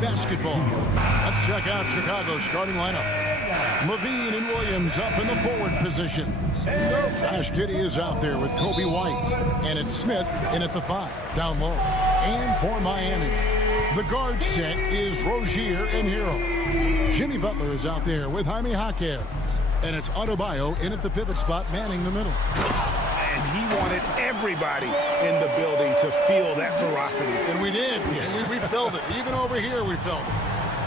Basketball. Let's check out Chicago's starting lineup. Levine and Williams up in the forward position. Josh Giddey is out there with Kobe White. And it's Smith in at the 5, down low. And for Miami, the guard set is Rozier and Hero. Jimmy Butler is out there with Jaime Jaquez. And it's Adebayo in at the pivot spot, manning the middle. And he wanted everybody in the building to feel that ferocity. And we did. And we felt it. Even over here, we felt it.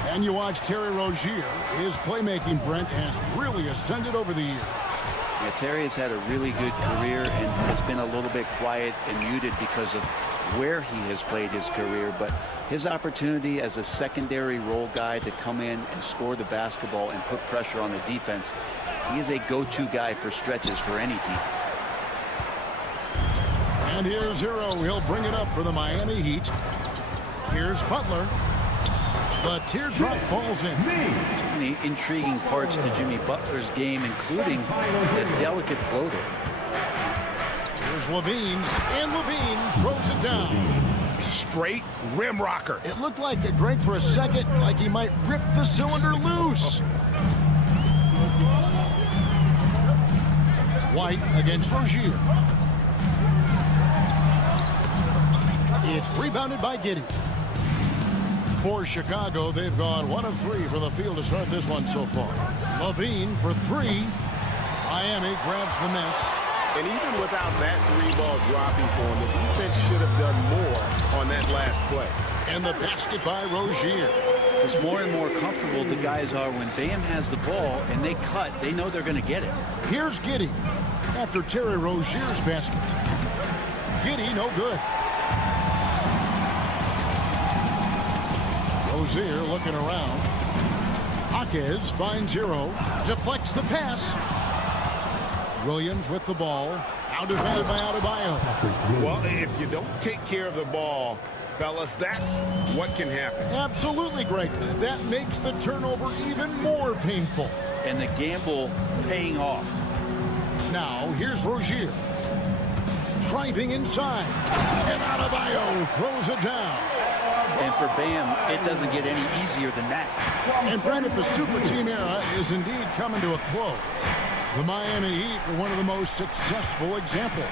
And you watch Terry Rozier. His playmaking, Brent, has really ascended over the years. Yeah, Terry has had a really good career and has been a little bit quiet and muted because of where he has played his career. But his opportunity as a secondary role guy to come in and score the basketball and put pressure on the defense, he is a go-to guy for stretches for any team. And here's Hero. He'll bring it up for the Miami Heat. Here's Butler. The teardrop falls in. So many intriguing parts to Jimmy Butler's game, including the delicate floater. Here's Levine's, and Levine throws it down. Straight rim rocker. It looked like it, Greg, for a second, like he might rip the cylinder loose. White against Rozier. It's rebounded by Giddey. For Chicago, they've gone 1 of 3 for the field to start this one so far. Levine for 3. Miami grabs the miss. And even without that 3-ball dropping for him, the defense should have done more on that last play. And the basket by Rozier. As more and more comfortable the guys are when Bam has the ball and they cut, they know they're going to get it. Here's Giddey after Terry Rozier's basket. Giddey no good. Rozier looking around. Jaquez finds Hero. Deflects the pass. Williams with the ball. Now defended by Adebayo. Well, if you don't take care of the ball, fellas, that's what can happen. Absolutely, Greg. That makes the turnover even more painful. And the gamble paying off. Now, here's Rozier. Driving inside. And Adebayo throws it down. And for Bam, it doesn't get any easier than that. And Brandon, the super team era is indeed coming to a close. The Miami Heat are one of the most successful examples.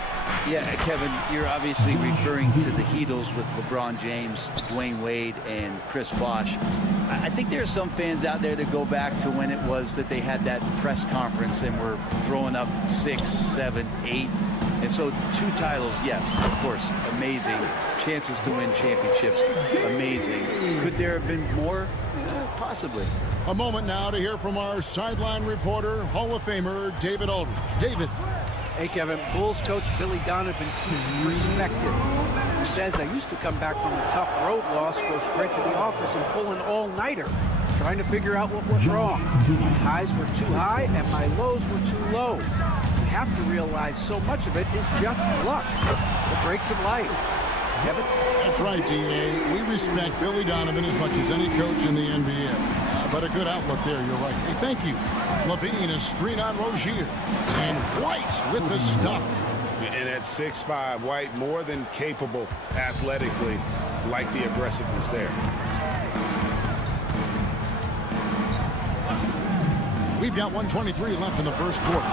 Yeah, Kevin, you're obviously referring to the Heatles with LeBron James, Dwayne Wade, and Chris Bosh. I think there are some fans out there that go back to when it was that they had that press conference and were throwing up 6, 7, 8. And so 2 titles, yes, of course, amazing. Chances to win championships, amazing. Could there have been more? Possibly. A moment now to hear from our sideline reporter, Hall of Famer David Aldridge. David. Hey, Kevin, Bulls coach Billy Donovan keeps perspective. He says, I used to come back from a tough road loss, go straight to the office and pull an all-nighter, trying to figure out what went wrong. My highs were too high and my lows were too low. You have to realize so much of it is just luck, the breaks of life. Kevin? That's right, D.A. We respect Billy Donovan as much as any coach in the NBA. But a good outlook there, you're right. Hey, thank you. Levine is screen on Rozier. And White with the stuff. And at 6'5", White more than capable athletically, like the aggressiveness there. We've got 1:23 left in the first quarter.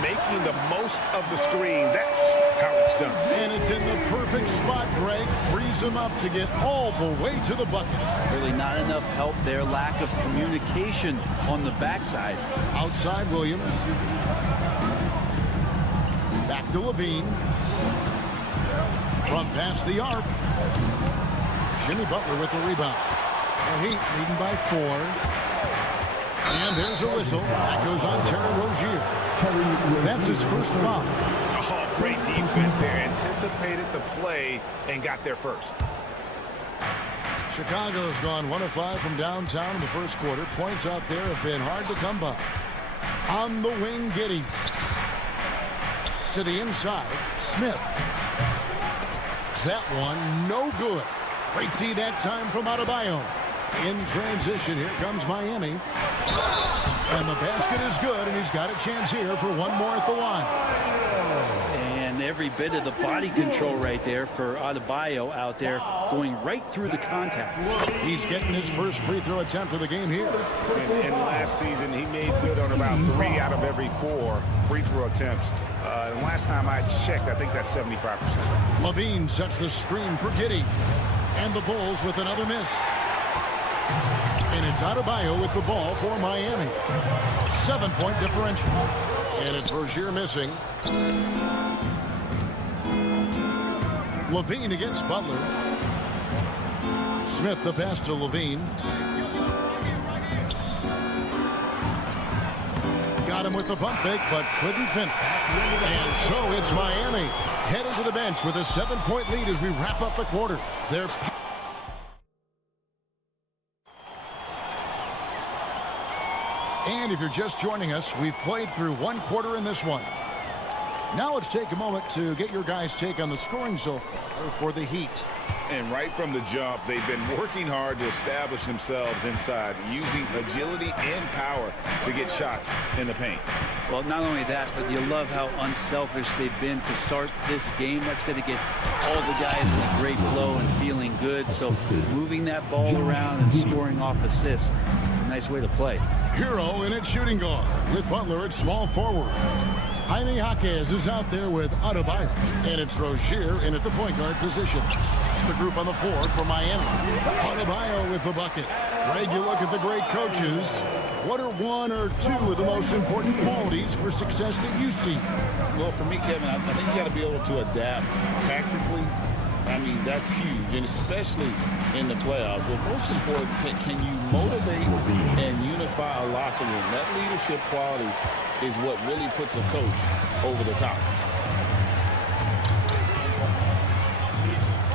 Making the most of the screen, that's how it's done. And it's in the perfect spot, Greg. Frees him up to get all the way to the bucket. Really not enough help there. Lack of communication on the backside. Outside Williams. Back to Levine. From past the arc. Jimmy Butler with the rebound. And Heat leading by 4. And there's a whistle. That goes on Terry Rozier. That's his first foul. Oh, great defense there. Anticipated the play and got there first. Chicago's gone 1 of 5 from downtown in the first quarter. Points out there have been hard to come by. On the wing, Giddey. To the inside, Smith. That one, no good. Great D that time from Adebayo. In transition, here comes Miami. And the basket is good, and he's got a chance here for one more at the line. And every bit of the body control right there for Adebayo out there, going right through the contact. He's getting his first free throw attempt of the game here. And last season, he made good on about 3 out of every 4 free throw attempts. And last time I checked, I think that's 75%. Levine sets the screen for Giddey. And the Bulls with another miss. And it's Adebayo with the ball for Miami. 7-point differential. And it's Rozier missing. Levine against Butler. Smith the pass to Levine. Got him with the pump fake, but couldn't finish. And so it's Miami heading to the bench with a 7-point lead as we wrap up the quarter. They're And if you're just joining us, we've played through 1 quarter in this one. Now let's take a moment to get your guys' take on the scoring so far for the Heat. And right from the jump, they've been working hard to establish themselves inside, using agility and power to get shots in the paint. Well, not only that, but you love how unselfish they've been to start this game. That's going to get all the guys in a great flow and feeling good. So moving that ball around and scoring off assists, it's a nice way to play. Hero in at shooting guard with Butler at small forward. Jaime Jaquez is out there with Adebayo. And it's Rozier in at the point guard position. It's the group on the floor for Miami. Adebayo with the bucket. Greg, you look at the great coaches. What are 1 or 2 of the most important qualities for success that you see? Well, for me, Kevin, I think you got to be able to adapt tactically. I mean, that's huge, and especially in the playoffs. But most important, can you motivate and unify a locker room? That leadership quality is what really puts a coach over the top.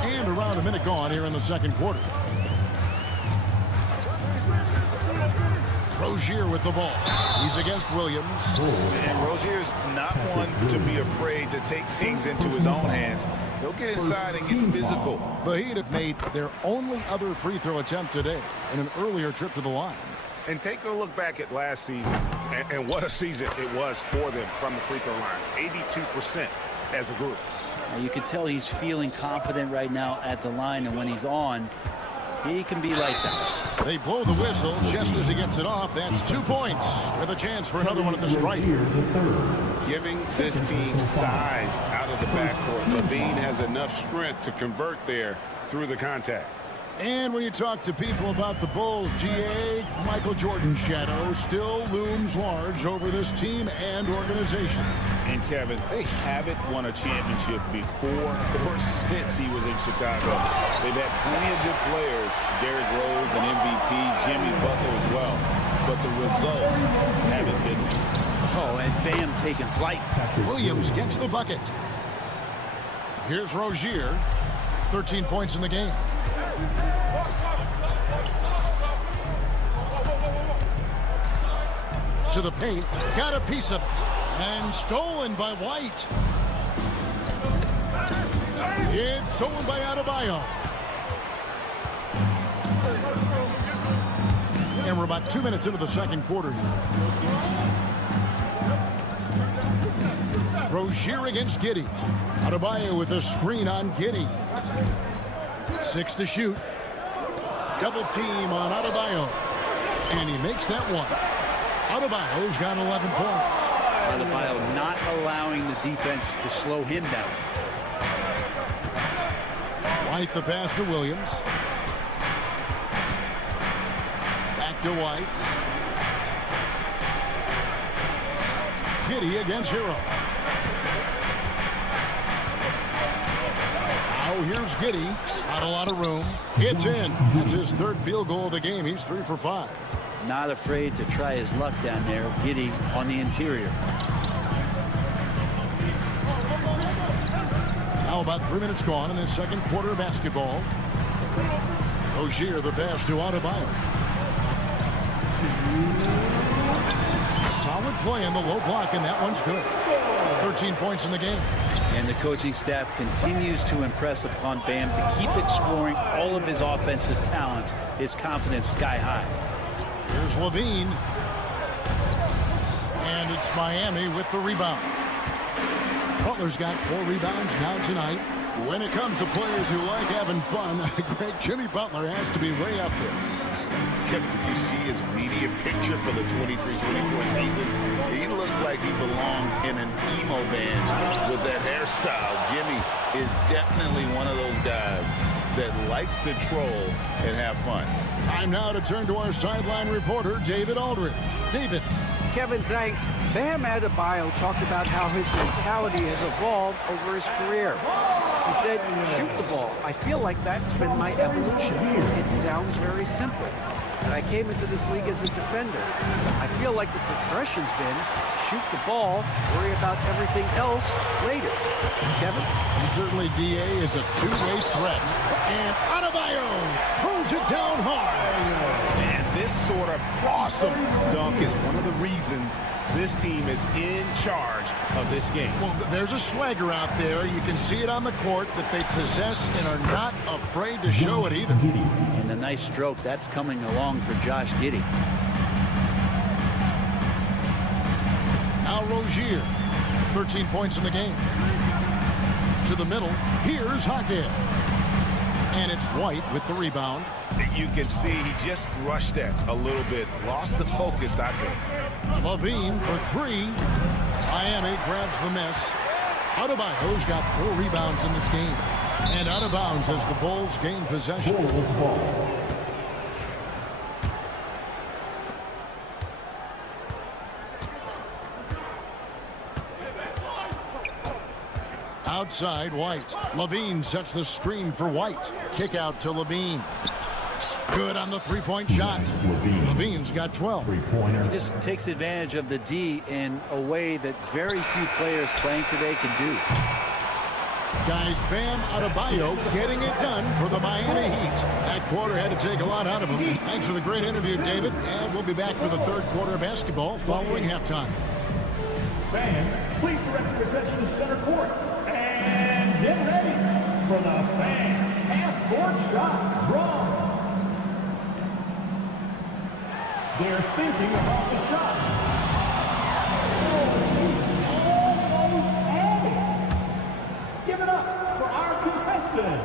And around a minute gone here in the second quarter. Rozier with the ball. He's against Williams. And Rozier's not one to be afraid to take things into his own hands. He'll get inside and get physical. The Heat have made their only other free throw attempt today in an earlier trip to the line. And take a look back at last season, and what a season it was for them from the free throw line. 82% as a group. You can tell he's feeling confident right now at the line, and when he's on, he can be lights out. They blow the whistle just as he gets it off. That's 2 points with a chance for another one at the stripe. Giving this team size out of the backcourt. Levine has enough strength to convert there through the contact. And when you talk to people about the Bulls, GA, Michael Jordan's shadow still looms large over this team and organization. And Kevin, they haven't won a championship before or since he was in Chicago. They've had plenty of good players, Derrick Rose, an MVP, Jimmy Butler as well. But the results haven't been there. Oh, and Bam taking flight. Williams gets the bucket. Here's Rozier. 13 points in the game. To the paint, got a piece of it, and stolen by White. It's stolen by Adebayo. And we're about 2 minutes into the second quarter here. Rozier against Giddey. Adebayo with a screen on Giddey. 6 to shoot. Double team on Adebayo. And he makes that one. Adebayo's got 11 points. Adebayo not allowing the defense to slow him down. White the pass to Williams. Back to White. Giddey against Hero. Now here's Giddey. Not a lot of room. It's in. That's his third field goal of the game. He's 3 for 5. Not afraid to try his luck down there. Giddey on the interior. Now about 3 minutes gone in the second quarter of basketball. Rozier the pass to Adebayo. Solid play in the low block, and that one's good. 13 points in the game. And the coaching staff continues to impress upon Bam to keep exploring all of his offensive talents. His confidence sky high. Here's Levine. And it's Miami with the rebound. Butler's got 4 rebounds now tonight. When it comes to players who like having fun, great Jimmy Butler has to be way up there. Kevin, did you see his media picture for the 23-24 season? He looked like he belonged in an emo band with that hairstyle. Jimmy is definitely one of those guys that likes to troll and have fun. Time now to turn to our sideline reporter, David Aldridge. David. Kevin, thanks. Bam Adebayo talked about how his mentality has evolved over his career. He said, shoot the ball. I feel like that's been my evolution. It sounds very simple. And I came into this league as a defender. I feel like the progression's been shoot the ball, worry about everything else later. Kevin? Certainly, DA is a two-way threat. And Adebayo throws it down hard. And this sort of awesome dunk is one of the reasons this team is in charge of this game. Well, there's a swagger out there. You can see it on the court that they possess and are not afraid to show it either. And a nice stroke. That's coming along for Josh Giddey. Now Rozier, 13 points in the game. To the middle, here's Hackett. And it's White with the rebound. You can see he just rushed that a little bit. Lost the focus, I think. Levine for 3. Miami grabs the miss. Adebayo's got 4 rebounds in this game. And out of bounds as the Bulls gain possession. Outside, White. Levine sets the screen for White. Kick out to Levine. Good on the three-point shot. Levine's got 12. He just takes advantage of the D in a way that very few players playing today can do. Guys, Bam Adebayo getting it done for the Miami Heat. That quarter had to take a lot out of him. Thanks for the great interview, David. And we'll be back for the third quarter of basketball following halftime. Fans, please direct your attention to center court. And get ready for the fan half-court shot draw. They're thinking about the shot. Almost had it. Give it up for our contestant.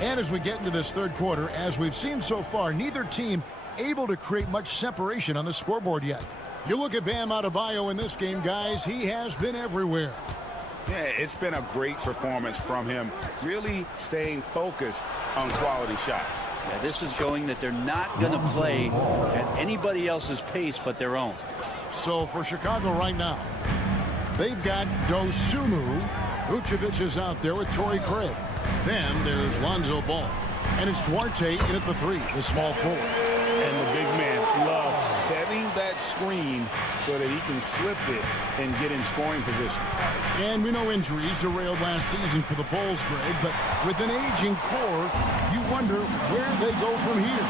And as we get into this third quarter, as we've seen so far, neither team able to create much separation on the scoreboard yet. You look at Bam Adebayo in this game, guys, he has been everywhere. Yeah, it's been a great performance from him, really staying focused on quality shots. Yeah, this is showing that they're not going to play at anybody else's pace but their own. So for Chicago right now, they've got Dosunmu. Vucevic is out there with Torrey Craig. Then there's Lonzo Ball. And it's Duarte in at the 3, the small forward. And the big man, love screen so that he can slip it and get in scoring position. And we know injuries derailed last season for the Bulls, Greg, but with an aging core, you wonder where they go from here.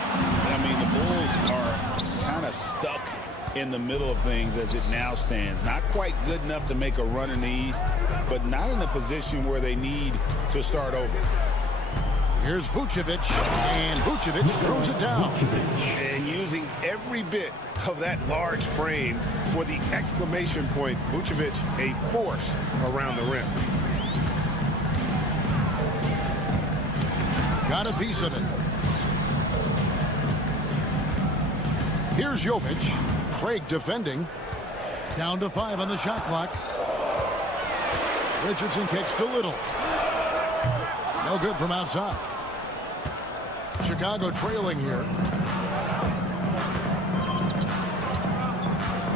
I mean, the Bulls are kind of stuck in the middle of things as it now stands. Not quite good enough to make a run in the East, but not in a position where they need to start over. Here's Vucevic, and Vucevic throws it down. And using every bit of that large frame for the exclamation point, Vucevic, a force around the rim. Got a piece of it. Here's Jovic. Craig defending. Down to 5 on the shot clock. Richardson kicks to Little. No good from outside. Chicago trailing here.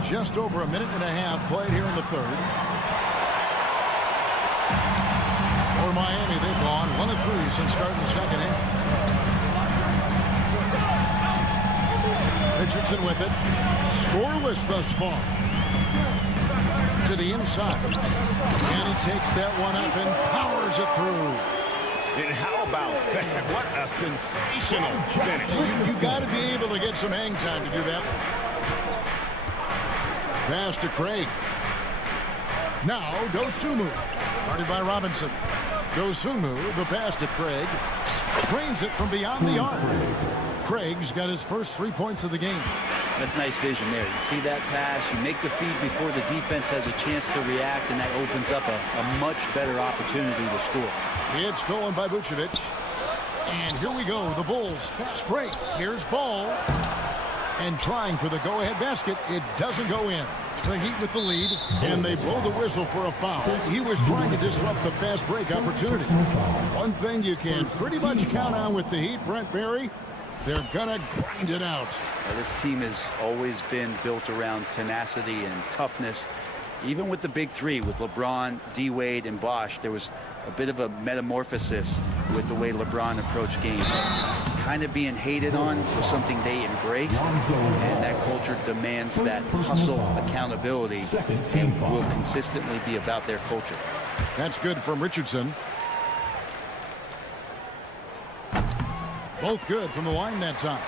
Just over a minute and a half played here in the third. For Miami, they've gone 1 of 3 since starting the second half. Richardson with it. Scoreless thus far. To the inside. And he takes that one up and powers it through. And how about that? What a sensational finish. You got to be able to get some hang time to do that. Pass to Craig. Now Dosunmu. Guarded by Robinson. Dosunmu, the pass to Craig. Trains it from beyond the arc. Craig's got his first 3 points of the game. That's nice vision there. You see that pass, you make the feed before the defense has a chance to react, and that opens up a much better opportunity to score. It's stolen by Vucevic. And here we go, the Bulls fast break. Here's Ball. And trying for the go-ahead basket. It doesn't go in. The Heat with the lead, and they blow the whistle for a foul. He was trying to disrupt the fast break opportunity. One thing you can pretty much count on with the Heat, Brent Barry, they're gonna grind it out. This team has always been built around tenacity and toughness. Even with the big three, with LeBron, D-Wade, and Bosh, there was a bit of a metamorphosis with the way LeBron approached games. Kind of being hated on was something they embraced, and that culture demands that hustle accountability and will consistently be about their culture. That's good from Richardson. Both good from the line that time.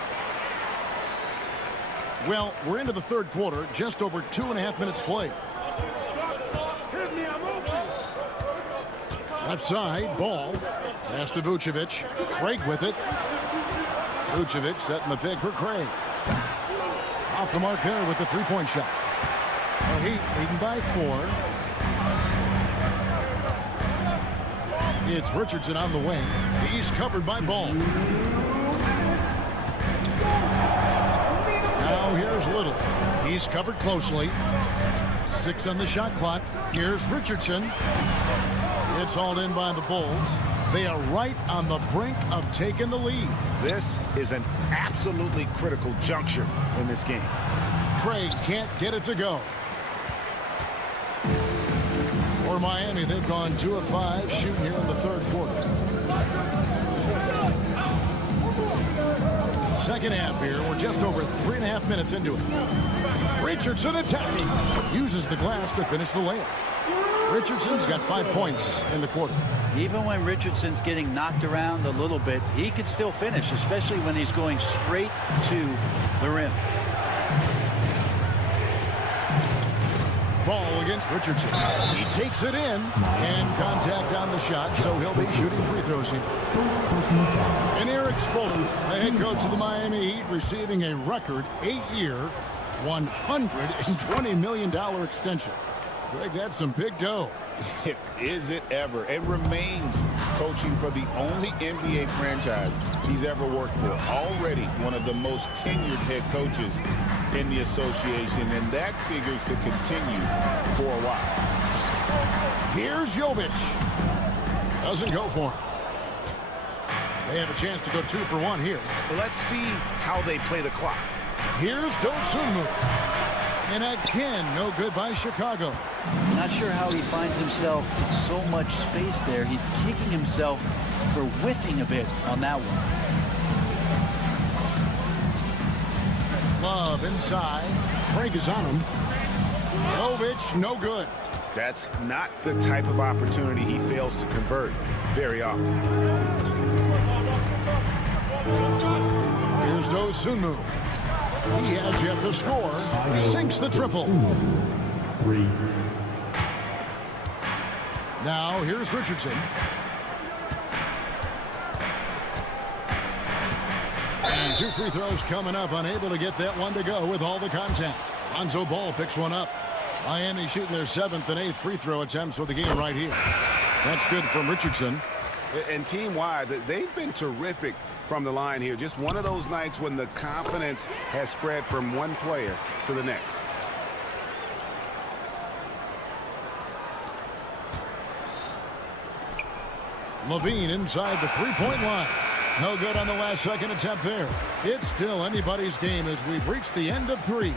Well, we're into the third quarter, just over 2.5 minutes played. Left side, Ball. Pass to Vucevic. Craig with it. Vucevic setting the pick for Craig. Off the mark there with the three-point shot. The Heat leading by 4. It's Richardson on the wing. He's covered by Ball. Now here's Little. He's covered closely. 6 on the shot clock. Here's Richardson. It's hauled in by the Bulls. They are right on the brink of taking the lead. This is an absolutely critical juncture in this game. Craig can't get it to go. For Miami, they've gone 2 of 5 shooting here in the third quarter. Second half here. We're just over 3.5 minutes into it. Richardson attacking. Uses the glass to finish the layup. Richardson's got 5 points in the quarter. Even when Richardson's getting knocked around a little bit, he can still finish, especially when he's going straight to the rim. Ball against Richardson. He takes it in, and contact on the shot, so he'll be shooting free throws here. And Eric Spoelstra, the head coach of the Miami Heat, receiving a record 8-year, $120 million extension. Greg, that's some big dough. Is it ever? And remains coaching for the only NBA franchise he's ever worked for. Already one of the most tenured head coaches in the association, and that figures to continue for a while. Here's Jovic. Doesn't go for him. They have a chance to go 2 for 1 here. Let's see how they play the clock. Here's Dosunmu. And again, no good by Chicago. Not sure how he finds himself in so much space there. He's kicking himself for whiffing a bit on that one. Love inside. Frank is on him. Jovic, no good. That's not the type of opportunity he fails to convert very often. Here's Dosunmu. He has yet to score. Sinks the triple. Now here's Richardson. And 2 free throws coming up. Unable to get that one to go with all the contact. Lonzo Ball picks one up. Miami shooting their 7th and 8th free throw attempts for the game right here. That's good from Richardson. And team-wide, they've been terrific from the line here. Just one of those nights when the confidence has spread from one player to the next. Levine inside the three-point line. No good on the last second attempt there. It's still anybody's game as we've reached the end of 3.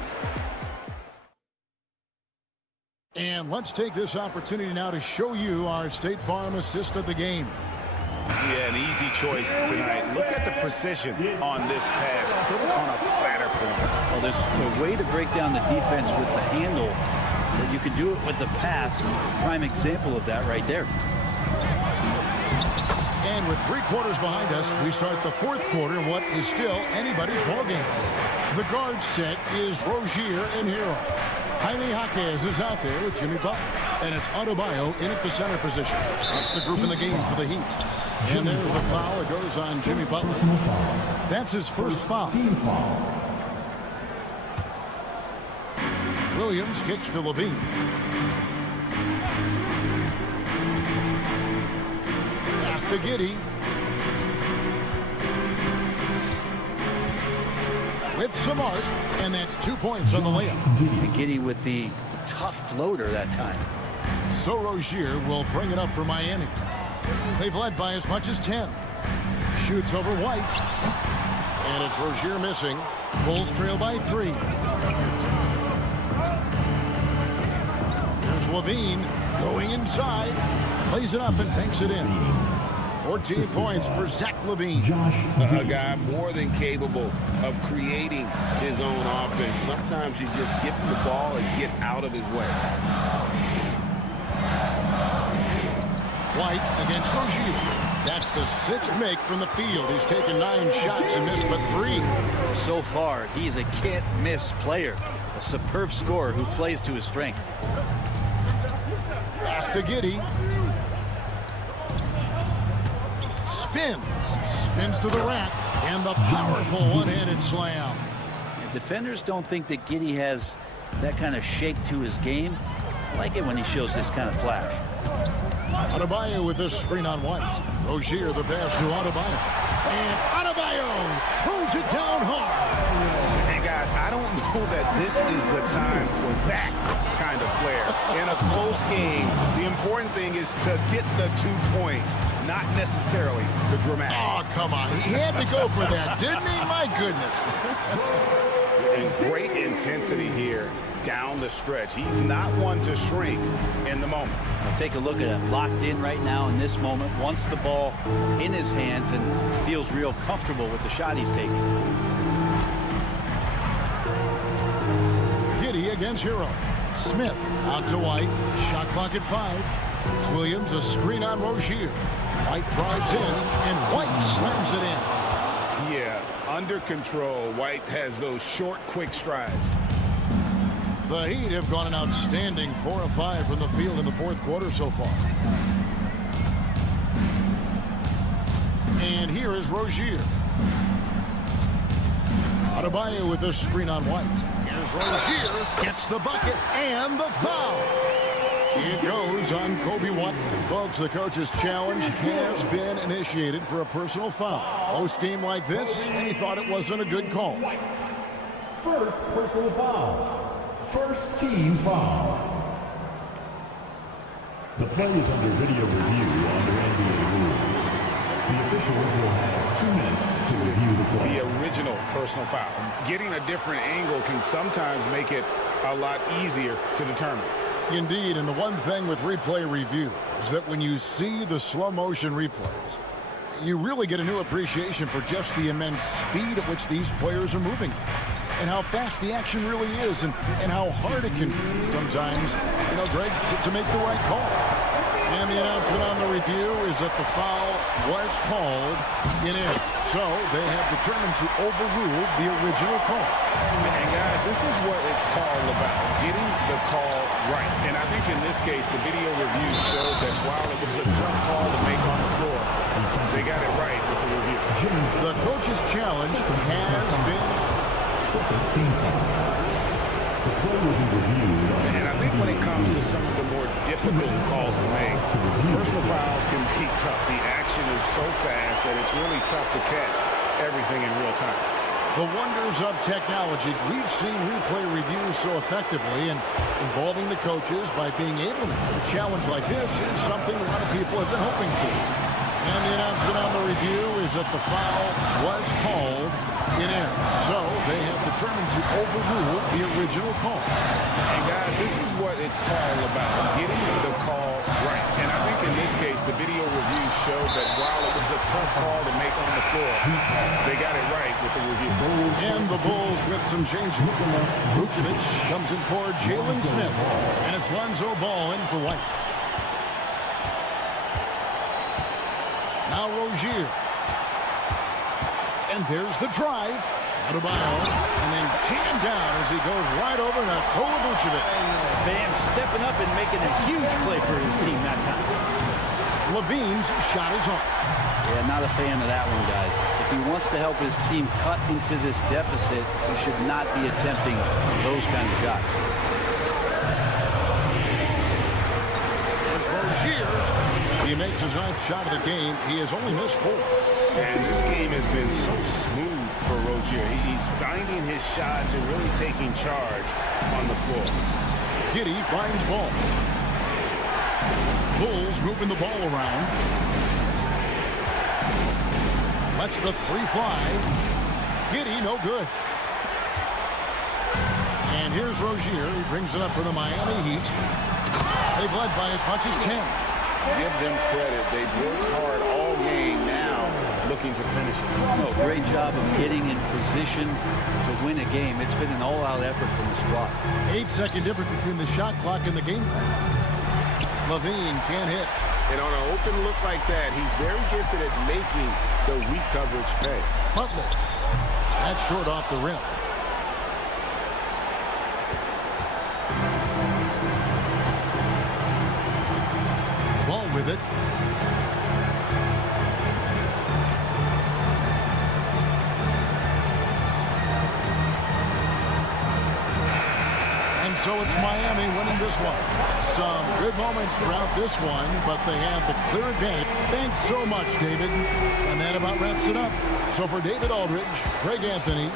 And let's take this opportunity now to show you our State Farm assist of the game. Yeah, an easy choice tonight. Look at the precision on this pass. Put it on a platter for him. Well, there's a way to break down the defense with the handle, but you can do it with the pass. Prime example of that right there. And with 3 quarters behind us, we start the 4th quarter in what is still anybody's ballgame. The guard set is Rozier and Hero. Jaime Jaquez is out there with Jimmy Butler. And it's Adebayo in at the center position. That's the group in the game for the Heat. And there's a foul. It goes on Jimmy Butler. That's his first foul. Williams kicks to Levine. Pass to Giddey. With some art, and that's 2 points on the layup. And Giddey with the tough floater that time. So Rozier will bring it up for Miami. They've led by as much as 10. Shoots over White. And it's Rozier missing. Bulls trail by 3. There's Levine going inside. Plays it up and banks it in. 14 points for Zach Levine. A guy more than capable of creating his own offense. Sometimes you just give him the ball and get out of his way. White against Rozier. That's the 6th make from the field. He's taken 9 shots and missed but 3. So far, he's a can't-miss player. A superb scorer who plays to his strength. Pass to Giddey. Spins to the rack, and the powerful one-handed slam. If defenders don't think that Giddey has that kind of shake to his game, I like it when he shows this kind of flash. Adebayo with this screen on White. Rozier the pass to Adebayo. And Adebayo throws it down hard. And guys, I don't know that this is the time for that kind of flair. In a close game, the important thing is to get the 2 points, not necessarily the dramatics. Oh, come on. He had to go for that, didn't he? My goodness. And great intensity here down the stretch. He's not one to shrink in the moment. Now take a look at him, locked in right now in this moment, wants the ball in his hands and feels real comfortable with the shot he's taking. Giddey against Hero. Smith out to White. Shot clock at 5. Williams a screen on Rozier. White drives in, and White slams it in. Yeah, under control. White has those short, quick strides. The Heat have gone an outstanding 4 of 5 from the field in the 4th quarter so far. And here is Rozier. Adebayo with this screen on White. Here's Rozier, gets the bucket and the foul. It goes on Kobe White. Folks, the coach's challenge has been initiated for a personal foul. Close game like this, and he thought it wasn't a good call. First personal foul. First team foul. The play is under video review under NBA rules. The officials will have 2 minutes to review the play. The original personal foul. Getting a different angle can sometimes make it a lot easier to determine. Indeed, and the one thing with replay review is that when you see the slow motion replays, you really get a new appreciation for just the immense speed at which these players are moving. and how fast the action really is and how hard it can be sometimes, Greg, to make the right call. And the announcement on the review is that the foul was called in. So they have determined to overrule the original call. And guys, this is what it's all about, getting the call right. And I think in this case, the video review showed that while it was a tough call to make on the floor, they got it right with the review. The coach's challenge has been... And I think when it comes to some of the more difficult calls to make, personal fouls can be tough. The action is so fast that it's really tough to catch everything in real time. The wonders of technology. We've seen replay reviews so effectively, and involving the coaches by being able to have a challenge like this is something a lot of people have been hoping for. And the announcement on the review is that the foul was called in error. So they have determined to overrule the original call. And guys, this is what it's all about, getting the call right. And I think in this case, the video review showed that while it was a tough call to make on the floor, they got it right with the review. And the Bulls with some changes. Vucevic comes in for Jalen Smith. And it's Lonzo Ball in for White. Now Rozier. And there's the drive. Adebayo. And then jammed down as he goes right over Nikola Vucevic. Bam stepping up and making a huge play for his team that time. Levine's shot is off. Yeah, not a fan of that one, guys. If he wants to help his team cut into this deficit, he should not be attempting those kind of shots. There's Rozier. He makes his 9th shot of the game. He has only missed 4. And this game has been so smooth for Rozier. He's finding his shots and really taking charge on the floor. Giddey finds ball. Bulls moving the ball around. Lets the 3 fly. Giddey, no good. And here's Rozier. He brings it up for the Miami Heat. They've led by as much as 10. Give them credit. They've worked hard all game now, looking to finish it. Oh, great job of getting in position to win a game. It's been an all-out effort from the squad. 8-second difference between the shot clock and the game clock. Levine can't hit. And on an open look like that, he's very gifted at making the weak coverage pay. Butler. That's short off the rim. Ball with it. And so it's Miami winning this one. Some good moments throughout this one, but they had the clear advantage. Thanks so much, David. And that about wraps it up. So for David Aldridge, Greg Anthony,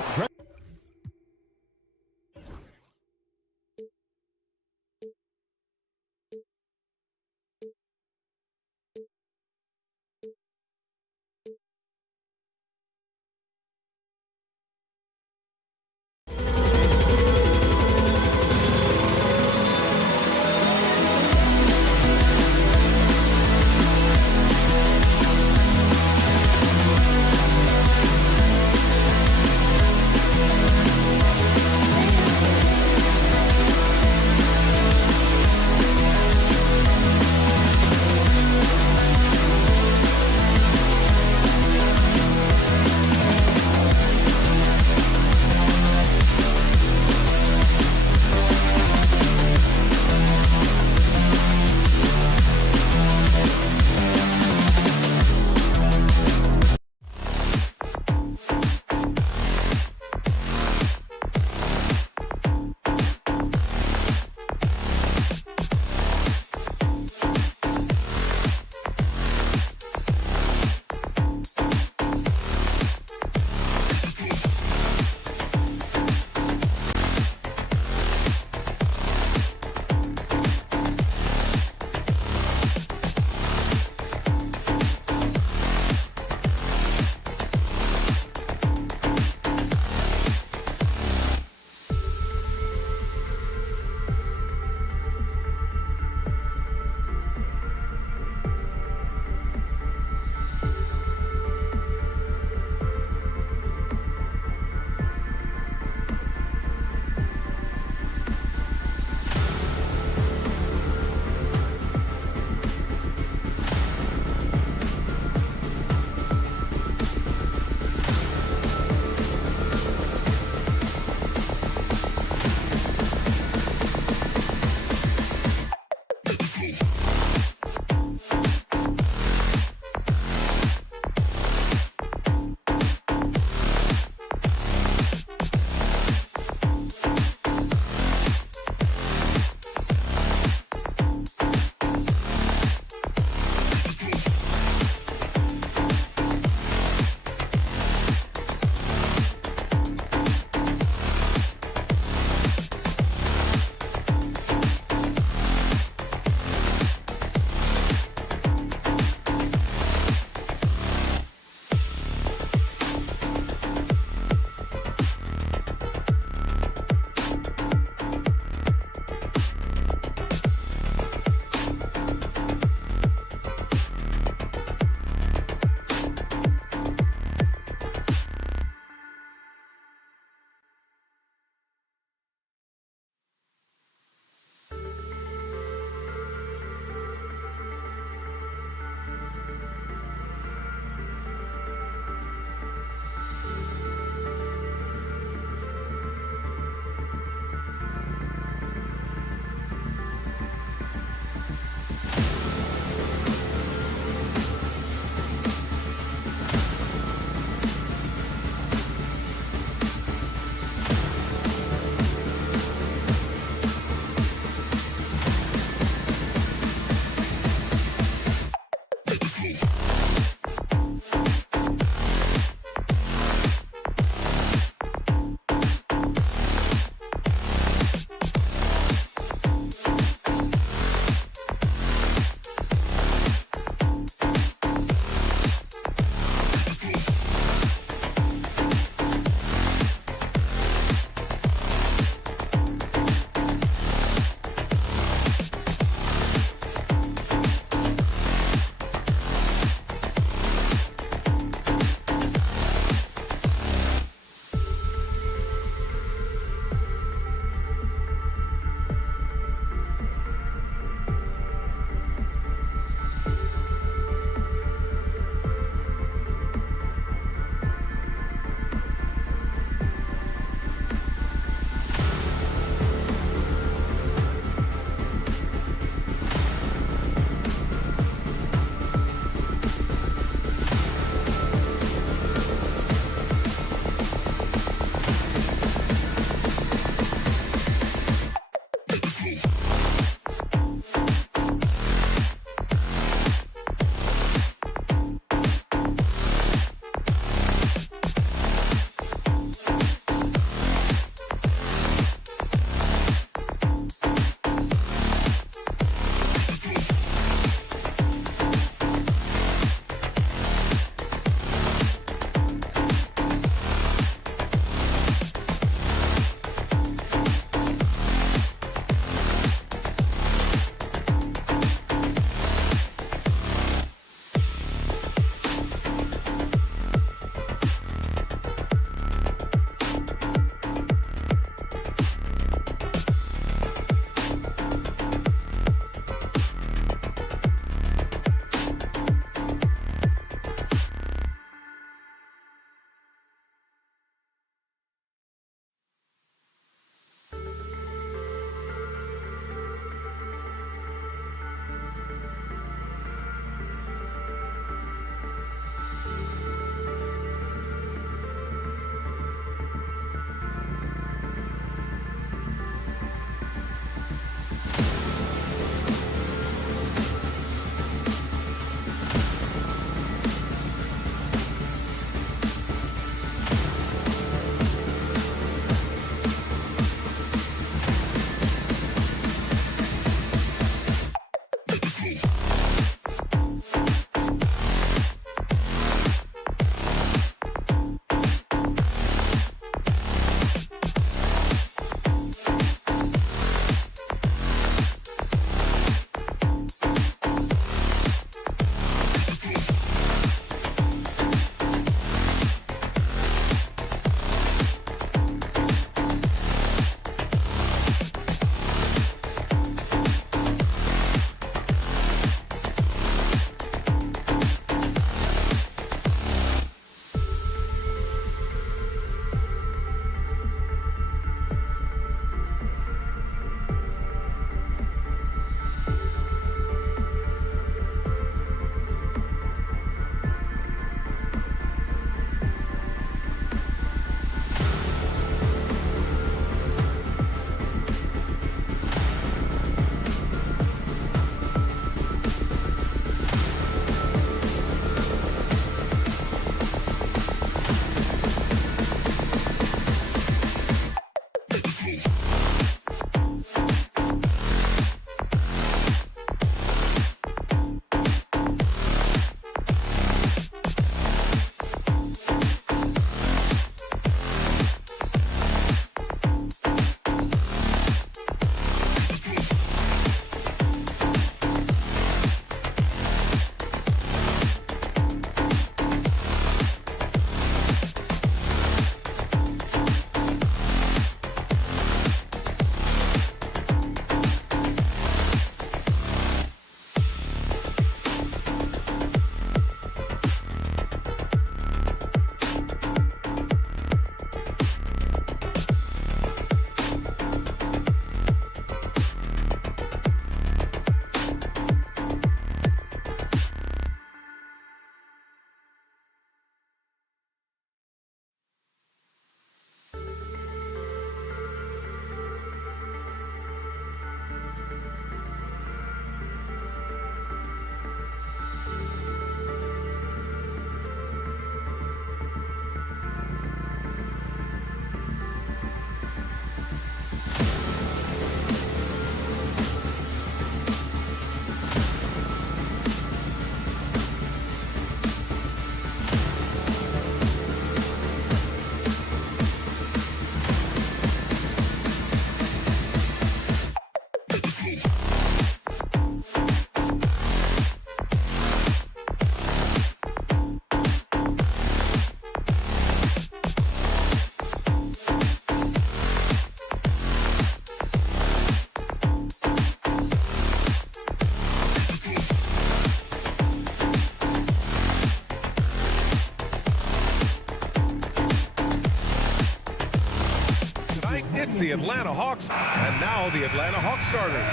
Atlanta Hawks. And now the Atlanta Hawks starters.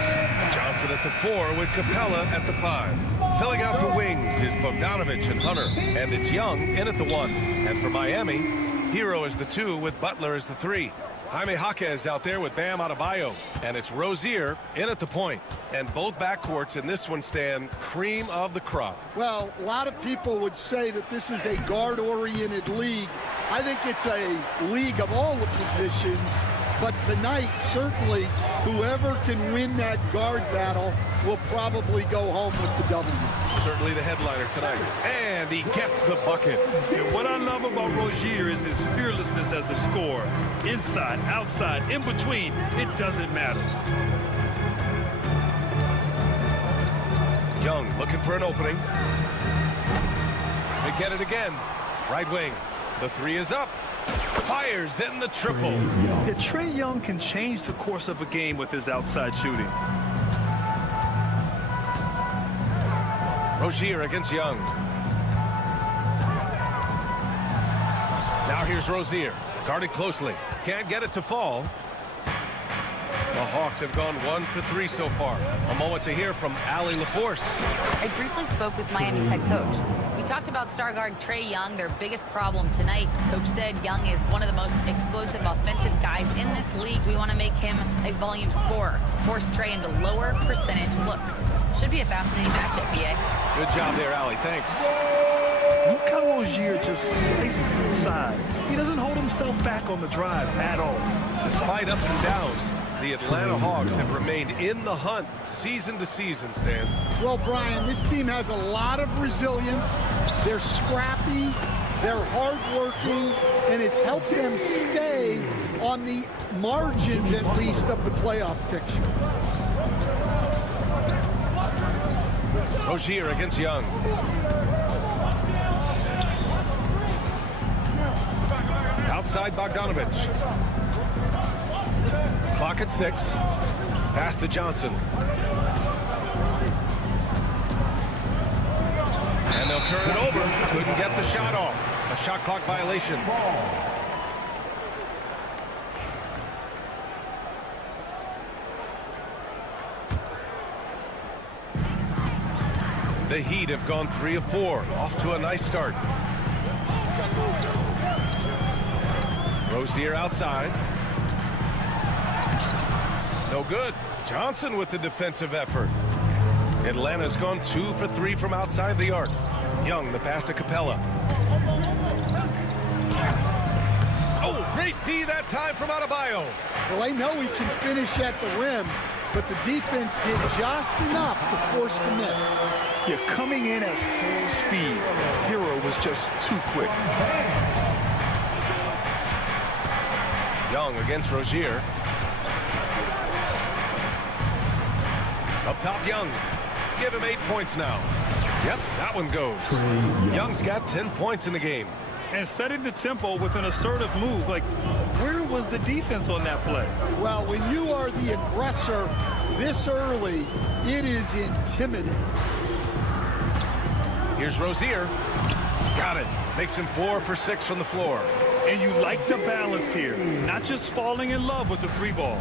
Johnson at the 4 with Capella at the 5. Filling out the wings is Bogdanovich and Hunter. And it's Young in at the 1. And for Miami, Hero is the 2 with Butler as the 3. Jaime Jaquez out there with Bam Adebayo. And it's Rozier in at the point. And both backcourts in this one stand cream of the crop. Well, a lot of people would say that this is a guard-oriented league. I think it's a league of all the positions. But tonight, certainly, whoever can win that guard battle will probably go home with the W. Certainly the headliner tonight. And he gets the bucket. And what I love about Rozier is his fearlessness as a scorer. Inside, outside, in between, it doesn't matter. Young looking for an opening. They get it again. Right wing. The 3 is up. Fires in the triple. Yeah, Trae Young can change the course of a game with his outside shooting. Rozier against Young. Now here's Rozier. Guarded closely. Can't get it to fall. The Hawks have gone 1 for 3 so far. A moment to hear from Allie LaForce. I briefly spoke with Miami's head coach. We talked about star guard Trae Young, their biggest problem tonight. Coach said Young is one of the most explosive offensive guys in this league. We want to make him a volume scorer, force Trae into lower percentage looks. Should be a fascinating matchup, BA. Good job there, Allie. Thanks. Look how Rozier just slices inside. He doesn't hold himself back on the drive at all. Despite ups and downs, the Atlanta Hawks have remained in the hunt season to season, Stan. Well, Brian, this team has a lot of resilience. They're scrappy, they're hardworking, and it's helped them stay on the margins, at least, of the playoff picture. Rozier against Young. Outside Bogdanovich. Clock at 6. Pass to Johnson. And they'll turn it over. Couldn't get the shot off. A shot clock violation. The Heat have gone 3 of 4. Off to a nice start. Rozier outside. No good. Johnson with the defensive effort. Atlanta's gone 2 for 3 from outside the arc. Young, the pass to Capella. Oh, great D that time from Adebayo. Well, I know he can finish at the rim, but the defense did just enough to force the miss. You're coming in at full speed. Hero was just too quick. Young against Rozier. Up top, Young. Give him 8 points now. Yep, that one goes. Young's got 10 points in the game. And setting the tempo with an assertive move. Like, where was the defense on that play? Well, when you are the aggressor this early, it is intimidating. Here's Rozier. Got it. Makes him 4 for 6 from the floor. And you like the balance here. Not just falling in love with the 3 ball.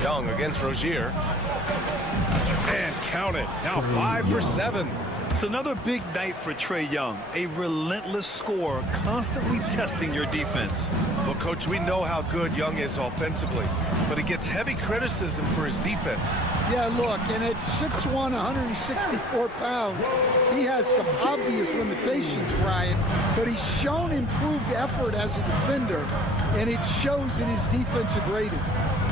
Young against Rozier. And count it. Now 5 for 7. It's another big night for Trae Young. A relentless scorer, constantly testing your defense. Well, Coach, we know how good Young is offensively, but he gets heavy criticism for his defense. Yeah, look, and at 6'1", 164 pounds, he has some obvious limitations, Brian, but he's shown improved effort as a defender, and it shows in his defensive rating.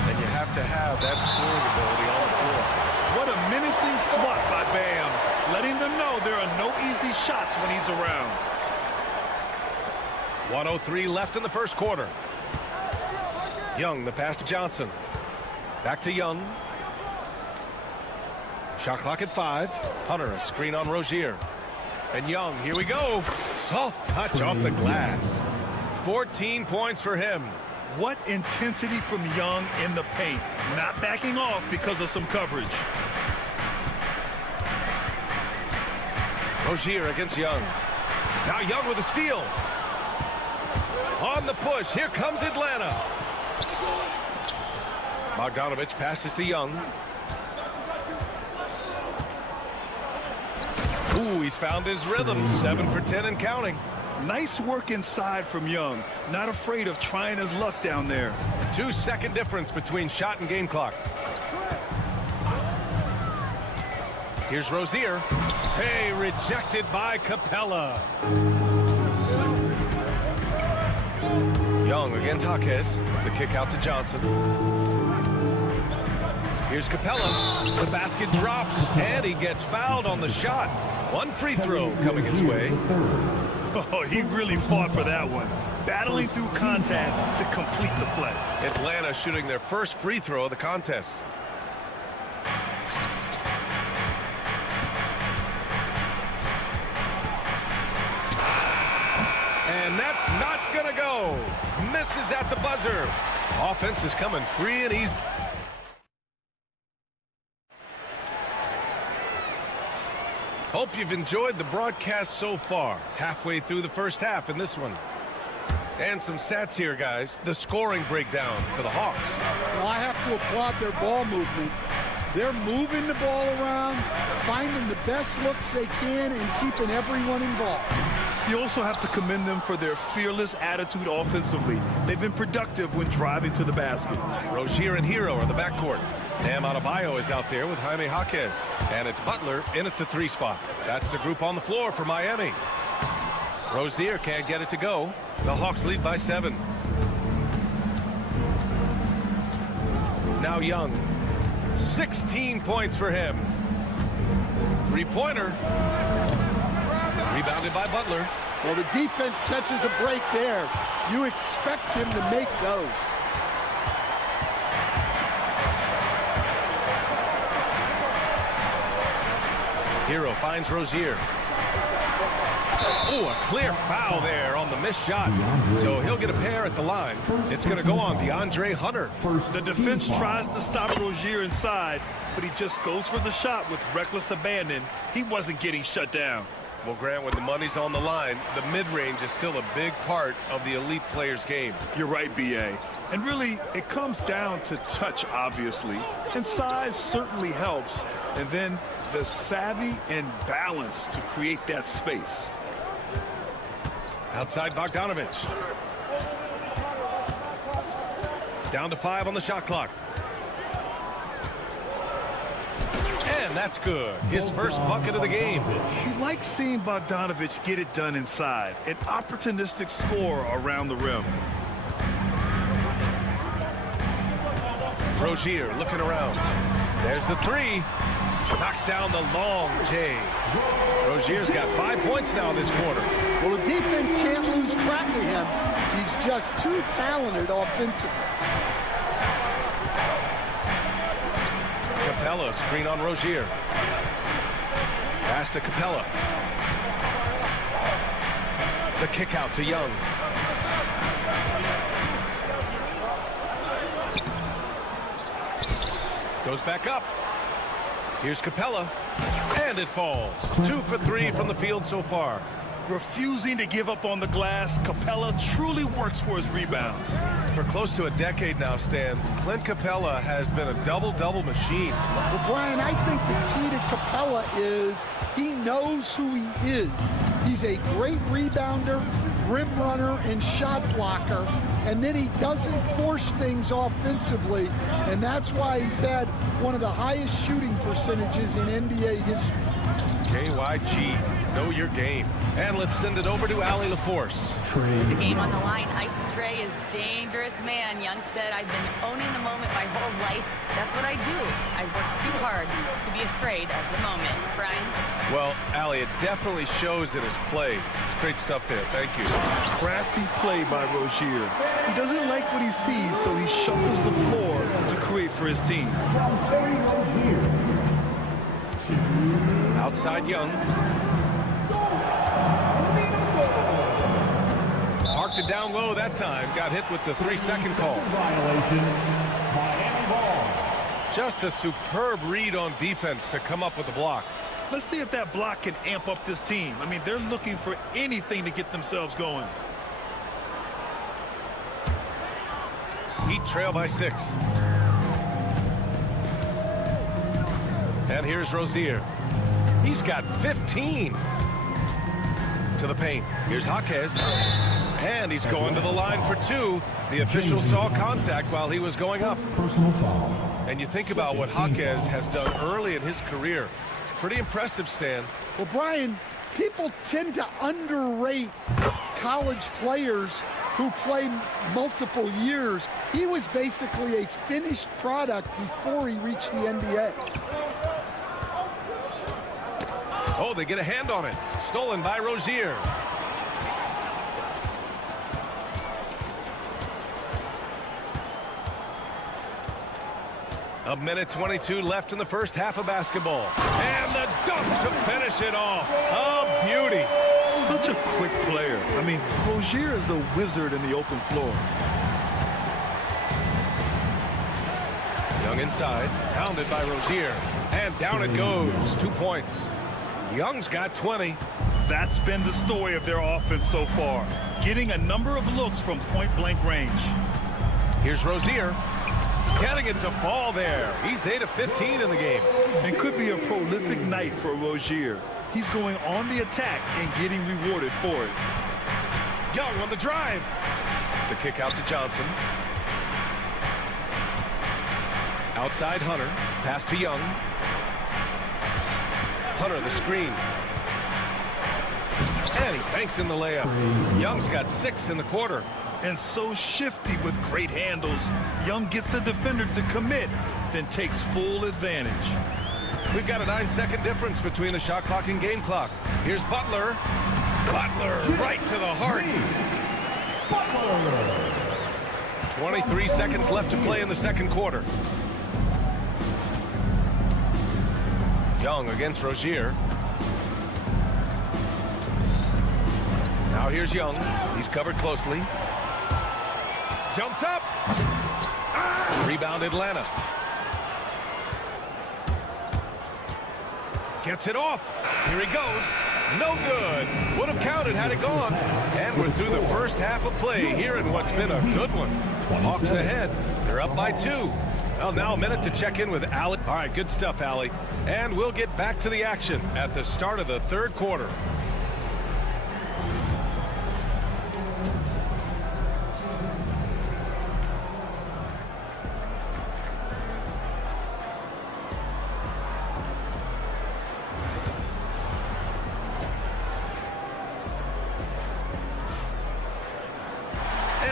And you have to have that scoring ability on the floor. What a menacing swat by Bam, letting them know there are no easy shots when he's around. 1:03 left in the first quarter. Young, the pass to Johnson. Back to Young. Shot clock at 5. Hunter, a screen on Rozier. And Young, here we go. Soft touch off the glass. 14 points for him. What intensity from Young in the paint. Not backing off because of some coverage. Rozier against Young. Now Young with a steal. on the push. Here comes Atlanta. Bogdanovich passes to Young. Ooh, he's found his rhythm. 7 for 10 and counting. Nice work inside from Young. Not afraid of trying his luck down there. 2-second difference between shot and game clock. Here's Rozier. Hey, rejected by Capella. Young against Jaquez. The kick out to Johnson. Here's Capella. The basket drops, and he gets fouled on the shot. One free throw coming his way. Oh, he really fought for that one. Battling through contact to complete the play. Atlanta shooting their first free throw of the contest. And that's not gonna go. Misses at the buzzer. Offense is coming free and easy. Hope you've enjoyed the broadcast so far. Halfway through the first half in this one. And some stats here, guys. The scoring breakdown for the Hawks. Well, I have to applaud their ball movement. They're moving the ball around, finding the best looks they can, and keeping everyone involved. You also have to commend them for their fearless attitude offensively. They've been productive when driving to the basket. Rozier and Hero are the backcourt. Bam Adebayo is out there with Jaime Jaquez. And it's Butler in at the 3 spot. That's the group on the floor for Miami. Rozier can't get it to go. The Hawks lead by 7. Now Young. 16 points for him. 3-pointer. Rebounded by Butler. Well, the defense catches a break there. You expect him to make those. Hero finds Rozier. Oh, a clear foul there on the missed shot. So he'll get a pair at the line. It's going to go on DeAndre Hunter. The defense tries to stop Rozier inside, but he just goes for the shot with reckless abandon. He wasn't getting shut down. Well, Grant, when the money's on the line, the mid-range is still a big part of the elite player's game. You're right, B.A. And really, it comes down to touch, obviously. And size certainly helps. And then the savvy and balance to create that space. Outside Bogdanovich. Down to 5 on the shot clock. And that's good. His first bucket of the game. You like seeing Bogdanovich get it done inside. An opportunistic score around the rim. Rozier looking around. There's the 3. Knocks down the long J. Rozier's got 5 points now this quarter. Well, the defense can't lose track of him. He's just too talented offensively. Capella, screen on Rozier. Pass to Capella. The kick out to Young. Goes back up. Here's Capella. And it falls. 2 for 3 from the field so far. Refusing to give up on the glass, Capella truly works for his rebounds. For close to a decade now, Stan, Clint Capella has been a double-double machine. Well, Brian, I think the key to Capella is he knows who he is. He's a great rebounder, rim runner, and shot blocker, and then he doesn't force things offensively, and that's why he's had one of the highest shooting percentages in NBA history. KYG, know your game. And let's send it over to Allie LaForce. The game on the line. Ice Trey is dangerous, man. Young said, I've been owning the moment my whole life. That's what I do. I work too hard to be afraid of the moment. Brian? Well, Allie, it definitely shows in his play. It's great stuff there. Thank you. Crafty play by Rozier. He doesn't like what he sees, so he shuffles the floor to create for his team. Outside Young. Parked it down low that time. Got hit with the 3-second call. Violation. Miami ball. Just a superb read on defense to come up with a block. Let's see if that block can amp up this team. I mean, they're looking for anything to get themselves going. Heat trail by 6. And here's Rozier. He's got 15. To the paint. Here's Jaquez. And he's going to the line for 2. The official saw contact while he was going up. Personal foul. And you think about what Jaquez has done early in his career. It's pretty impressive, Stan. Well, Brian, people tend to underrate college players who play multiple years. He was basically a finished product before he reached the NBA. Oh, they get a hand on it. Stolen by Rozier. A minute 22 left in the first half of basketball. And the dunk to finish it off. A beauty. Such a quick player. I mean, Rozier is a wizard in the open floor. Young inside, pounded by Rozier. And down it goes. 2 points. Young's got 20. That's been the story of their offense so far. Getting a number of looks from point-blank range. Here's Rozier. Getting it to fall there. He's 8 of 15 in the game. And could be a prolific night for Rozier. He's going on the attack and getting rewarded for it. Young on the drive. The kick out to Johnson. Outside Hunter. Pass to Young. Hunter the screen. And he banks in the layup. Young's got 6 in the quarter. And so shifty with great handles. Young gets the defender to commit, then takes full advantage. We've got a 9-second difference between the shot clock and game clock. Here's Butler. Butler right to the heart. 23 seconds left to play in the second quarter. Young against Rozier. Now here's Young. He's covered closely. Jumps up. Rebound Atlanta. Gets it off. Here he goes. No good. Would have counted had it gone. And we're through the first half of play here in what's been a good one. Hawks ahead. They're up by 2. Well, now a minute to check in with Allie. All right, good stuff, Allie. And we'll get back to the action at the start of the third quarter.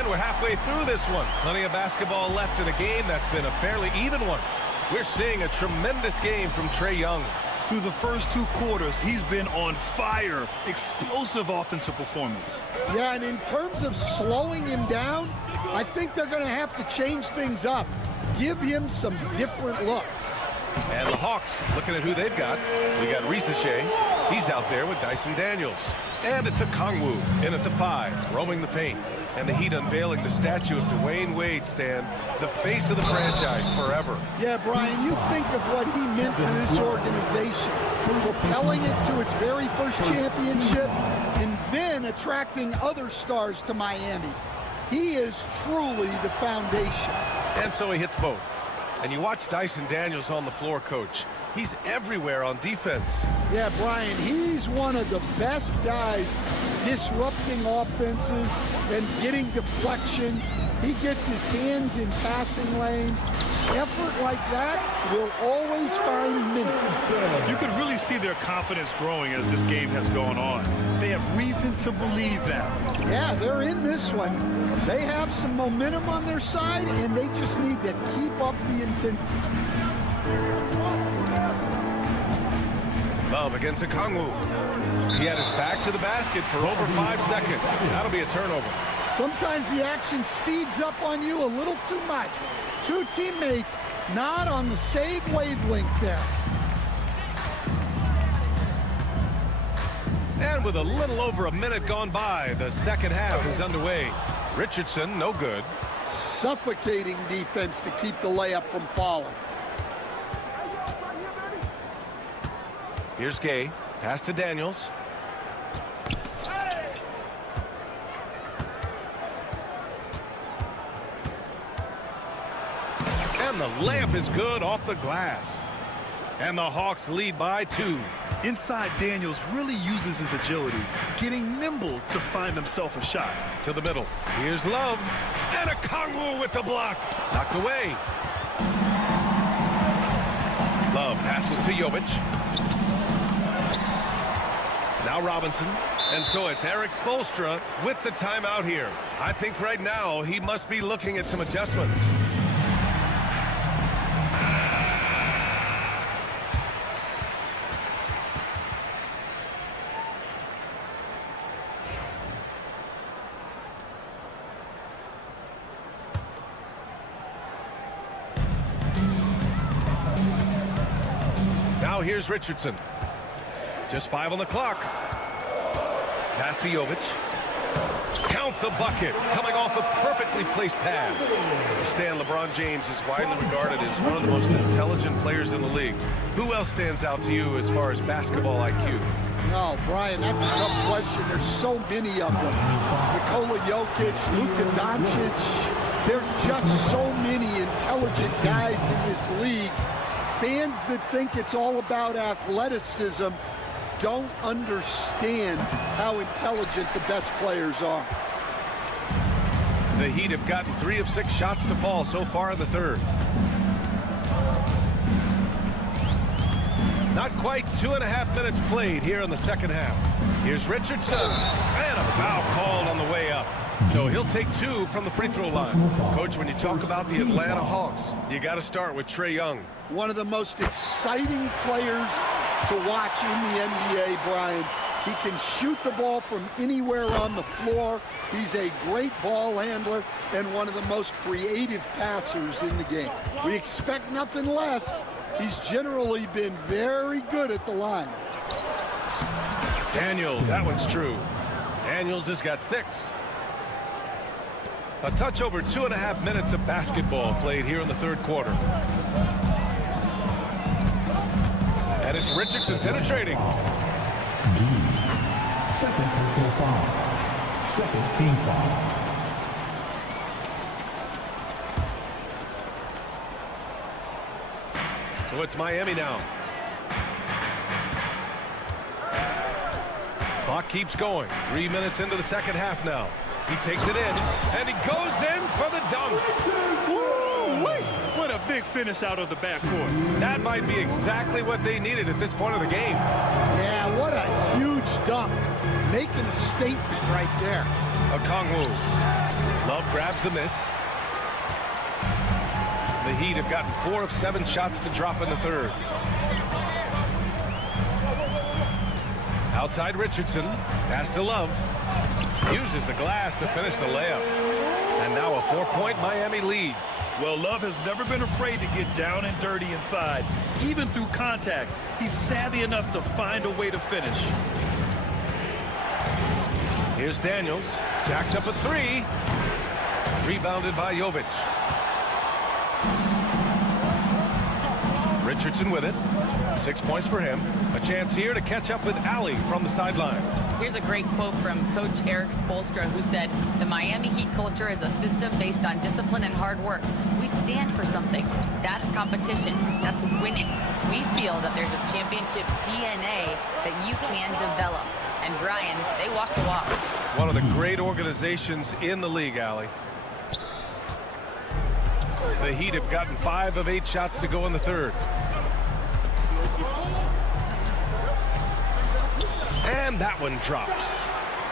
We're halfway through this one. Plenty of basketball left in a game that's been a fairly even one. We're seeing a tremendous game from Trae Young. Through the first 2 quarters, he's been on fire. Explosive offensive performance. Yeah, and in terms of slowing him down, I think they're going to have to change things up. Give him some different looks. And the Hawks, looking at who they've got. We got Risache. He's out there with Dyson Daniels. And it's a Kongwu in at the 5, roaming the paint. And the Heat unveiling the statue of Dwayne Wade, Stan, the face of the franchise forever. Yeah, Brian, you think of what he meant to this organization, propelling it to its very first championship and then attracting other stars to Miami. He is truly the foundation. And so he hits both. And you watch Dyson Daniels on the floor, Coach. He's everywhere on defense. Yeah, Brian, he's one of the best guys disrupting offenses and getting deflections. He gets his hands in passing lanes. Effort like that will always find minutes. You can really see their confidence growing as this game has gone on. They have reason to believe that. Yeah, they're in this one. They have some momentum on their side, and they just need to keep up the intensity. Love against Okongwu. He had his back to the basket for over 5 seconds. That'll be a turnover. Sometimes the action speeds up on you a little too much. 2 teammates not on the same wavelength there. And with a little over a minute gone by, the second half is underway. Richardson, no good. Suffocating defense to keep the layup from falling. Here's Gay. Pass to Daniels. And the layup is good off the glass. And the Hawks lead by 2. Inside, Daniels really uses his agility, getting nimble to find himself a shot. To the middle. Here's Love. And a Kongwu with the block. Knocked away. Love passes to Jovic. Now Robinson. And so it's Eric Spoelstra with the timeout here. I think right now he must be looking at some adjustments. Now here's Richardson. Just 5 on the clock. Pass to Jovic. Count the bucket. Coming off a perfectly placed pass. Stan, LeBron James is widely regarded as one of the most intelligent players in the league. Who else stands out to you as far as basketball IQ? No, Brian, that's a tough question. There's so many of them. Nikola Jokic, Luka Doncic. There's just so many intelligent guys in this league. Fans that think it's all about athleticism don't understand how intelligent the best players are. The Heat have gotten 3 of 6 shots to fall so far in the third. Not quite 2.5 minutes played here in the second half. Here's Richardson. And a foul called on the way up. So he'll take 2 from the free throw line. Coach, when you talk about the Atlanta Hawks, you got to start with Trae Young. One of the most exciting players to watch in the NBA, Brian. He can shoot the ball from anywhere on the floor. He's a great ball handler and one of the most creative passers in the game. We expect nothing less. He's generally been very good at the line. Daniels, that one's true. Daniels has got 6. A touch over 2.5 minutes of basketball played here in the third quarter. And it's Richardson penetrating. Second personal foul. Second team foul. So it's Miami now. Clock keeps going. 3 minutes into the second half now. He takes it in, and he goes in for the dunk. Woo-wee! What a big finish out of the backcourt. That might be exactly what they needed at this point of the game. Yeah, what a huge dunk. Making a statement right there. Kongwu. Love grabs the miss. The Heat have gotten 4 of 7 shots to drop in the third. Outside Richardson. Pass to Love. Uses the glass to finish the layup. And now a 4-point Miami lead. Well, Love has never been afraid to get down and dirty inside. Even through contact, he's savvy enough to find a way to finish. Here's Daniels. Jacks up a 3. Rebounded by Jovic. Richardson with it. 6 points for him. A chance here to catch up with Allie from the sideline. Here's a great quote from Coach Eric Spoelstra, who said, "The Miami Heat culture is a system based on discipline and hard work. We stand for something. That's competition. That's winning. We feel that there's a championship DNA that you can develop." And Brian, they walk the walk. One of the great organizations in the league, Allie. The Heat have gotten 5 of 8 shots to go in the third. And that one drops.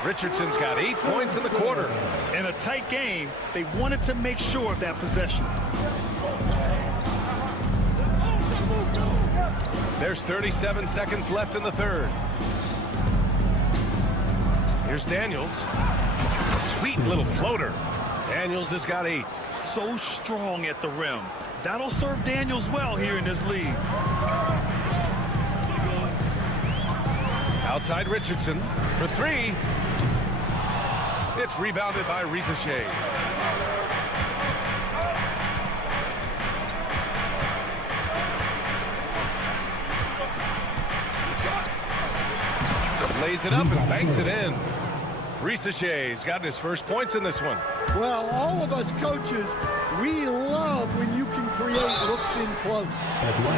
Richardson's got 8 points in the quarter. In a tight game, they wanted to make sure of that possession. There's 37 seconds left in the third. Here's Daniels. Sweet little floater. Daniels has got 8. So strong at the rim. That'll serve Daniels well here in this league. Outside Richardson for 3. It's rebounded by Rizachet. Lays it up and banks it in. Rizachet's gotten his first points in this one. Well, all of us coaches, we love when you can gets in close.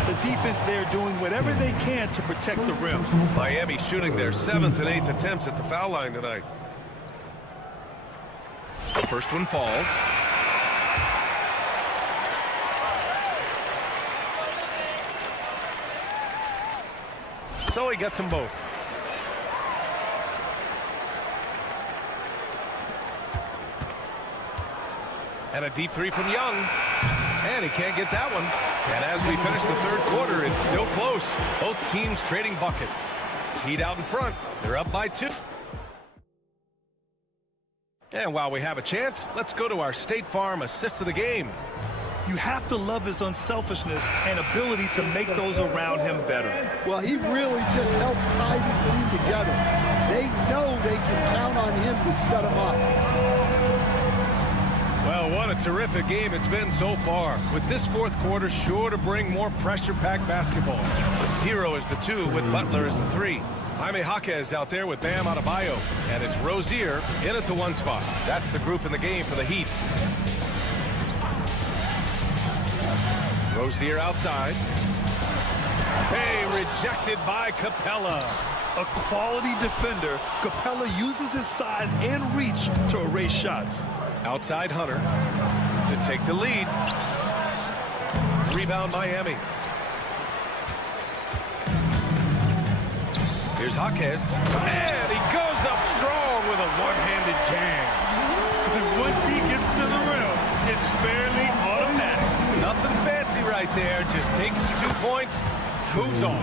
The defense there doing whatever they can to protect the rim. Miami shooting their 7th and 8th attempts at the foul line tonight. The first one falls. So he gets them both. And a deep three from Young. And he can't get that one. And as we finish the third quarter, it's still close. Both teams trading buckets. Heat out in front. They're up by 2. And while we have a chance, let's go to our State Farm assist of the game. You have to love his unselfishness and ability to make those around him better. Well, he really just helps tie this team together. They know they can count on him to set them up. Well, what a terrific game it's been so far. With this fourth quarter sure to bring more pressure-packed basketball. Hero is the 2 with Butler as the 3. Jaime Jaquez out there with Bam Adebayo. And it's Rozier in at the 1 spot. That's the group in the game for the Heat. Rozier outside. Hey, rejected by Capella. A quality defender, Capella uses his size and reach to erase shots. Outside Hunter to take the lead. Rebound Miami. Here's Jaquez. And he goes up strong with a one-handed jam. And once he gets to the rim, it's fairly automatic. Nothing fancy right there. Just takes 2 points, moves on.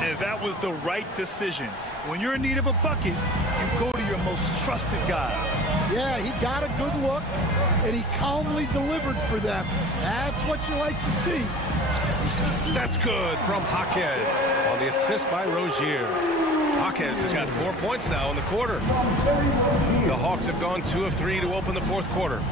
And that was the right decision. When you're in need of a bucket, you go to your most trusted guys. Yeah, he got a good look, and he calmly delivered for them. That's what you like to see. That's good from Jaquez on the assist by Rozier. Jaquez has got 4 points now in the quarter. The Hawks have gone 2 of 3 to open the fourth quarter.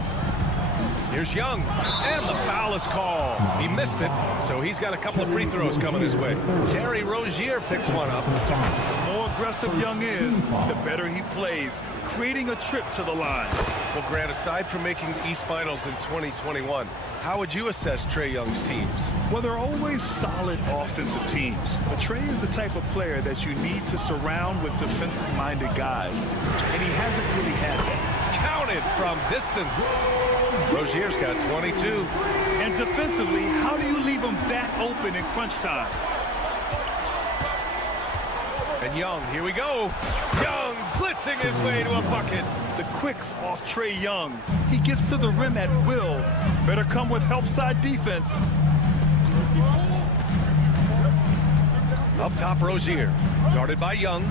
Here's Young, and the foul is called. He missed it, so he's got a couple of free throws coming his way. Terry Rozier picks one up. The more aggressive Young is, the better he plays, creating a trip to the line. Well, Grant, aside from making the East Finals in 2021, how would you assess Trae Young's teams? Well, they're always solid offensive teams. But Trae is the type of player that you need to surround with defensive-minded guys, and he hasn't really had that. Counted from distance. Rozier's got 22. And defensively, how do you leave him that open in crunch time? And Young, here we go. Young blitzing his way to a bucket. The quicks off Trae Young. He gets to the rim at will. Better come with help side defense. Up top, Rozier. Guarded by Young.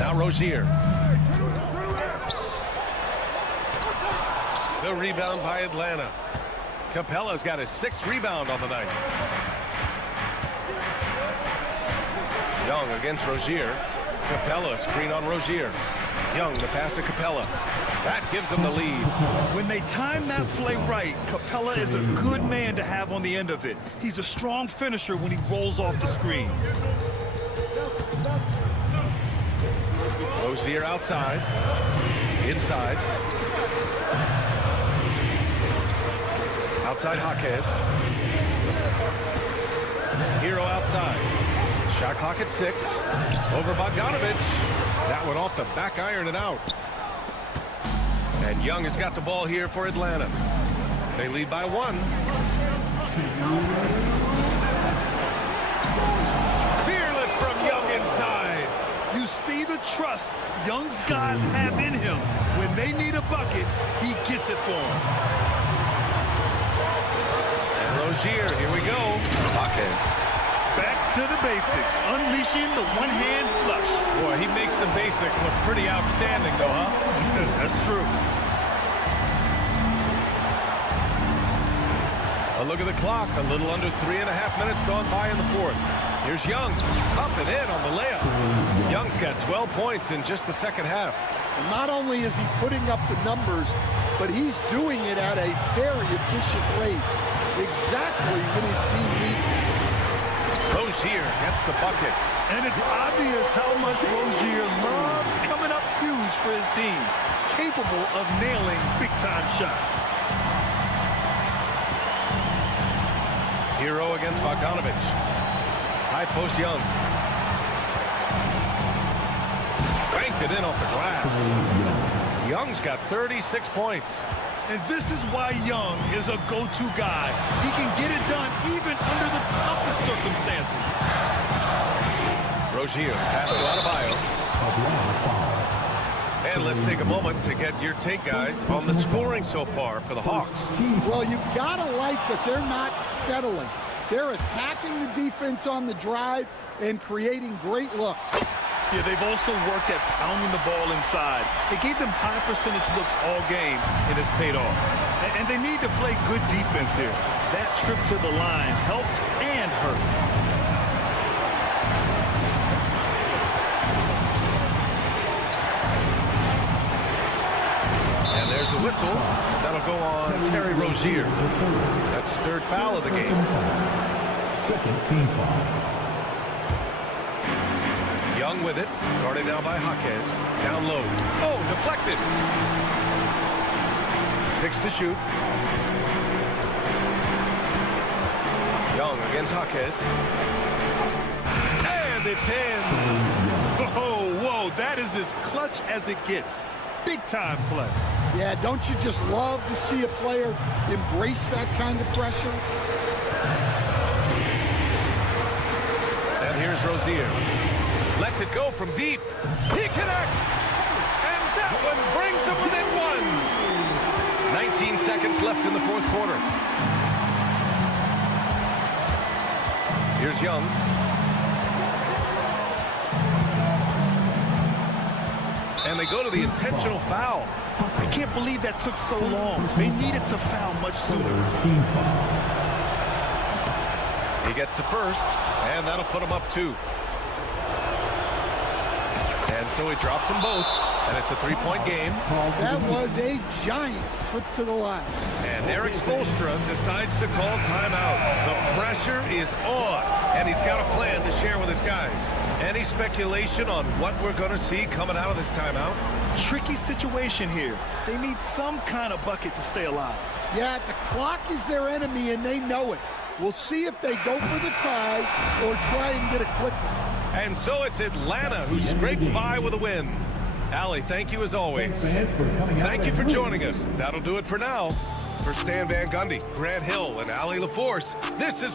Now Rozier. The rebound by Atlanta. Capella's got his 6th rebound on the night. Young against Rozier. Capella, screen on Rozier. Young, the pass to Capella. That gives them the lead. When they time that play right, Capella is a good man to have on the end of it. He's a strong finisher when he rolls off the screen. Rozier outside. Inside. Outside Jaquez. Hero outside. Shot clock at 6. Over Bogdanovich. That one off the back iron and out. And Young has got the ball here for Atlanta. They lead by 1. Fearless from Young inside. You see the trust Young's guys have in him. When they need a bucket, he gets it for them. And Rozier, here we go. Hawkins. Back to the basics, unleashing the one-hand flush. Boy, he makes the basics look pretty outstanding, though, huh? That's true. A look at the clock. A little under 3.5 minutes gone by in the fourth. Here's Young. Up and in on the layup. Young's got 12 points in just the second half. And not only is he putting up the numbers, but he's doing it at a very efficient rate. Exactly when his team needs it. Rozier gets the bucket. And it's obvious how much Rozier loves coming up huge for his team. Capable of nailing big-time shots. Hero against Bogdanovich. High post Young. Banked it in off the glass. Young's got 36 points. And this is why Young is a go-to guy. He can get it done even under the toughest circumstances. Rozier, pass to Adebayo. And let's take a moment to get your take, guys, on the scoring so far for the Hawks. Well, you've got to like that they're not settling. They're attacking the defense on the drive and creating great looks. Yeah, they've also worked at pounding the ball inside. It gave them high percentage looks all game, and it's paid off. And they need to play good defense here. That trip to the line helped and hurt. And there's the whistle. That'll go on Terry Rozier. That's his third foul of the game. Second team foul. Young with it. Guarded now by Jaquez. Down low. Oh, deflected. 6 to shoot. Young against Jaquez. And it's in. Oh, whoa, that is as clutch as it gets. Big time play. Yeah, don't you just love to see a player embrace that kind of pressure? And here's Rozier. Lets it go from deep. He connects. And that one brings him within one. 19 seconds left in the fourth quarter. Here's Young. And they go to the intentional foul. I can't believe that took so long. They needed to foul much sooner. Team foul. He gets the first, and that'll put him up 2. And so he drops them both, and it's a 3-point game. That was a giant trip to the line. And Eric Spoelstra decides to call timeout. The pressure is on, and he's got a plan to share with his guys. Any speculation on what we're going to see coming out of this timeout? Tricky situation here. They need some kind of bucket to stay alive. Yeah, the clock is their enemy, and they know it. We'll see if they go for the tie or try and get a quick one. And so it's Atlanta who scrapes by with a win. Allie, thank you as always. Thank you for joining us. That'll do it for now. For Stan Van Gundy, Grant Hill, and Allie LaForce, this is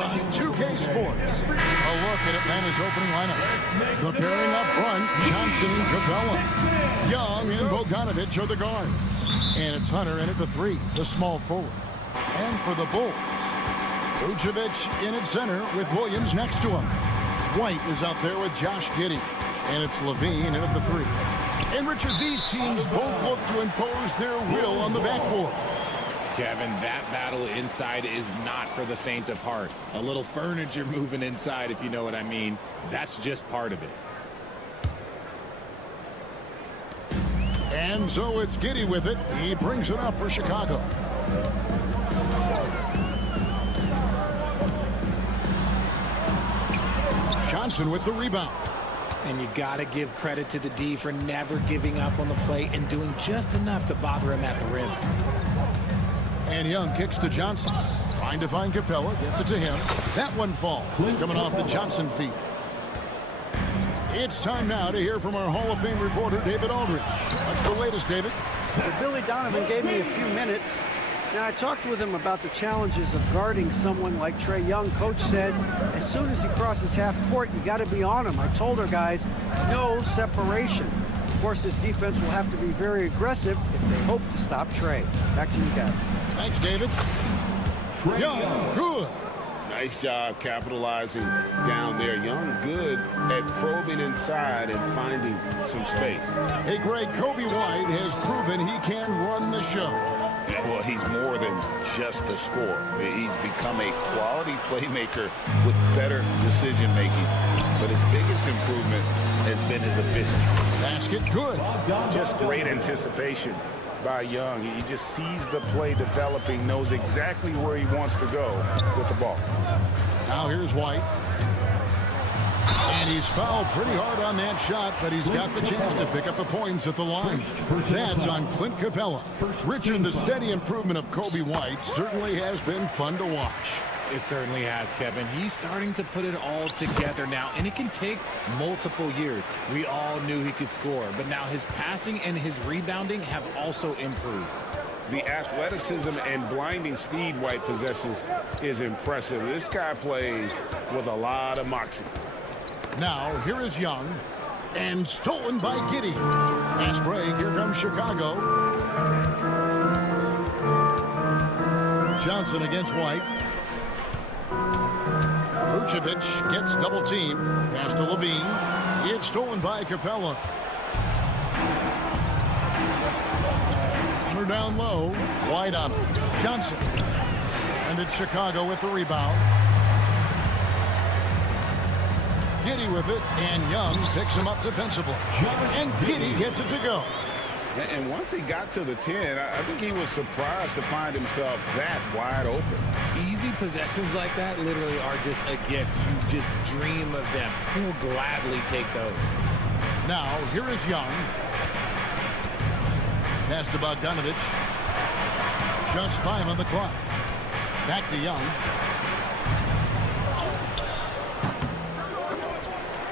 On 2K Sports, a look at Atlanta's opening lineup. The pairing up front, Johnson and Capella. Young and Bogdanovich are the guards. And it's Hunter in at the 3, the small forward. And for the Bulls, Vucevic in at center with Williams next to him. White is out there with Josh Giddey. And it's Levine in at the 3. And Richard, these teams both look to impose their will on the backboard. Kevin, that battle inside is not for the faint of heart. A little furniture moving inside, if you know what I mean. That's just part of it. And so it's Giddey with it. He brings it up for Chicago. Johnson with the rebound. And you got to give credit to the D for never giving up on the play and doing just enough to bother him at the rim. And Young kicks to Johnson. Trying to find Capella. Gets it to him. That one falls. Coming off the Johnson feet. It's time now to hear from our Hall of Fame reporter, David Aldridge. What's the latest, David? Well, Billy Donovan gave me a few minutes. Now, I talked with him about the challenges of guarding someone like Trae Young. Coach said, as soon as he crosses half court, you got to be on him. I told our guys, no separation. Of course, this defense will have to be very aggressive if they hope to stop Trae. Back to you guys. Thanks, David. Young, good. Nice job capitalizing down there. Young good at probing inside and finding some space. Hey, Greg, Kobe White has proven he can run the show. Yeah, well, he's more than just a scorer. He's become a quality playmaker with better decision-making. But his biggest improvement has been his efficiency. Basket, good. Just great anticipation by Young. He just sees the play developing, knows exactly where he wants to go with the ball. Now here's White. And he's fouled pretty hard on that shot, but he's got the chance to pick up the points at the line. That's on Clint Capella. Richard, the steady improvement of Kobe White certainly has been fun to watch. It certainly has, Kevin. He's starting to put it all together now, and it can take multiple years. We all knew he could score, but now his passing and his rebounding have also improved. The athleticism and blinding speed White possesses is impressive. This guy plays with a lot of moxie. Now, here is Young, and stolen by Giddey. Fast break, here comes Chicago. Johnson against White. Vucevic gets double teamed. Pass to Levine. It's stolen by Capella. Hunter down low. White on him. Johnson. And it's Chicago with the rebound. Giddey with it, and Young picks him up defensively. And Giddey gets it to go. And once he got to the 10, I think he was surprised to find himself that wide open. Easy possessions like that literally are just a gift. You just dream of them. He'll gladly take those. Now, here is Young. Pass to Bogdanovich. Just 5 on the clock. Back to Young.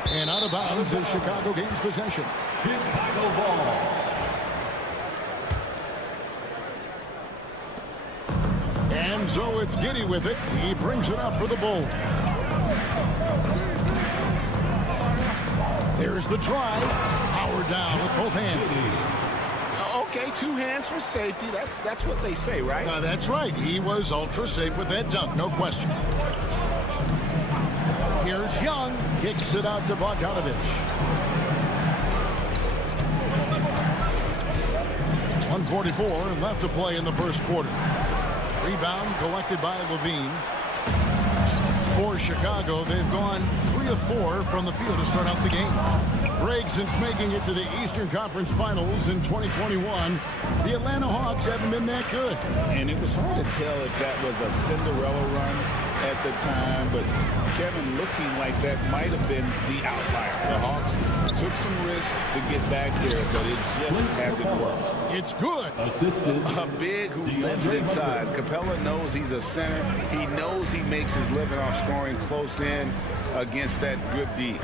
And out of bounds as Chicago gains possession. Chicago ball. And so it's Giddey with it. He brings it up for the Bulls. There's the drive. Howard down with both hands. Okay, 2 hands for safety. That's what they say, right? That's right. He was ultra safe with that dunk, no question. Here's Young. Kicks it out to Bogdanovich. 1:44 left to play in the first quarter. Rebound collected by Levine. For Chicago, they've gone 3 of 4 from the field to start out the game. Greg, since making it to the Eastern Conference Finals in 2021, the Atlanta Hawks haven't been that good. And it was hard to tell if that was a Cinderella run at the time, but Kevin, looking like that might have been the outlier. The Hawks took some risks to get back there, but it just hasn't worked. It's good. A big who lives inside. Capella knows he's a center. He knows he makes his living off scoring close in against that good D.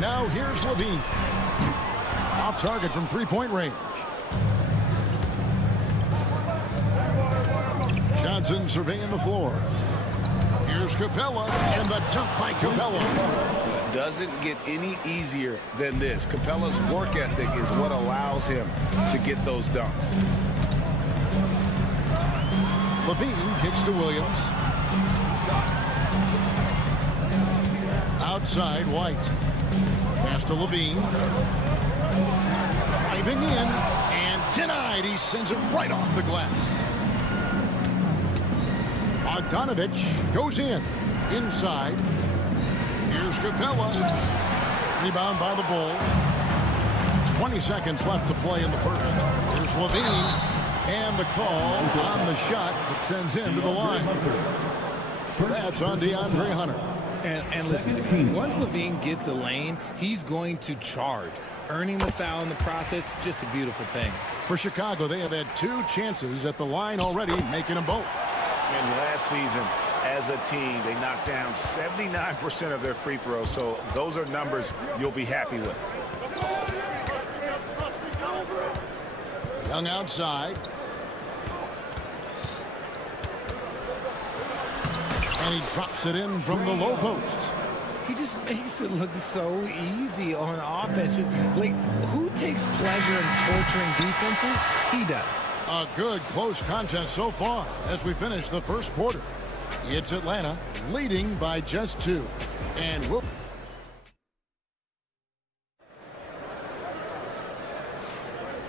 Now here's Levine. Off target from three-point range. Johnson surveying the floor. Here's Here's Capella, and the dunk by Capella. Doesn't get any easier than this. Capella's work ethic is what allows him to get those dunks. Levine kicks to Williams. Outside, White. Pass to Levine. Driving in, and denied. He sends it right off the glass. Bogdanovich goes in. Inside. Here's Capella. Rebound by the Bulls. 20 seconds left to play in the first. Here's Levine. And the call on the shot that sends him to the line. That's on DeAndre Hunter. And listen to me, once Levine gets a lane, he's going to charge. Earning the foul in the process, just a beautiful thing. For Chicago, they have had 2 chances at the line already, making them both. And last season, as a team, they knocked down 79% of their free throws, so those are numbers you'll be happy with. Young outside. And he drops it in from the low post. He just makes it look so easy on offense. Like, who takes pleasure in torturing defenses? He does. A good close contest so far as we finish the first quarter. It's Atlanta leading by just 2. And whoop.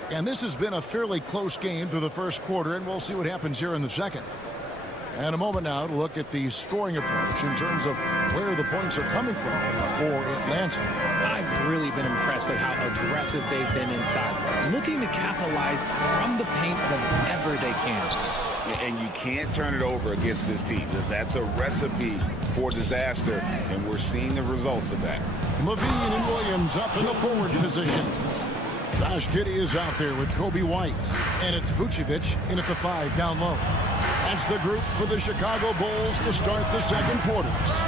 And this has been a fairly close game through the first quarter, and we'll see what happens here in the second. And a moment now to look at the scoring approach in terms of where the points are coming from for Atlanta. I've really been impressed with how aggressive they've been inside, looking to capitalize from the paint whenever they can. And you can't turn it over against this team. That's a recipe for disaster, and we're seeing the results of that. Levine and Williams up in the forward position. Josh Giddey is out there with Kobe White, and it's Vucevic in at the 5 down low. That's the group for the Chicago Bulls to start the second quarters.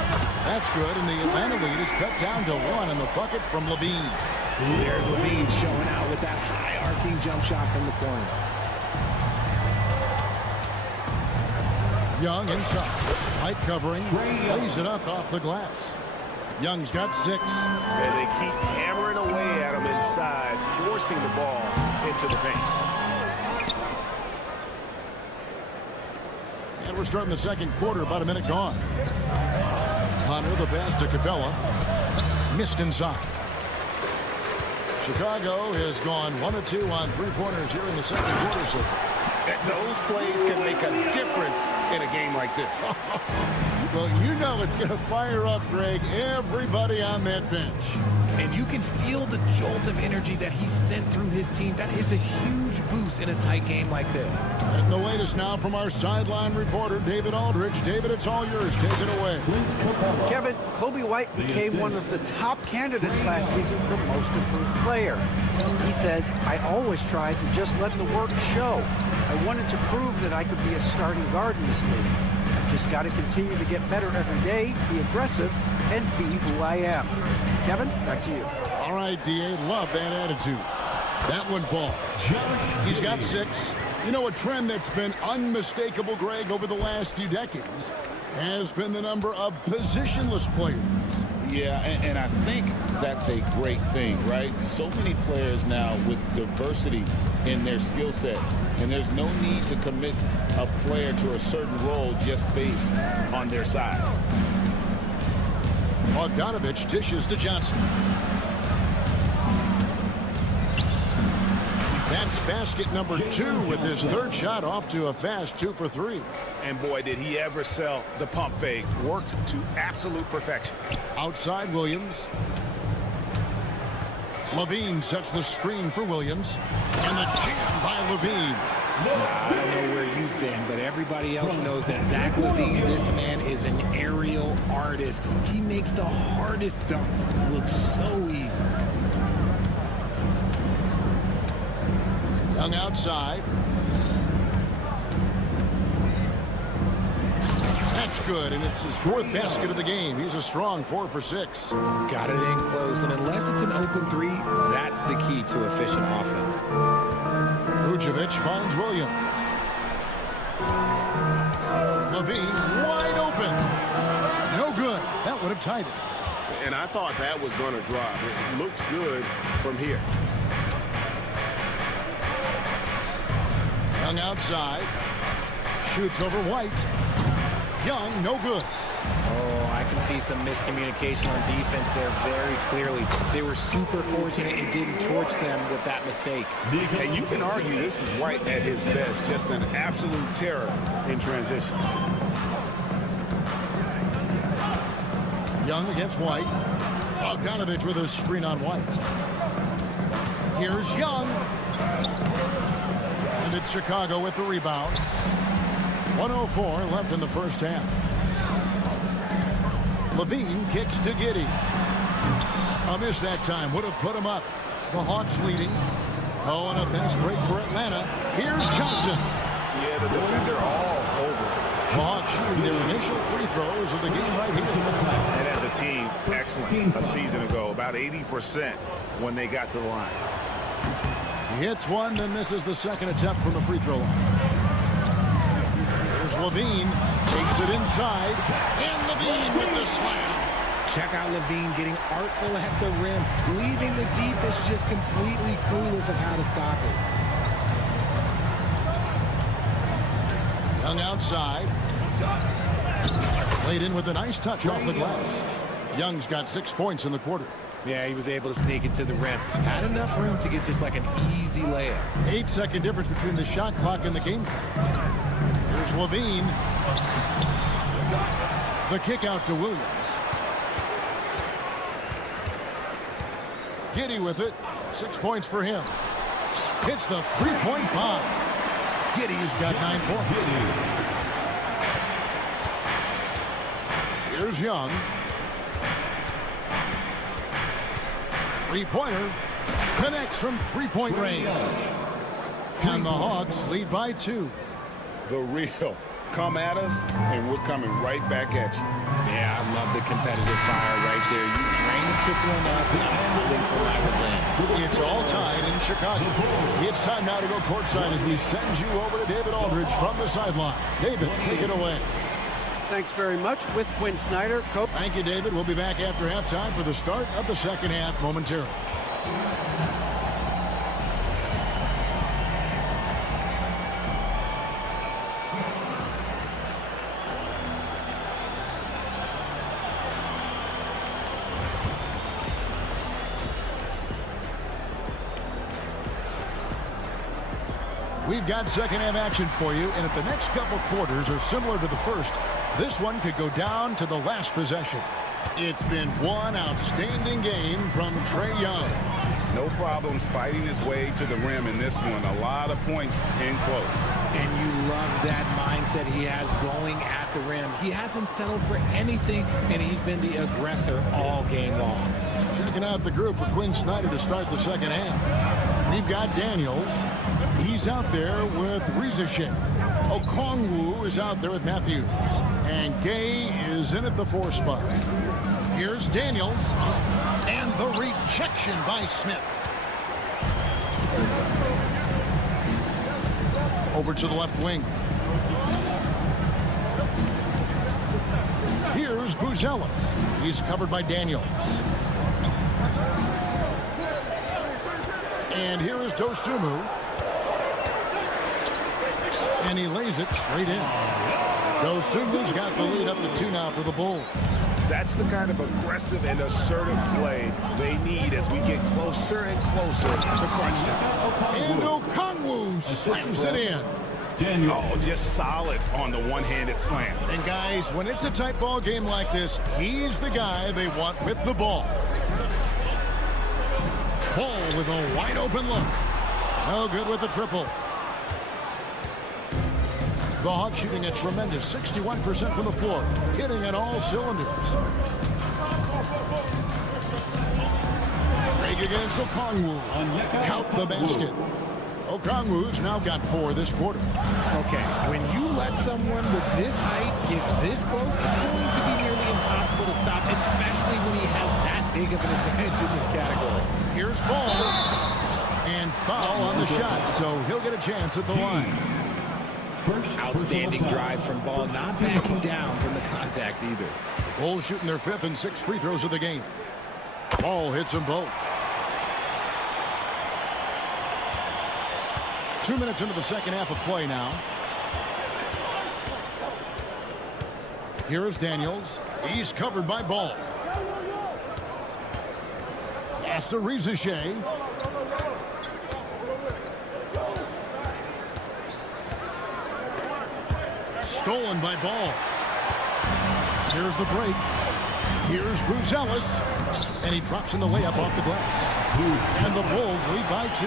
That's good, and the Atlanta lead is cut down to 1 in the bucket from Levine. There's Levine showing out with that high arcing jump shot from the corner. Young inside. White covering. Lays it up off the glass. Young's got 6. And they keep hammering away at him inside, forcing the ball into the paint. And we're starting the second quarter, about a minute gone. Hunter, the pass to Capella. Missed inside. Chicago has gone 1 of 2 on 3-pointers here in the second quarter so far. Those plays can make a difference in a game like this. Well, you know it's going to fire up, Greg, everybody on that bench. And you can feel the jolt of energy that he sent through his team. That is a huge boost in a tight game like this. And the latest now from our sideline reporter, David Aldridge. David, it's all yours. Take it away. Kevin, Kobe White became one of the top candidates last season for most improved player. He says, I always tried to just let the work show. I wanted to prove that I could be a starting guard in this league. I've just got to continue to get better every day, be aggressive, and be who I am. Kevin, back to you. All right, D.A., love that attitude. That one falls. He's got 6. You know, a trend that's been unmistakable, Greg, over the last few decades has been the number of positionless players. Yeah, and I think that's a great thing, right? So many players now with diversity in their skill set, and there's no need to commit a player to a certain role just based on their size. Bogdanovich dishes to Johnson. That's basket number 2 with his 3rd shot off to a fast 2 for 3. And boy, did he ever sell the pump fake. Worked to absolute perfection. Outside Williams. Levine sets the screen for Williams. And the jam by Levine. I don't know where you've been, but everybody else knows that Zach Levine, this man is an aerial artist. He makes the hardest dunks look so easy. Young outside. That's good, and it's his 4th basket of the game. He's a strong 4 for 6. Got it in close, and unless it's an open 3, that's the key to efficient offense. Vucevic finds Williams. Levine wide open. tied it. And I thought that was going to drop. It looked good from here. Young outside. Shoots over White. Young, no good. Oh, I can see some miscommunication on defense there very clearly. They were super fortunate it didn't torch them with that mistake. And you can argue this is White at his best, just an absolute terror in transition. Young against White. Bogdanovich with a screen on White. Here's Young. And it's Chicago with the rebound. 1:04 left in the first half. Levine kicks to Giddey. A miss that time. Would have put him up. The Hawks leading. Oh, and a fast break for Atlanta. Here's Johnson. Yeah, the defender all over. The Hawks shooting their initial free throws of the game right here. And as a team, excellent a season ago. About 80% when they got to the line. He hits one, then misses the second attempt from the free throw line. Here's Levine. Takes it inside. And Levine with the slam. Check out Levine getting artful at the rim, leaving the defense just completely clueless of how to stop it. Young outside. Laid in with a nice touch off the glass. Young's got 6 points in the quarter. Yeah, he was able to sneak it to the rim. Had enough room to get just like an easy layup. 8-second difference between the shot clock and the game clock. Here's Levine. The kick out to Williams. Giddey with it. 6 points for him. Hits the three-point bomb. Giddey's got 9 points. Here's Young. Three-pointer. Connects from three-point range. And the Hawks lead by 2. The real. Come at us, and we're coming right back at you. Yeah, I love the competitive fire right there. You drain a triple on us, and I'm coming for my revenge. It's all tied in Chicago. It's time now to go courtside as we send you over to David Aldridge from the sideline. David, take it away. Thanks very much. With Quinn Snyder, coach. Thank you, David. We'll be back after halftime for the start of the second half momentarily. We've got second half action for you, and if the next couple quarters are similar to the first, this one could go down to the last possession. It's been one outstanding game from Trae Young. No problems fighting his way to the rim in this one. A lot of points in close. And you love that mindset he has going at the rim. He hasn't settled for anything, and he's been the aggressor all game long. Checking out the group for Quinn Snyder to start the second half. We've got Daniels. He's out there with Rizashek. Okongwu is out there with Matthews. And Gay is in at the 4 spot. Here's Daniels. And the rejection by Smith. Over to the left wing. Here's Buzelis. He's covered by Daniels. And here is Dosunmu. And he lays it straight in. Dosunmu's got the lead up to 2 now for the Bulls. That's the kind of aggressive and assertive play they need as we get closer and closer to crunch time. And Okongwu slams it in. Oh, just solid on the one-handed slam. And guys, when it's a tight ball game like this, he's the guy they want with the ball. Ball with a wide open look. No good with the triple. The Hawks shooting a tremendous 61% from the floor, hitting at all cylinders. Break against Okongwu. Count the basket. Okongwu's now got 4 this quarter. Okay, when you let someone with this height get this close, it's going to be nearly impossible to stop, especially when he has that big of an advantage in this category. Here's Ball. And foul on the shot, so he'll get a chance at the line. Outstanding drive from Ball, not backing down from the contact either. Bulls shooting their 5th and 6th free throws of the game. Ball hits them both. 2 minutes into the second half of play now. Here is Daniels. He's covered by Ball. Pass to Shea. Stolen by Ball. Here's the break. Here's Bruce Ellis. And he drops in the layup off the glass. And the Bulls lead by 2.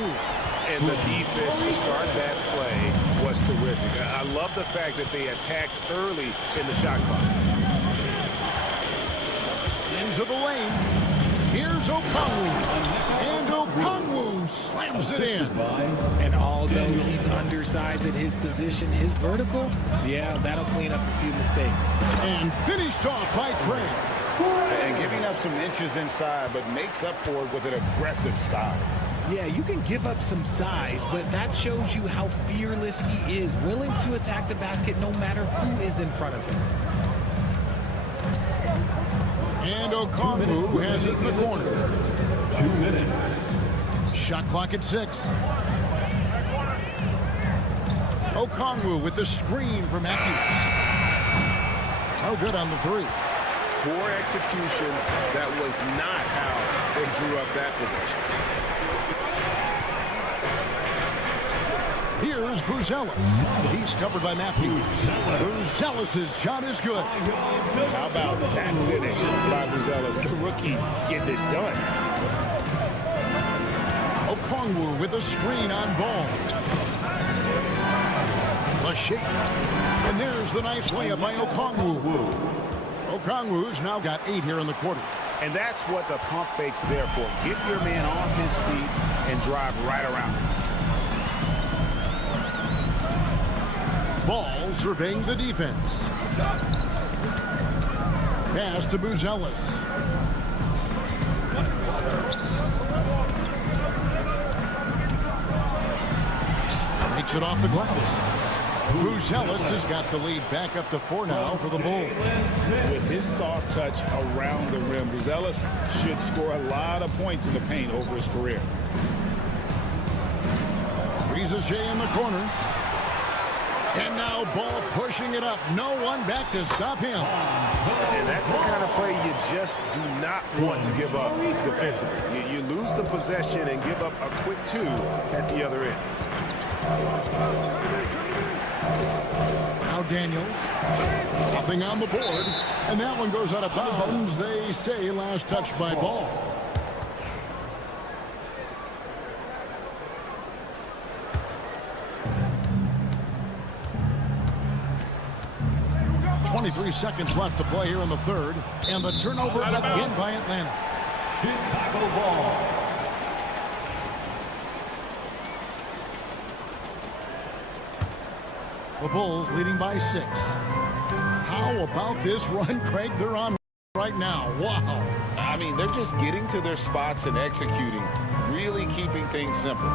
And the defense to start that play was terrific. I love the fact that they attacked early in the shot clock. Into the lane. Here's Okongwu. And Okongwu slams it in. And although he's undersized at his position, his vertical, yeah, that'll clean up a few mistakes. And finished off by Trey. And giving up some inches inside, but makes up for it with an aggressive style. Yeah, you can give up some size, but that shows you how fearless he is, willing to attack the basket no matter who is in front of him. And Okongwu has it in the corner. 2 minutes. Shot clock at 6. Okongwu with the screen for Matthews. No good on the 3. Poor execution. That was not how they drew up that possession. Here's Bruce Ellis. He's covered by Matthews. Bruce Ellis' shot is good. How about that finish by Bruce Ellis? The rookie getting it done. Okongwu with a screen on Ball. A shake. And there's the nice layup by Okongwu. Okongwu's now got 8 here in the quarter. And that's what the pump fake's there for. Get your man off his feet and drive right around him. Ball surveying the defense. Pass to Bruce Ellis. Makes it off the glass. Bruce Ellis has got the lead back up to 4 now for the Bulls. With his soft touch around the rim, Bruce Ellis should score a lot of points in the paint over his career. Shea in the corner. And now Ball pushing it up. No one back to stop him. And that's the kind of play you just do not want to give up defensively. You lose the possession and give up a quick 2 at the other end. Now Daniels. Nothing on the board. And that one goes out of bounds. They say last touch by Ball. .23 seconds left to play here in the 3rd. And the turnover again by Atlanta. Chicago ball. The Bulls leading by 6. How about this run, Craig? They're on right now. Wow. I mean, they're just getting to their spots and executing, really keeping things simple.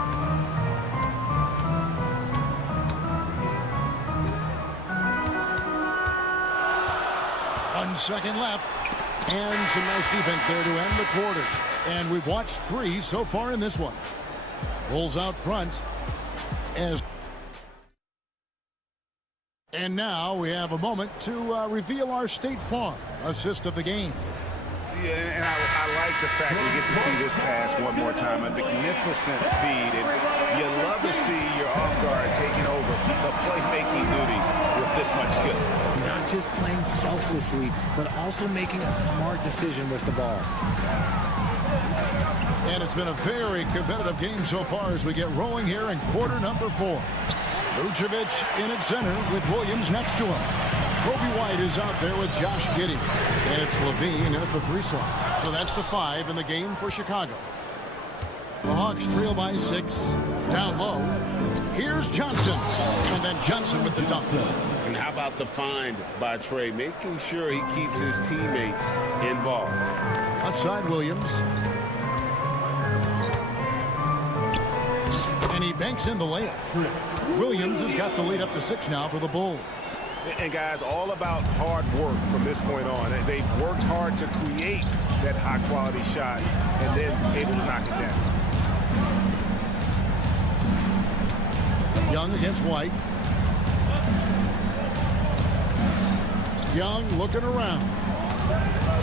1 second left. And some nice defense there to end the quarter. And we've watched 3 so far in this one. Bulls out front. And now we have a moment to reveal our State Farm assist of the game. Yeah, and I like the fact we get to see this pass one more time. A magnificent feed, and you love to see your off guard taking over the playmaking duties with this much skill. Not just playing selflessly, but also making a smart decision with the ball. And it's been a very competitive game so far as we get rolling here in quarter number 4. Vucevic in at center with Williams next to him. Kobe White is out there with Josh Giddey. And it's Levine at the 3 slot. So that's the 5 in the game for Chicago. The Hawks trail by 6. Down low. Here's Johnson. And then Johnson with the dunk. And how about the find by Trey, making sure he keeps his teammates involved. Outside Williams. And he banks in the layup. Williams has got the lead up to 6 now for the Bulls. And guys, all about hard work from this point on. They've worked hard to create that high-quality shot and then able to knock it down. Young against White. Young looking around.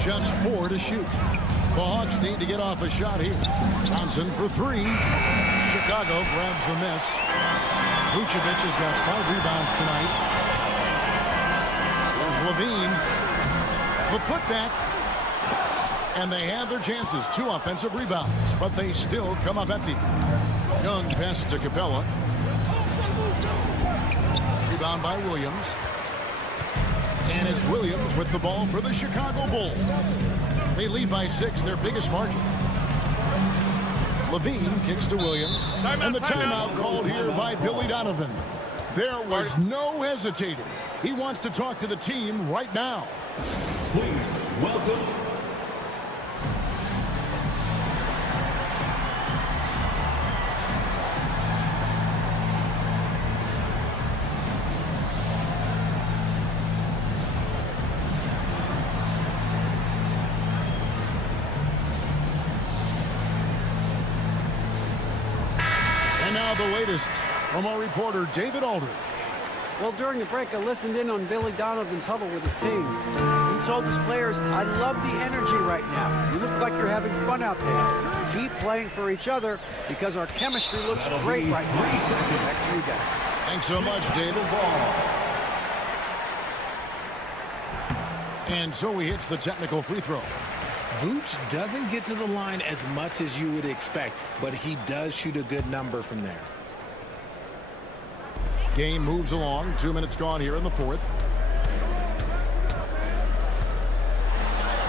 Just 4 to shoot. The Hawks need to get off a shot here. Johnson for 3. Chicago grabs the miss. Vucevic has got 5 rebounds tonight. There's Levine. The putback. And they have their chances. 2 offensive rebounds, but they still come up empty. Young passes to Capella. Rebound by Williams. And it's Williams with the ball for the Chicago Bulls. They lead by 6, their biggest margin. Levine kicks to Williams. And the timeout called here by Billy Donovan. There was no hesitating. He wants to talk to the team right now. Please welcome The latest from our reporter, David Aldridge. Well, during the break, I listened in on Billy Donovan's huddle with his team. He told his players, I love the energy right now. You look like you're having fun out there. Keep playing for each other because our chemistry looks great right now. Back to you guys. Thanks so much, David Ball. And so he hits the technical free throw. Vooch doesn't get to the line as much as you would expect, but he does shoot a good number from there. Game moves along. 2 minutes gone here in the 4th.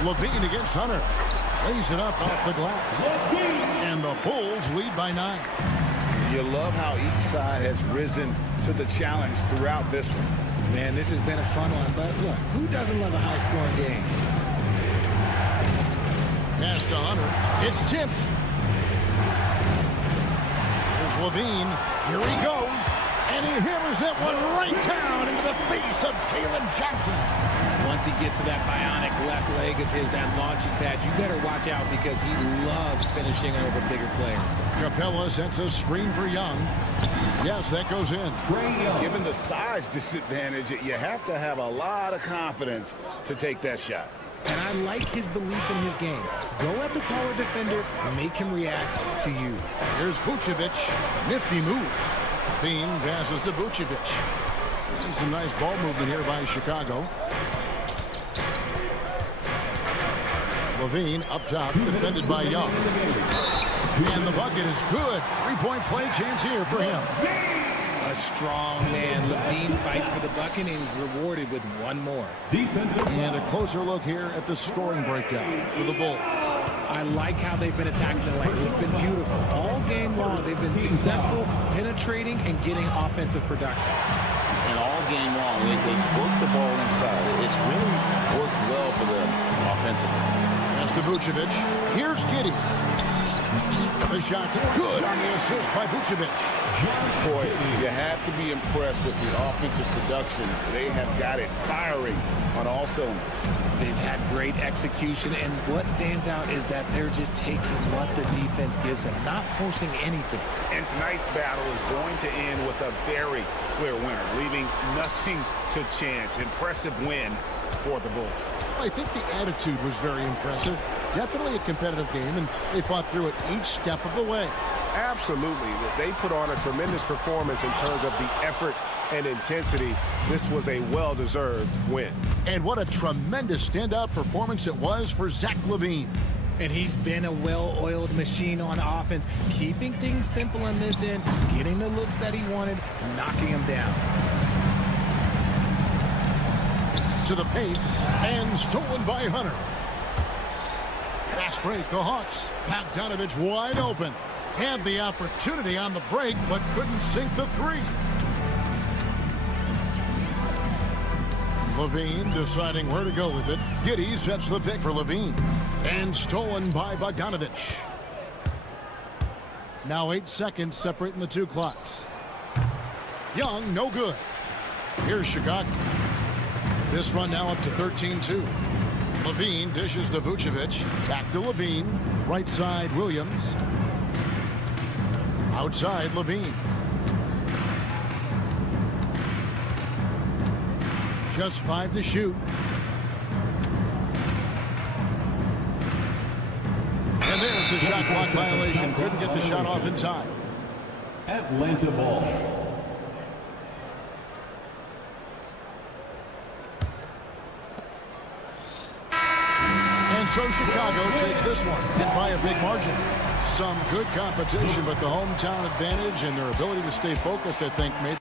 Levine against Hunter. Lays it up off the glass. And the Bulls lead by 9. You love how each side has risen to the challenge throughout this one. Man, this has been a fun one, but look, who doesn't love a high-scoring game? Pass to Hunter. It's tipped. Here's Levine. Here he goes. And he hammers that one right down into the face of Jalen Johnson. Once he gets to that bionic left leg of his, that launching pad, you better watch out because he loves finishing over bigger players. Capella sets a screen for Young. Yes, that goes in. Given the size disadvantage, you have to have a lot of confidence to take that shot. And I like his belief in his game. Go at the taller defender, make him react to you. Here's Vucevic. Nifty move. Bean passes to Vucevic. And some nice ball movement here by Chicago. Levine up top, defended by Young. And the bucket is good. 3-point play chance here for him. A strong man. Levine fights for the bucket and is rewarded with one more. And a closer look here at the scoring breakdown for the Bulls. I like how they've been attacking the lane. It's been beautiful. All game long, they've been successful penetrating and getting offensive production. And all game long, they work the ball inside. It's really worked well for them offensively. Pass to Vucevic. Here's Giddey. The shot's good on the assist by Vucevic. Boy, you have to be impressed with the offensive production. They have got it firing on all cylinders. They've had great execution, and what stands out is that they're just taking what the defense gives them, not forcing anything. And tonight's battle is going to end with a very clear winner, leaving nothing to chance. Impressive win for the Bulls. I think the attitude was very impressive. Definitely a competitive game, and they fought through it each step of the way. Absolutely. They put on a tremendous performance in terms of the effort and intensity. This was a well-deserved win. And what a tremendous standout performance it was for Zach LaVine. And he's been a well-oiled machine on offense, keeping things simple in this end, getting the looks that he wanted, knocking them down. To the paint, and stolen by Hunter. Fast break, the Hawks. Bogdanovich wide open. Had the opportunity on the break, but couldn't sink the three. Levine deciding where to go with it. Giddey sets the pick for Levine. And stolen by Bogdanovich. Now 8 seconds separating the two clocks. Young, no good. Here's Chicago. This run now up to 13-2. Levine dishes to Vucevic. Back to Levine. Right side, Williams. Outside, Levine. Just 5 to shoot. And there's the shot clock violation. Couldn't get the shot off in time. Atlanta ball. And so Chicago takes this one, and by a big margin. Some good competition, but the hometown advantage and their ability to stay focused, I think, made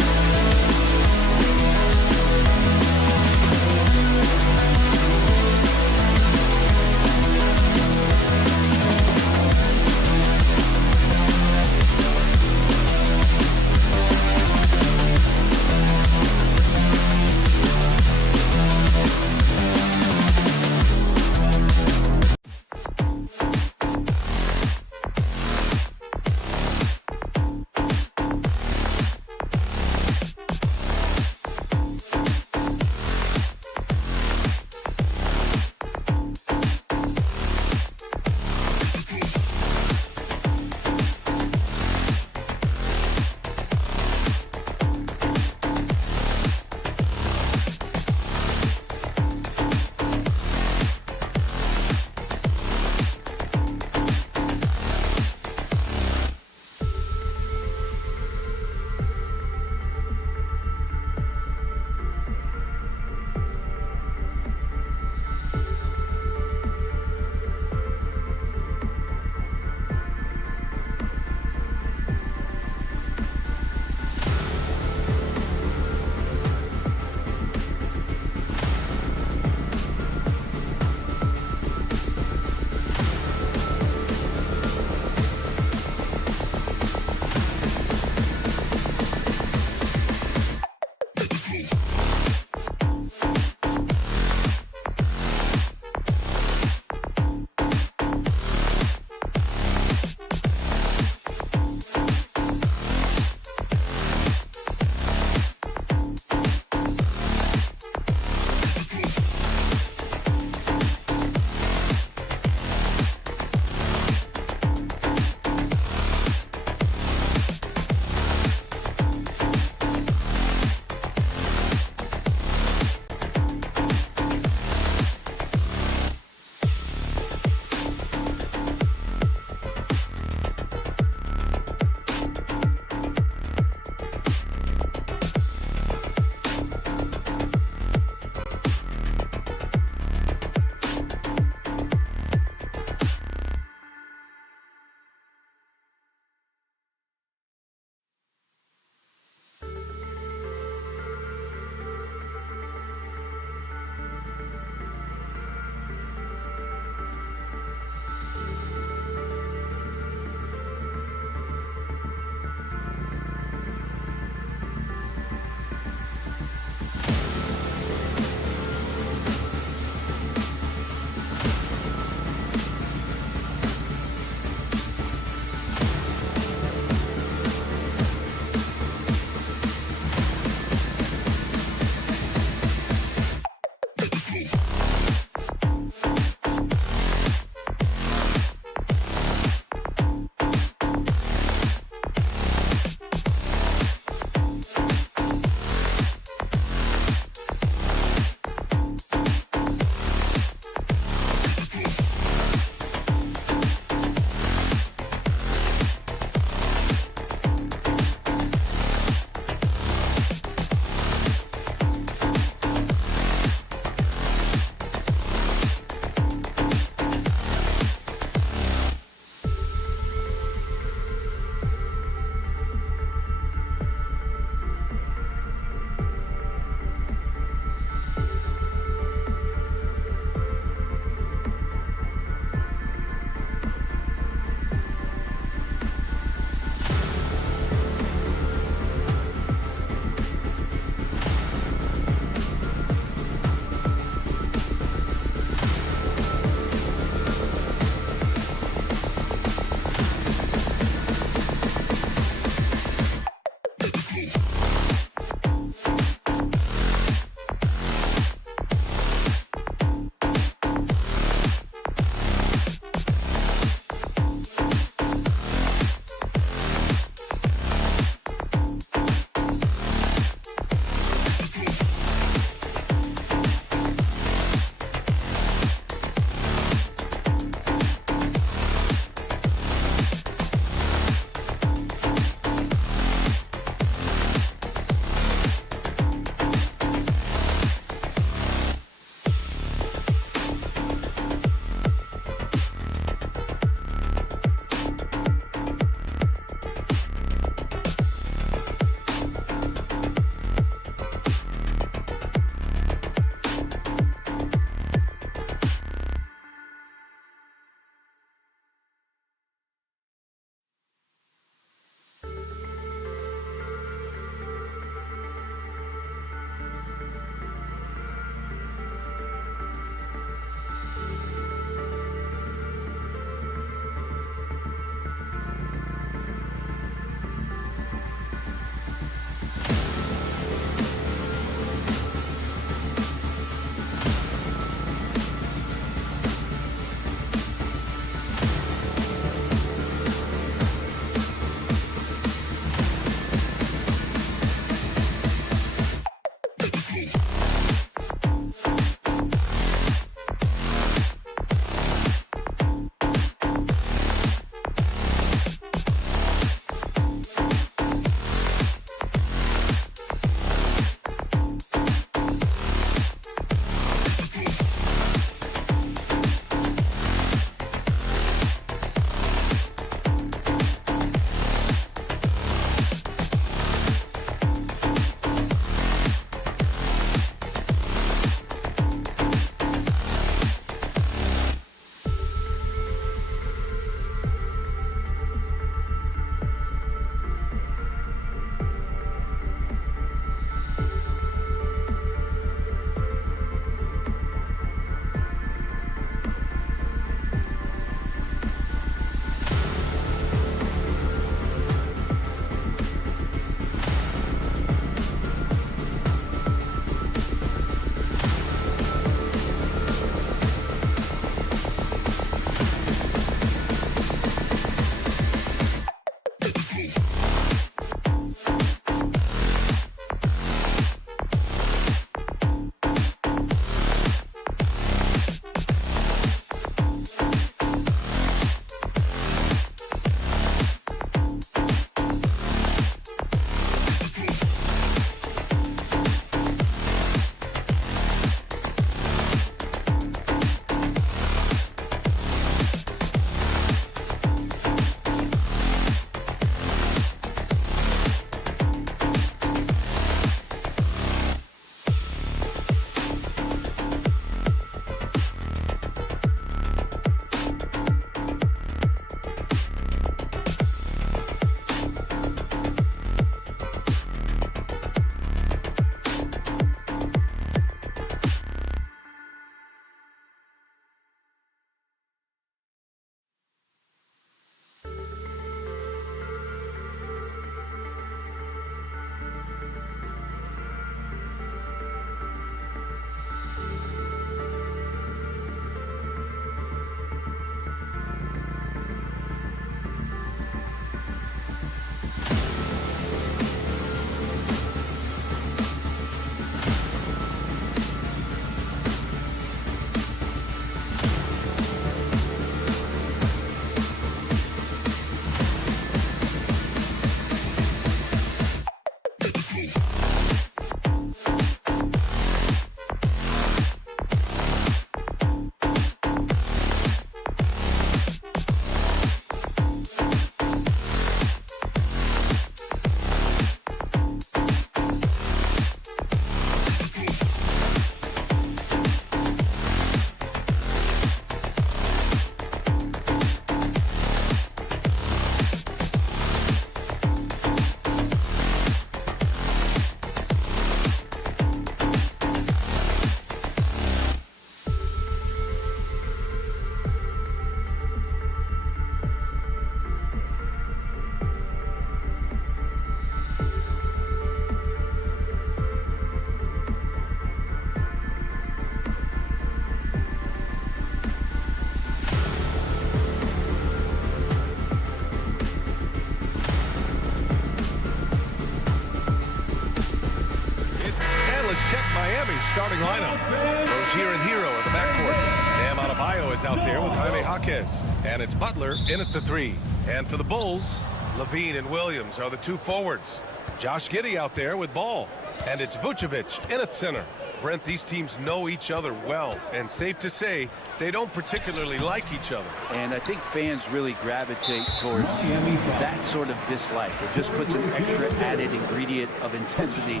starting lineup. Rozier and Hero at the backcourt. Bam Adebayo is out there with Jaime Jaquez. And it's Butler in at the 3. And for the Bulls, Levine and Williams are the 2 forwards. Josh Giddey out there with Ball. And it's Vucevic in at center. Brent, these teams know each other well, and safe to say they don't particularly like each other. And I think fans really gravitate towards that sort of dislike. It just puts an extra added ingredient of intensity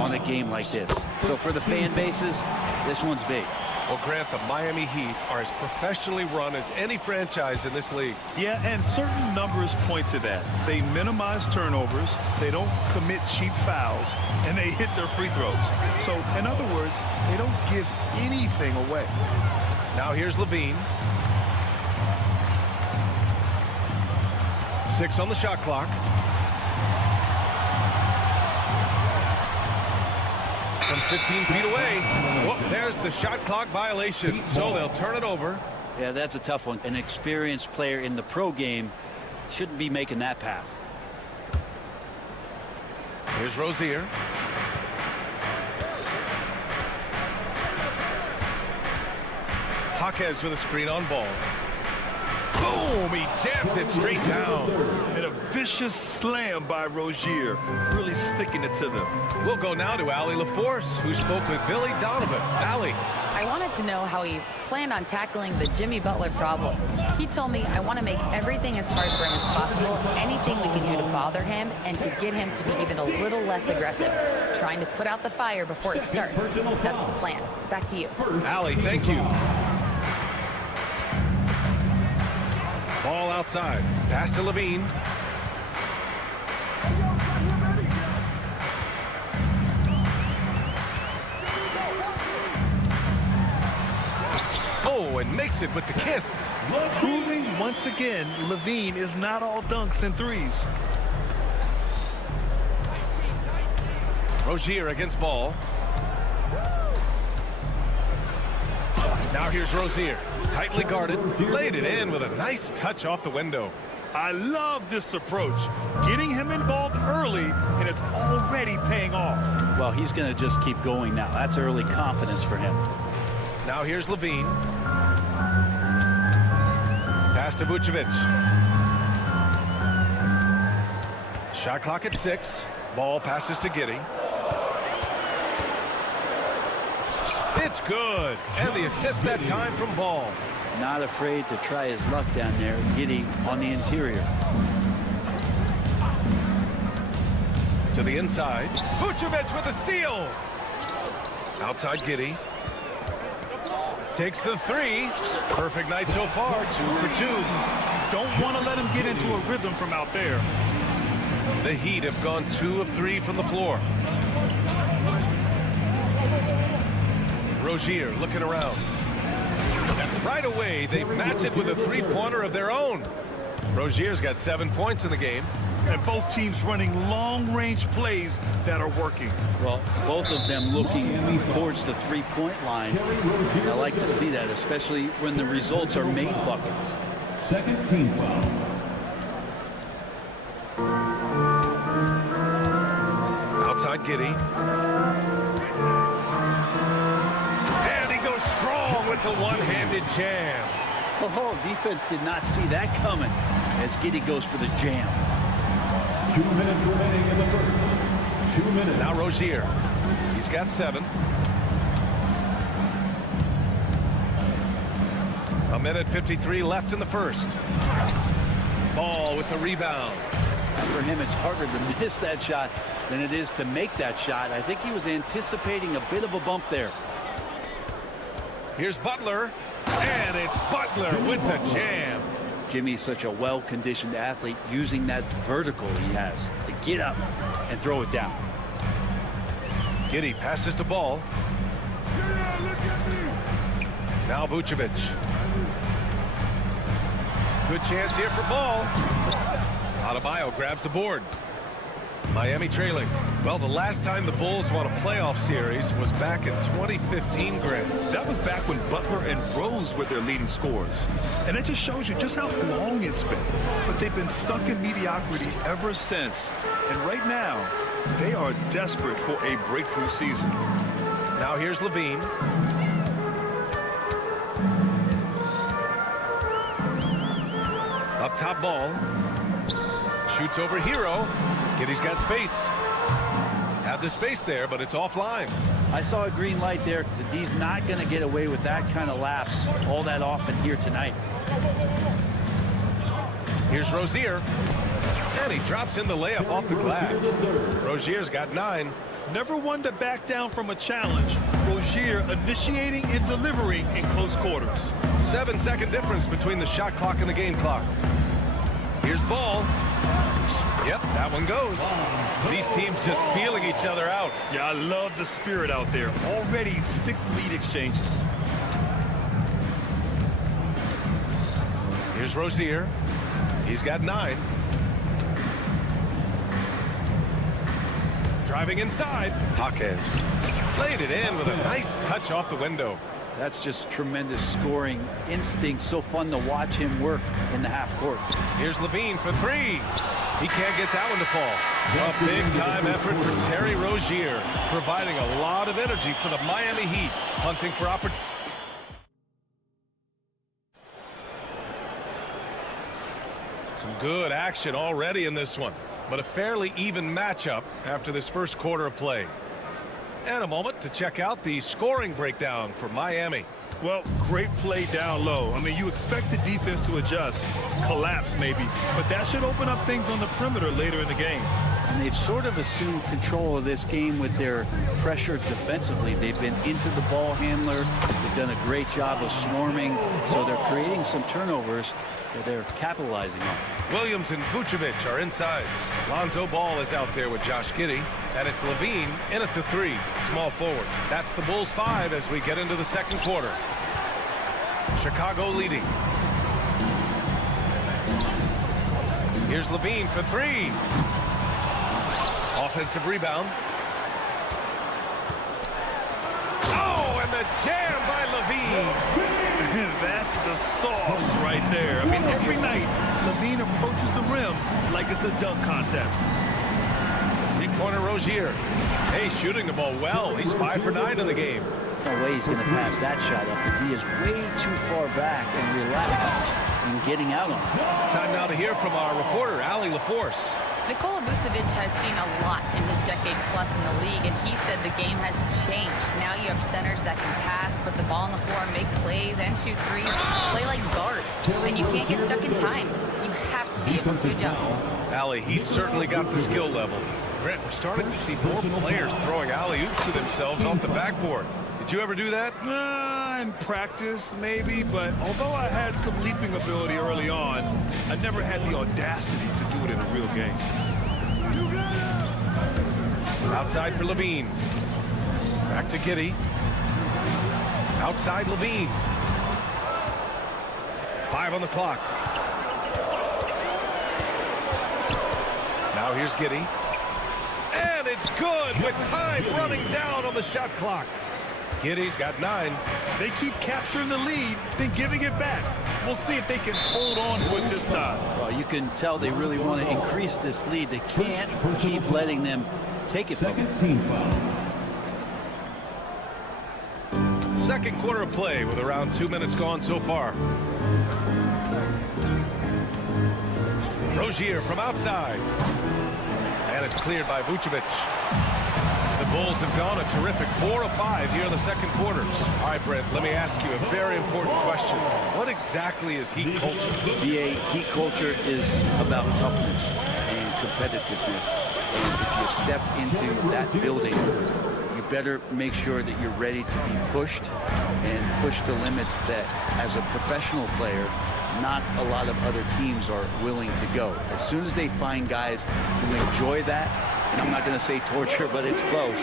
on a game like this. So for the fan bases, this one's big. Well, Grant, the Miami Heat are as professionally run as any franchise in this league. Yeah, and certain numbers point to that. They minimize turnovers, they don't commit cheap fouls, and they hit their free throws. So, in other words, they don't give anything away. Now here's Levine. 6 on the shot clock. From 15 feet away. Whoop, there's the shot clock violation, so they'll turn it over. Yeah, that's a tough one. An experienced player in the pro game shouldn't be making that pass. Here's Rozier. Jaquez with a screen on ball. Boom! He jams it straight down. And a vicious slam by Rozier, really sticking it to them. We'll go now to Allie LaForce, who spoke with Billy Donovan. Allie. I wanted to know how he planned on tackling the Jimmy Butler problem. He told me, I want to make everything as hard for him as possible, anything we can do to bother him, and to get him to be even a little less aggressive, trying to put out the fire before it starts. That's the plan. Back to you. Allie, thank you. Ball outside. Pass to Levine. Oh, and makes it with the kiss. Proving once again, Levine is not all dunks and threes. Rozier against ball. Now here's Rozier. Tightly guarded. Laid it in with a nice touch off the window. I love this approach. Getting him involved early, and it's already paying off. Well, he's going to just keep going now. That's early confidence for him. Now here's Levine. Pass to Vucevic. Shot clock at 6. Ball passes to Giddey. It's good. And the assist that time from Ball. Not afraid to try his luck down there. Giddey on the interior. To the inside. Vucevic with a steal. Outside Giddey. Takes the 3. Perfect night so far. 2 for 2. Don't want to let him get into a rhythm from out there. The Heat have gone 2 of 3 from the floor. Rozier looking around. And right away, they match it with a three-pointer of their own. Rozier's got 7 points in the game. And both teams running long-range plays that are working. Well, both of them looking towards the three-point line. I like to see that, especially when the results are made buckets. Second team foul. Outside Giddey. And he goes strong with the one-handed jam. Oh, defense did not see that coming as Giddey goes for the jam. 2 minutes remaining in the first. 2 minutes. Now Rozier. He's got 7. A minute 53 left in the first. Ball with the rebound. And for him, it's harder to miss that shot than it is to make that shot. I think he was anticipating a bit of a bump there. Here's Butler. And it's Butler with the jam. Jimmy's such a well-conditioned athlete, using that vertical he has to get up and throw it down. Giddey passes to Ball. Now Vucevic. Good chance here for Ball. Adebayo grabs the board. Miami trailing. Well, the last time the Bulls won a playoff series was back in 2015, Grant. That was back when Butler and Rose were their leading scorers. And that just shows you just how long it's been. But they've been stuck in mediocrity ever since. And right now, they are desperate for a breakthrough season. Now here's Levine. Up top Ball. Shoots over Hero. Giddey's got space. Had the space there, but it's offline. I saw a green light there. The D's not going to get away with that kind of lapse all that often here tonight. Here's Rozier. And he drops in the layup off the glass. Rozier's got 9. Never one to back down from a challenge. Rozier initiating and delivering in close quarters. 7-second difference between the shot clock and the game clock. Here's Ball. Yep, that one goes. These teams just feeling each other out. Yeah, I love the spirit out there. Already 6 lead exchanges. Here's Rozier. He's got 9. Driving inside. Jaquez played it in with a nice touch off the window. That's just tremendous scoring instinct. So fun to watch him work in the half court. Here's Levine for 3. He can't get that one to fall. A big-time effort for Terry Rozier, providing a lot of energy for the Miami Heat, hunting for opportunity. Some good action already in this one, but a fairly even matchup after this first quarter of play. And a moment to check out the scoring breakdown for Miami. Well, great play down low. I mean, you expect the defense to adjust, collapse maybe, but that should open up things on the perimeter later in the game. And they've sort of assumed control of this game with their pressure defensively. They've been into the ball handler. They've done a great job of swarming, so they're creating some turnovers that they're capitalizing on. Williams and Vucevic are inside. Lonzo Ball is out there with Josh Giddey, and it's Levine in at the 3, small forward. That's the Bulls 5 as we get into the second quarter. Chicago leading. Here's Levine for 3. Offensive rebound. Oh, and the jam by Levine. That's the sauce right there. I mean, every night, Levine approaches the rim like it's a dunk contest. Three-pointer Rozier. Hey, shooting the ball well. He's 5 for 9 in the game. No way he's going to pass that shot up. The D is way too far back and relaxed in getting out on it. Time now to hear from our reporter, Allie LaForce. Nikola Vucevic has seen a lot in his decade plus in the league, and he said the game has changed. Now you have centers that can pass, put the ball on the floor, make plays, and shoot threes, play like guards. And you can't get stuck in time. You have to be able to adjust. Allie, he's certainly got the skill level. Brent, we're starting to see more players throwing alley-oops to themselves off the backboard. Did you ever do that? In practice, maybe, but although I had some leaping ability early on, I never had the audacity to do it in a real game. Outside for Levine. Back to Giddey. Outside Levine. 5 on the clock. Now here's Giddey. And it's good with time running down on the shot clock. Giddey's got 9. They keep capturing the lead, then giving it back. We'll see if they can hold on to it this time. Well, you can tell they really want to increase this lead. They can't keep letting them take it from them. Team foul. Second quarter of play with around 2 minutes gone so far. Rozier from outside. And it's cleared by Vucevic. The Bulls have gone a terrific 4 of 5 here in the second quarter. All right, Brent, let me ask you a very important question. What exactly is Heat culture? BA, Heat culture is about toughness and competitiveness. And if you step into that building, you better make sure that you're ready to be pushed and push the limits that, as a professional player, not a lot of other teams are willing to go. As soon as they find guys who enjoy that, and I'm not going to say torture, but it's close.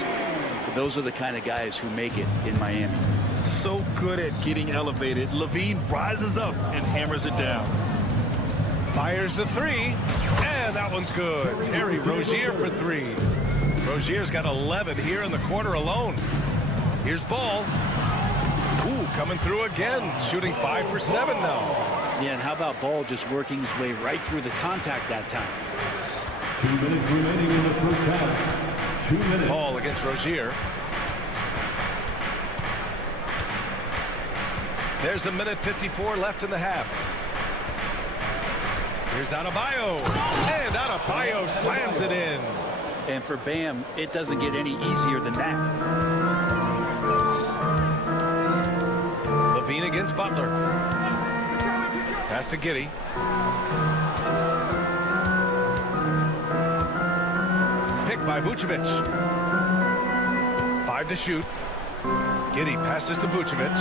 But those are the kind of guys who make it in Miami. So good at getting elevated. Levine rises up and hammers it down. Fires the 3, and that one's good. Terry Rozier for 3. Rozier's got 11 here in the quarter alone. Here's Ball. Ooh, coming through again, shooting 5 for 7 now. Yeah, and how about Ball just working his way right through the contact that time? 2 minutes remaining in the first half. 2 minutes. Ball against Rozier. There's a minute 54 left in the half. Here's Adebayo. And Adebayo slams it in. And for Bam, it doesn't get any easier than that. Levine against Butler. Pass to Giddey. Picked by Vucevic. 5 to shoot. Giddey passes to Vucevic.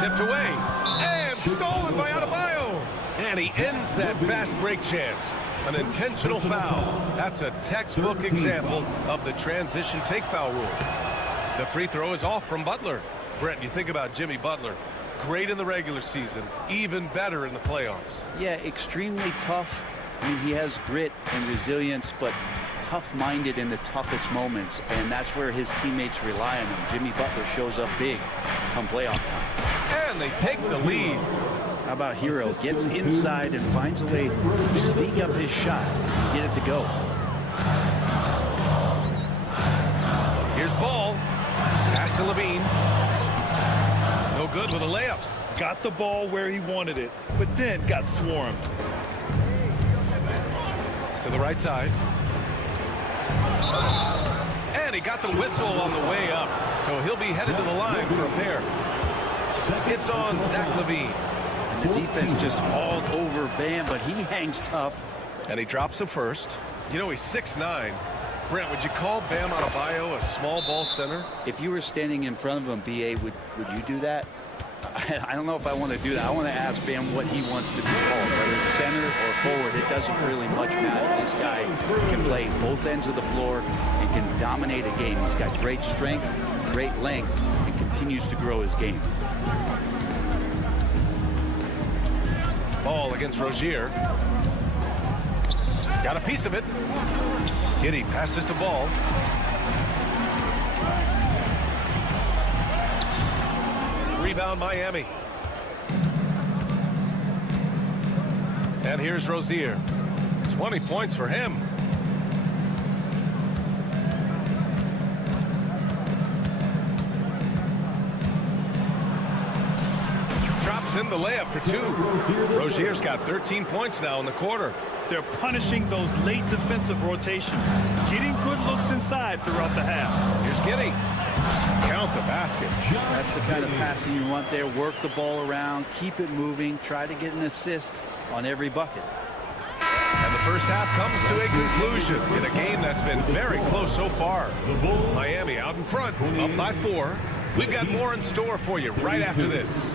Tipped away. And stolen by Adebayo. And he ends that fast break chance. An intentional foul. That's a textbook example of the transition take foul rule. The free throw is off from Butler. Brent, you think about Jimmy Butler. Great in the regular season, even better in the playoffs. Yeah, extremely tough. I mean, he has grit and resilience, but tough-minded in the toughest moments, and that's where his teammates rely on him. Jimmy Butler shows up big come playoff time. And they take the lead. How about Hero? Gets inside and finds a way to sneak up his shot and get it to go. Here's Ball. Pass to Levine. No good with a layup. got the ball where he wanted it, but then got swarmed. To the right side. And he got the whistle on the way up, so he'll be headed to the line for a pair. It's on Zach LaVine. And the defense just all over Bam, but he hangs tough. And he drops him first. You know, he's 6'9". Brent, would you call Bam Adebayo a small ball center? If you were standing in front of him, B.A., would you do that? I don't know if I want to do that. I want to ask Bam what he wants to be called, whether it's center or forward. It doesn't really much matter. This guy can play both ends of the floor and can dominate a game. He's got great strength, great length, and continues to grow his game. Ball against Rozier. Got a piece of it. Giddey passes to Ball. Rebound Miami. And here's Rozier. 20 points for him. Drops in the layup for two. Rozier's got 13 points now in the quarter. They're punishing those late defensive rotations, getting good looks inside throughout the half. Here's Giddey. Count the basket. That's the kind of passing you want there. Work the ball around, keep it moving, try to get an assist on every bucket. And the first half comes to a conclusion in a game that's been very close so far. Miami out in front, up by 4. We've got more in store for you right after this.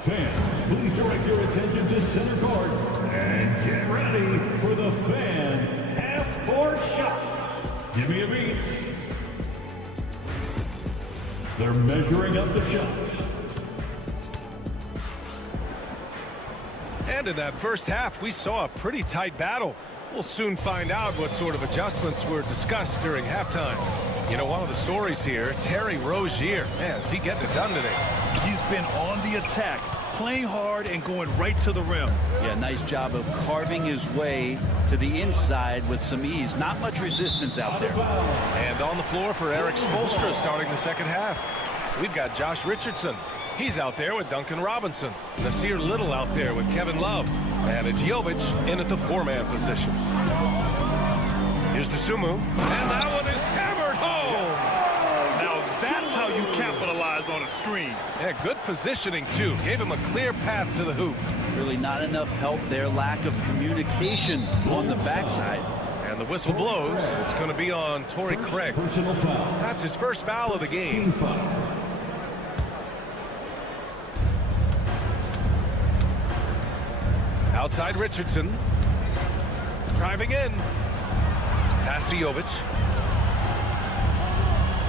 Fans, please direct your attention to center court and get ready for the fan half-court shots. Give me a beat. They're measuring up the shots. And in that first half, we saw a pretty tight battle. We'll soon find out what sort of adjustments were discussed during halftime. You know, one of the stories here, Terry Rozier. Man, is he getting it done today? He's been on the attack, playing hard and going right to the rim. Yeah, nice job of carving his way to the inside with some ease. Not much resistance out there. And on the floor for Eric Spoelstra starting the second half. We've got Josh Richardson. He's out there with Duncan Robinson. Nasir Little out there with Kevin Love. And it's Jovic in at the 4-man position. Here's Dosunmu. And that one is hammered home. Now that's how you capitalize on a screen. Yeah, good positioning, too. Gave him a clear path to the hoop. Really not enough help there. Lack of communication on the backside. And the whistle blows. It's going to be on Torrey Craig. That's his first foul of the game. Outside Richardson. Driving in. Pass to Jovic.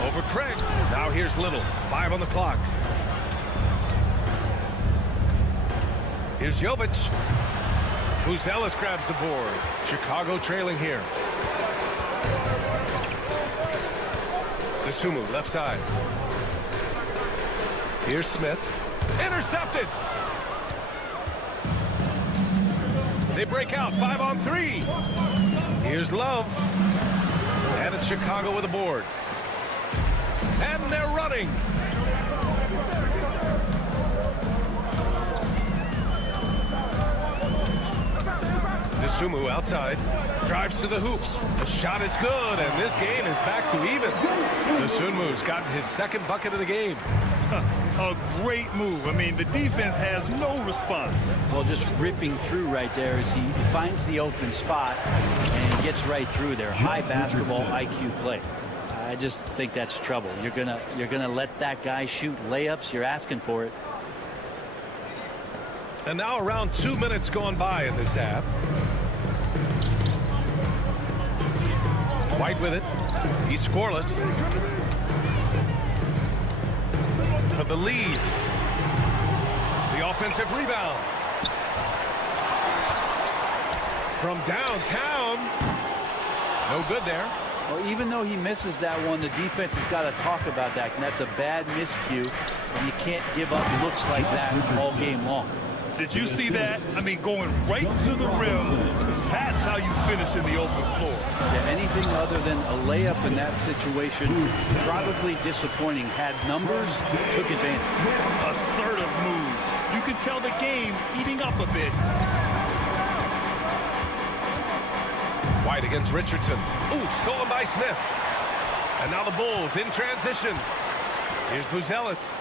Over Craig. Now here's Little. 5 on the clock. Here's Jovic. Buzelis grabs the board. Chicago trailing here. Dosunmu left side. Here's Smith. Intercepted. They break out 5 on 3. Here's Love. And it's Chicago with a board. And they're running. Dosunmu outside. Drives to the hoop. The shot is good, and this game is back to even. Dosunmu's gotten his second bucket of the game. A great move. I mean, the defense has no response. Well, just ripping through right there as he finds the open spot and gets right through there. High basketball IQ play. I just think that's trouble. You're gonna let that guy shoot layups. You're asking for it. And now around 2 minutes gone by in this half. White with it. He's scoreless. For the lead. The offensive rebound. From downtown. No good there. Well, even though he misses that one, the defense has got to talk about that. And that's a bad miscue. And you can't give up looks like that all game long. Did you see that? I mean, going right to the rim. That's how you finish in the open floor. Yeah, anything other than a layup in that situation, probably disappointing. Had numbers, took advantage. Assertive move. You can tell the game's heating up a bit. White against Richardson. Ooh, stolen by Smith. And now the Bulls in transition. Here's Buzelis.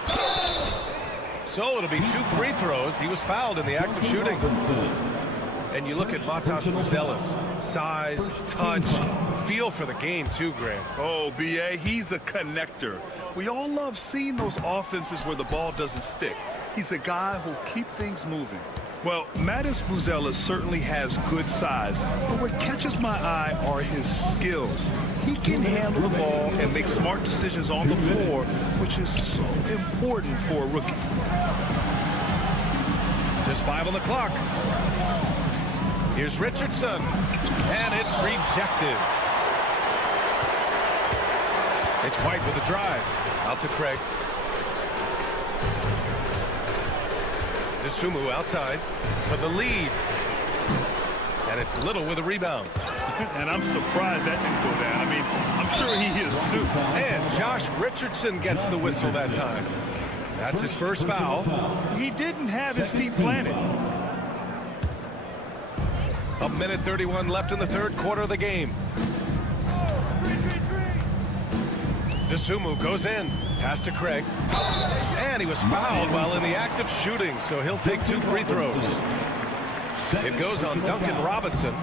So it'll be 2 free throws. He was fouled in the act of shooting. And you look at Matas Buzelis. Size, touch, feel for the game too, Grant. Oh, B.A., he's a connector. We all love seeing those offenses where the ball doesn't stick. He's a guy who'll keep things moving. Well, Matas Buzelis certainly has good size, but what catches my eye are his skills. He can handle the ball and make smart decisions on the floor, which is so important for a rookie. Just 5 on the clock. Here's Richardson, and it's rejected. It's White with a drive. Out to Craig. Sumu outside for the lead. And it's Little with a rebound. And I'm surprised that didn't go down. I mean, I'm sure he is too. And Josh Richardson gets the whistle that time. That's his first foul. He didn't have his feet planted. 1:31 left in the third quarter of the game. Sumu goes in. Pass to Craig. And he was fouled while in the act of shooting, so he'll take 2 free throws. It goes on Duncan Robinson.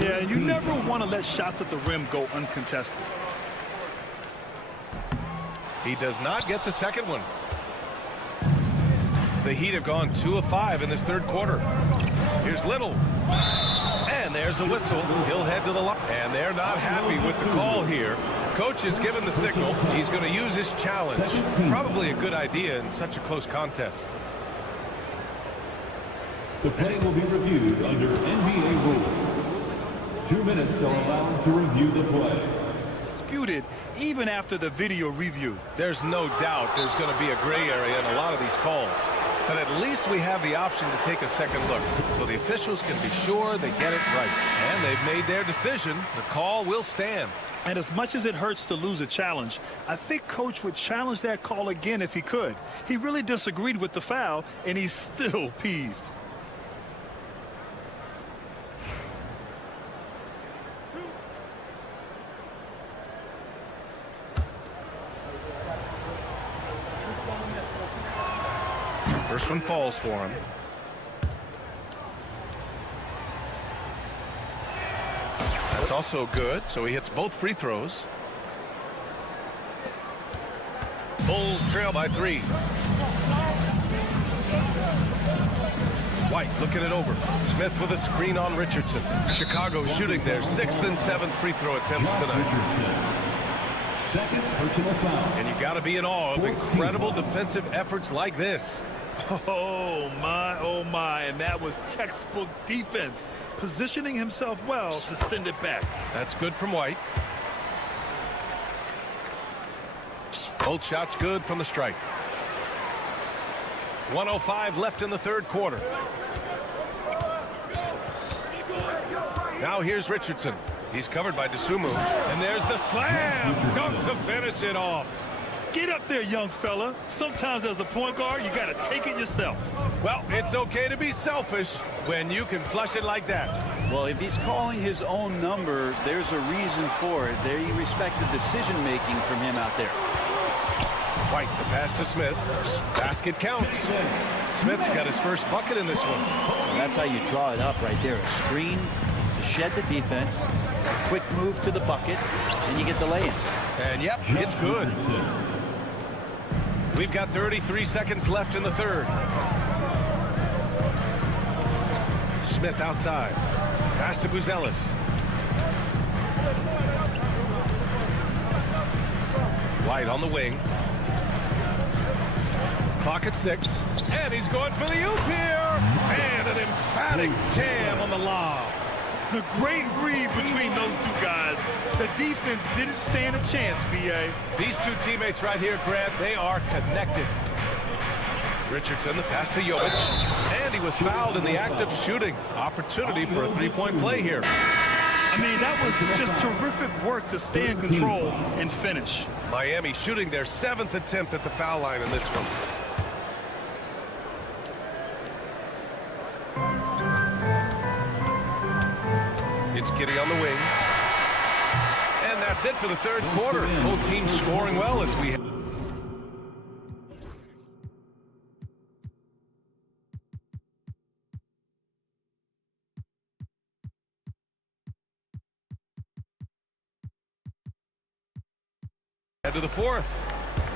Yeah, you never want to let shots at the rim go uncontested. He does not get the second one. The Heat have gone 2 of 5 in this third quarter. Here's Little. And there's a whistle. He'll head to the line. And they're not happy with the call here. Coach has given the signal. He's going to use his challenge. Probably a good idea in such a close contest. The play will be reviewed under NBA rules. 2 minutes are allowed to review the play. Disputed even after the video review. There's no doubt there's going to be a gray area in a lot of these calls. But at least we have the option to take a second look. So the officials can be sure they get it right. And they've made their decision. The call will stand. And as much as it hurts to lose a challenge, I think Coach would challenge that call again if he could. He really disagreed with the foul, and he's still peeved. First one falls for him. That's also good, so he hits both free throws. Bulls trail by 3. White looking it over. Smith with a screen on Richardson. Chicago shooting their 6th and 7th free throw attempts tonight. Second personal foul. And you got to be in awe of incredible defensive efforts like this. Oh my, and that was textbook defense, positioning himself well to send it back. That's good from White. Both shots good from the strike. 1:05 left in the third quarter. Now here's Richardson. He's covered by Sumu. And there's the slam dunk to finish it off. Get up there, young fella. Sometimes as a point guard, you got to take it yourself. Well, it's okay to be selfish when you can flush it like that. Well, if he's calling his own number, there's a reason for it. They respect the decision-making from him out there. White, the pass to Smith. Basket counts. Smith's got his first bucket in this one. And that's how you draw it up right there. A screen to shed the defense, a quick move to the bucket, and you get the lay-in. And yep, it's good. We've got 33 seconds left in the third. Smith outside. Pass to Buzelis. White on the wing. Clock at 6. And he's going for the oop here. And an emphatic jam on the lob. The great read between those two guys. The defense didn't stand a chance, B.A. These two teammates right here, Grant, they are connected. Richardson, the pass to Jovic. And he was fouled in the act of shooting. Opportunity for a three-point play here. I mean, that was just terrific work to stay in control and finish. Miami shooting their 7th attempt at the foul line in this one. It's Giddey on the wing. And that's it for the third quarter. Both teams scoring well as we head to the fourth.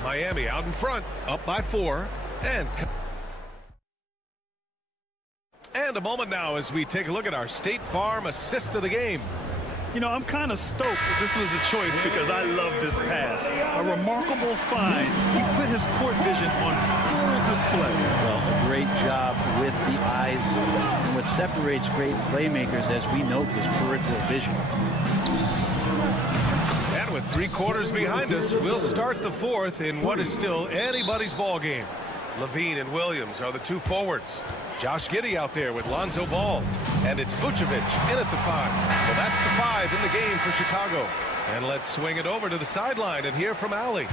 Miami out in front, up by 4. And a moment now as we take a look at our State Farm assist of the game. You know, I'm kind of stoked that this was a choice because I love this pass. A remarkable find. He put his court vision on full display. Well, a great job with the eyes. And what separates great playmakers, as we note, is peripheral vision. And with 3 quarters behind us, we'll start the fourth in what is still anybody's ball game. Levine and Williams are the 2 forwards. Josh Giddey out there with Lonzo Ball. And it's Vucevic in at the 5. So that's the 5 in the game for Chicago. And let's swing it over to the sideline and hear from Allie.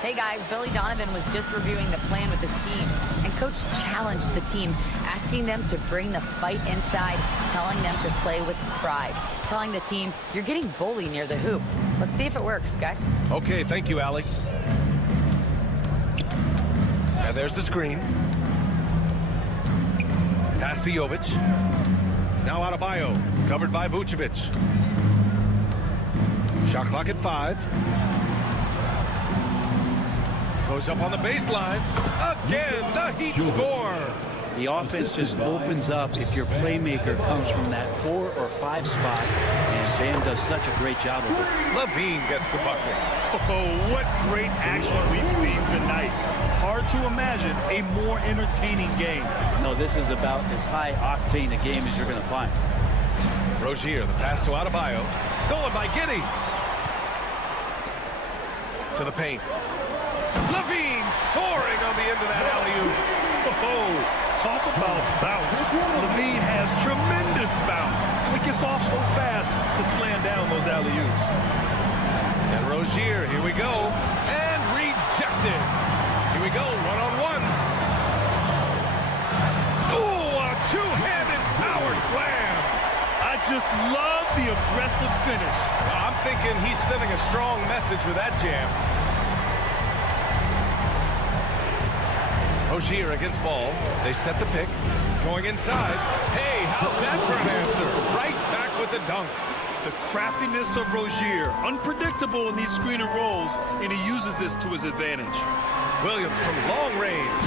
Hey guys, Billy Donovan was just reviewing the plan with his team, and Coach challenged the team, asking them to bring the fight inside, telling them to play with pride, telling the team, you're getting bullied near the hoop. Let's see if it works, guys. Okay, thank you, Allie. And there's the screen. Pass to Jovic. Now Adebayo, covered by Vucevic. Shot clock at 5. Goes up on the baseline. Again, the Heat score. The offense just opens up if your playmaker comes from that 4 or 5 spot, and Bam does such a great job of it. Levine gets the bucket. Oh, what great action we've seen tonight. Hard to imagine a more entertaining game. No, this is about as high octane a game as you're going to find. Rozier, the pass to Adebayo. Stolen by Giddey. To the paint. Levine soaring on the end of that alley-oop. Oh, talk about bounce. Levine has tremendous bounce. He gets off so fast to slam down those alley-oops. And Rozier, here we go. And rejected. Here we go, one-on-one. Oh, a two-handed power slam. I just love the aggressive finish. I'm thinking he's sending a strong message with that jam. Rozier against Ball. They set the pick. Going inside. Hey, how's that for an answer? Right back with the dunk. The craftiness of Rozier, unpredictable in these screen and rolls, and he uses this to his advantage. Williams from long range.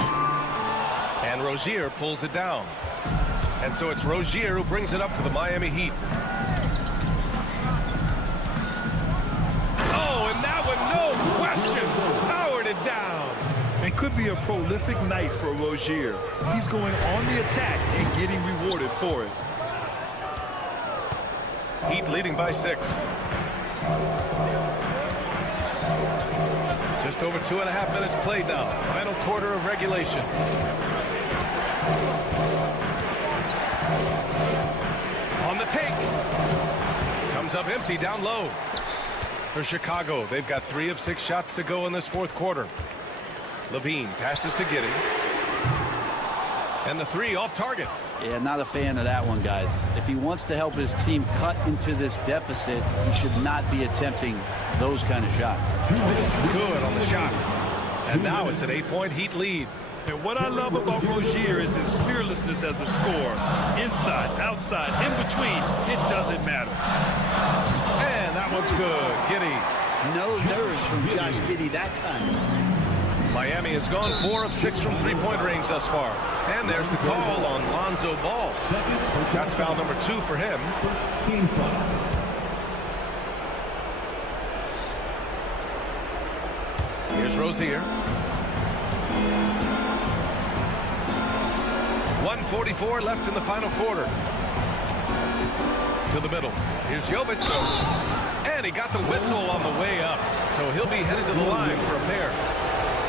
And Rozier pulls it down. And so it's Rozier who brings it up for the Miami Heat. Oh, and that one, no question, powered it down. And could be a prolific night for Rozier. He's going on the attack and getting rewarded for it. Heat leading by 6. Just over 2.5 minutes played now. Final quarter of regulation. On the take. Comes up empty down low. For Chicago, they've got 3 of 6 shots to go in this fourth quarter. Levine passes to Giddey. And the 3 off target. Yeah, not a fan of that one, guys. If he wants to help his team cut into this deficit, he should not be attempting those kind of shots. Good on the shot. And now it's an 8-point Heat lead. And what I love about Rozier is his fearlessness as a scorer. Inside, outside, in between, it doesn't matter. And that one's good. Giddey. No nerves from Josh Giddey that time. Miami has gone 4 of 6 from 3-point range thus far. And there's the call on Lonzo Ball. That's foul number 2 for him. Team foul. Here's Rozier. 1:44 left in the final quarter. To the middle. Here's Jovic. And he got the whistle on the way up. So he'll be headed to the line for a pair.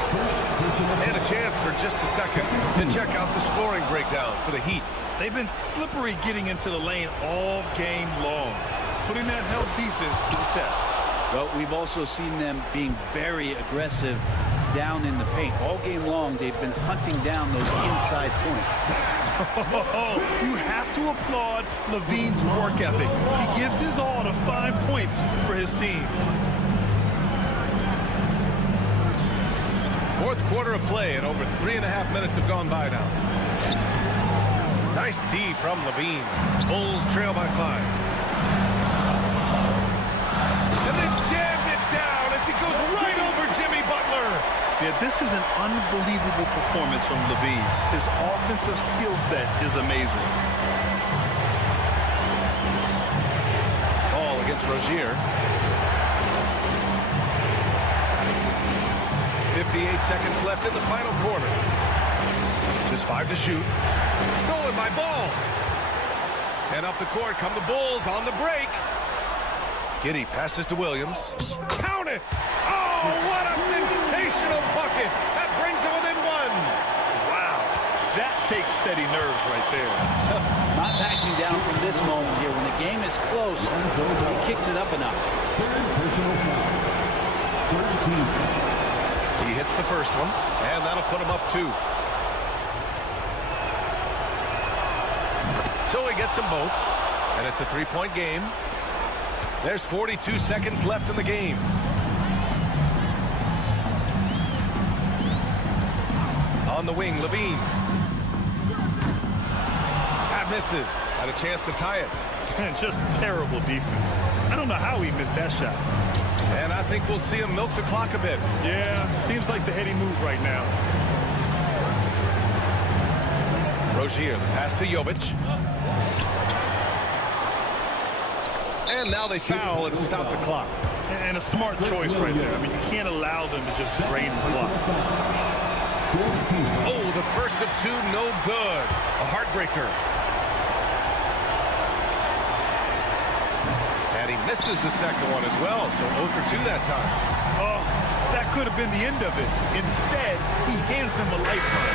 First And a chance for just a second to check out the scoring breakdown for the Heat. They've been slippery getting into the lane all game long, putting that help defense to the test. Well, we've also seen them being very aggressive down in the paint. All game long, they've been hunting down those inside points. You have to applaud Levine's work ethic. He gives his all to find points for his team. Fourth quarter of play, and over 3.5 minutes have gone by now. Nice D from Levine. Bulls trail by 5. And then jammed it down as he goes right over Jimmy Butler. Yeah, this is an unbelievable performance from Levine. His offensive skill set is amazing. Ball against Rozier. 58 seconds left in the final quarter. Just 5 to shoot. Stolen by Ball. And up the court come the Bulls on the break. Giddey passes to Williams. Count it! Oh, what a sensational bucket! That brings him within 1. Wow, that takes steady nerves right there. Not backing down from this moment here. When the game is close, he kicks it up a notch. Third personal foul. 13 foul. He hits the first one, and that'll put him up 2. So he gets them both, and it's a 3-point game. There's 42 seconds left in the game. On the wing, Levine. That misses. Had a chance to tie it. Just terrible defense. I don't know how he missed that shot. And I think we'll see him milk the clock a bit. Yeah, seems like the heady move right now. Rozier, the pass to Jovic. And now they foul and stop the clock. And a smart choice right there. I mean, you can't allow them to just drain the clock. Oh, the first of 2, no good. A heartbreaker. And he misses the second one as well, so 0 for 2 that time. Oh, that could have been the end of it. Instead, he hands them a lifeline.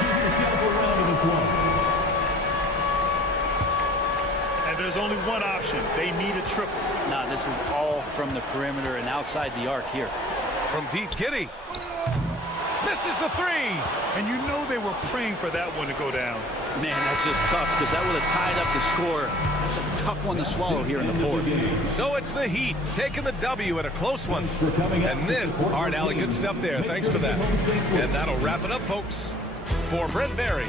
Give yourself a round of applause. And there's only one option. They need a triple. Nah, this is all from the perimeter and outside the arc here. From deep, Giddey. Misses the 3. And you know they were praying for that one to go down. Man, that's just tough because that would have tied up the score. It's a tough one to swallow here in the fourth. So it's the Heat taking the W at a close one. And this, Art Alley, good stuff there. Thanks for that. And that'll wrap it up, folks. For Brent Barry.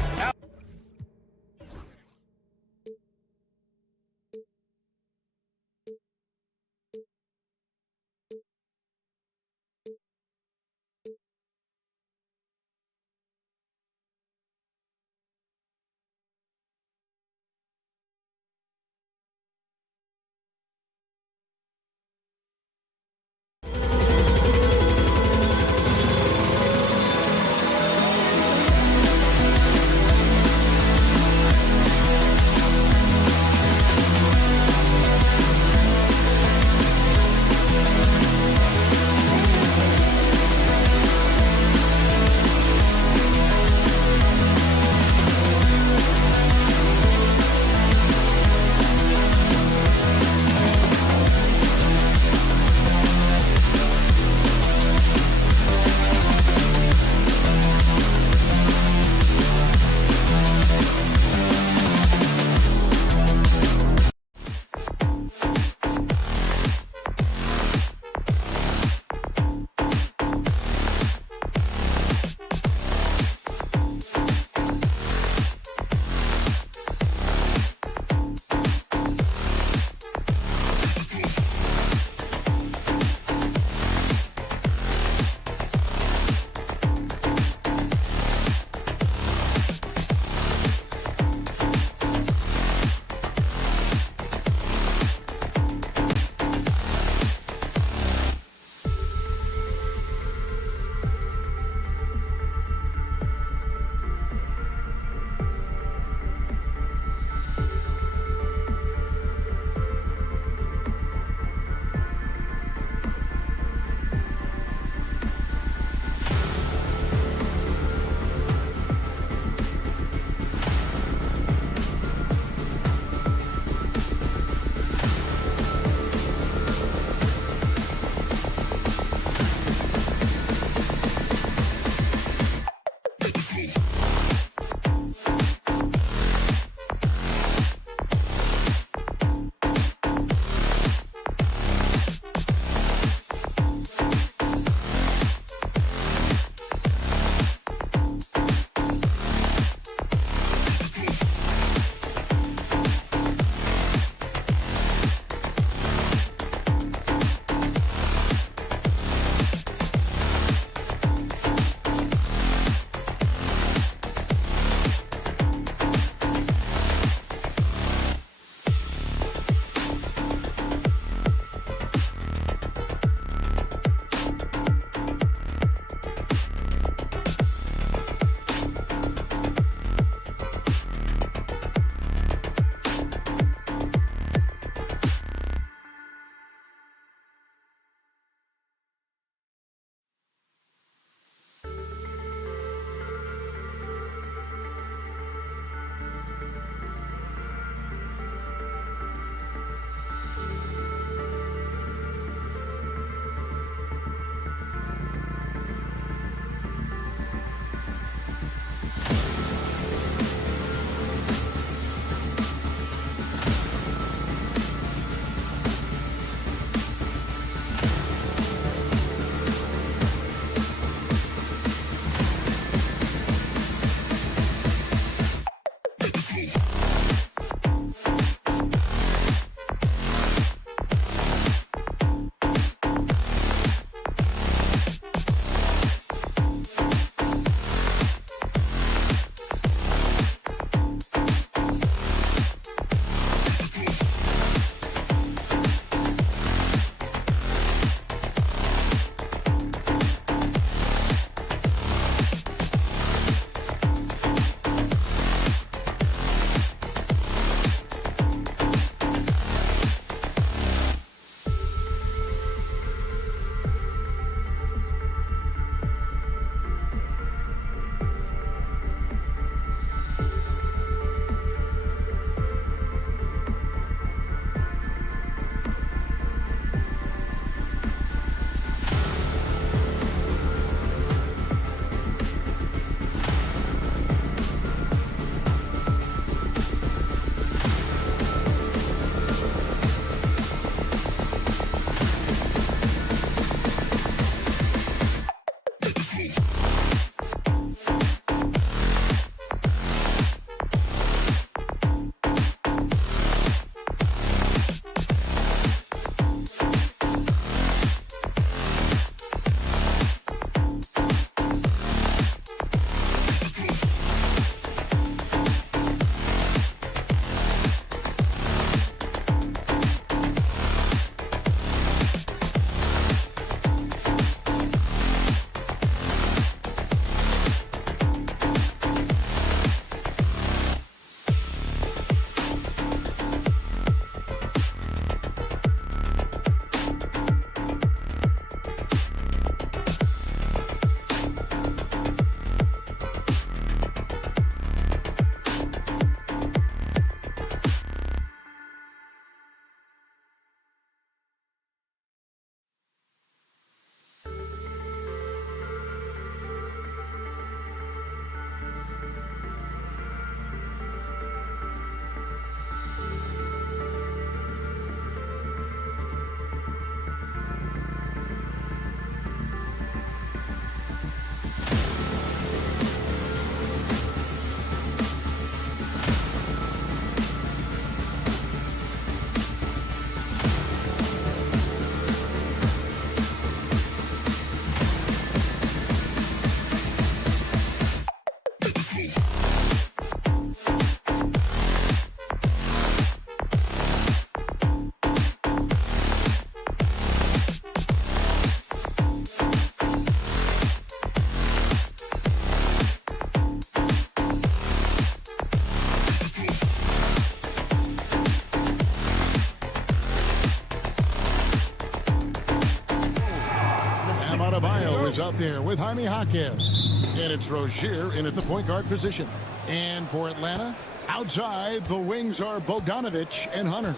out there with Jaime Jaquez. And it's Rozier in at the point guard position. And for Atlanta, outside, the wings are Bogdanovich and Hunter.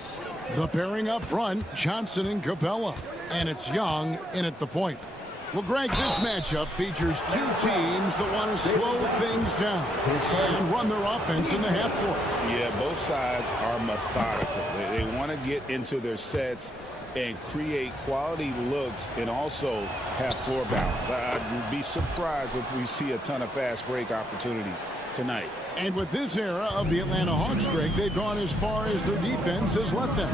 The pairing up front, Johnson and Capella. And it's Young in at the point. Well, Greg, this matchup features two teams that want to slow things down and run their offense in the half court. Yeah, both sides are methodical. They want to get into their sets and create quality looks and also have floor balance. I'd be surprised if we see a ton of fast break opportunities tonight. And with this era of the Atlanta Hawks, Greg, they've gone as far as their defense has let them.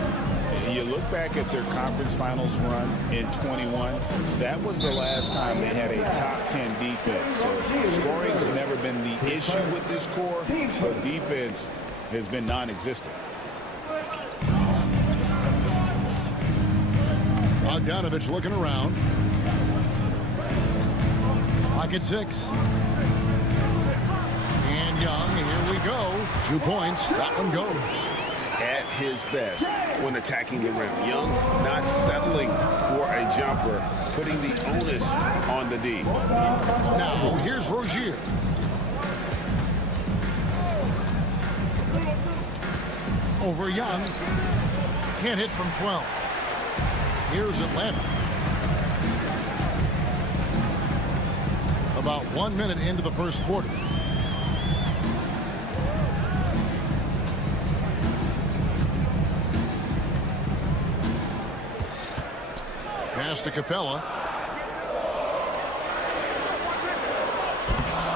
You look back at their conference finals run in 21, that was the last time they had a top 10 defense. So scoring's never been the issue with this core, but defense has been non-existent. Bogdanovich looking around. Pocket 6. And Young, here we go. 2 points, that one goes. At his best when attacking the rim. Young not settling for a jumper, putting the onus on the D. Now, here's Rozier. Over Young. Can't hit from 12. Here's Atlanta. About 1 minute into the first quarter. Pass to Capella.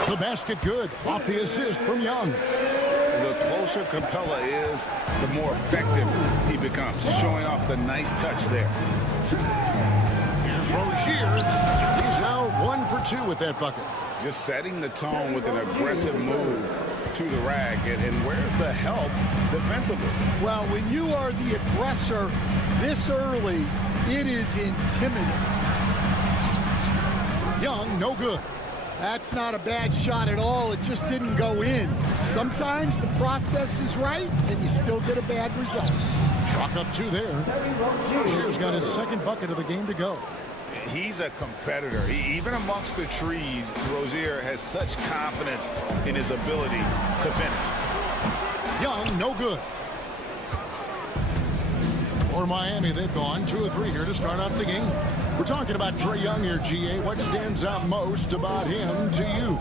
The basket good. Off the assist from Young. The closer Capella is, the more effective he becomes, showing off the nice touch there. Here's Rozier. He's now 1 for 2 with that bucket. Just setting the tone with an aggressive move to the rack. And where's the help defensively? Well, when you are the aggressor this early, it is intimidating. Young, no good. That's not a bad shot at all. It just didn't go in. Sometimes the process is right, and you still get a bad result. Chalk up 2 there. Rozier's got his second bucket of the game to go. He's a competitor. Even amongst the trees, Rozier has such confidence in his ability to finish. Young, no good. For Miami, they've gone 2 of 3 here to start out the game. We're talking about Trae Young here, GA. What stands out most about him to you?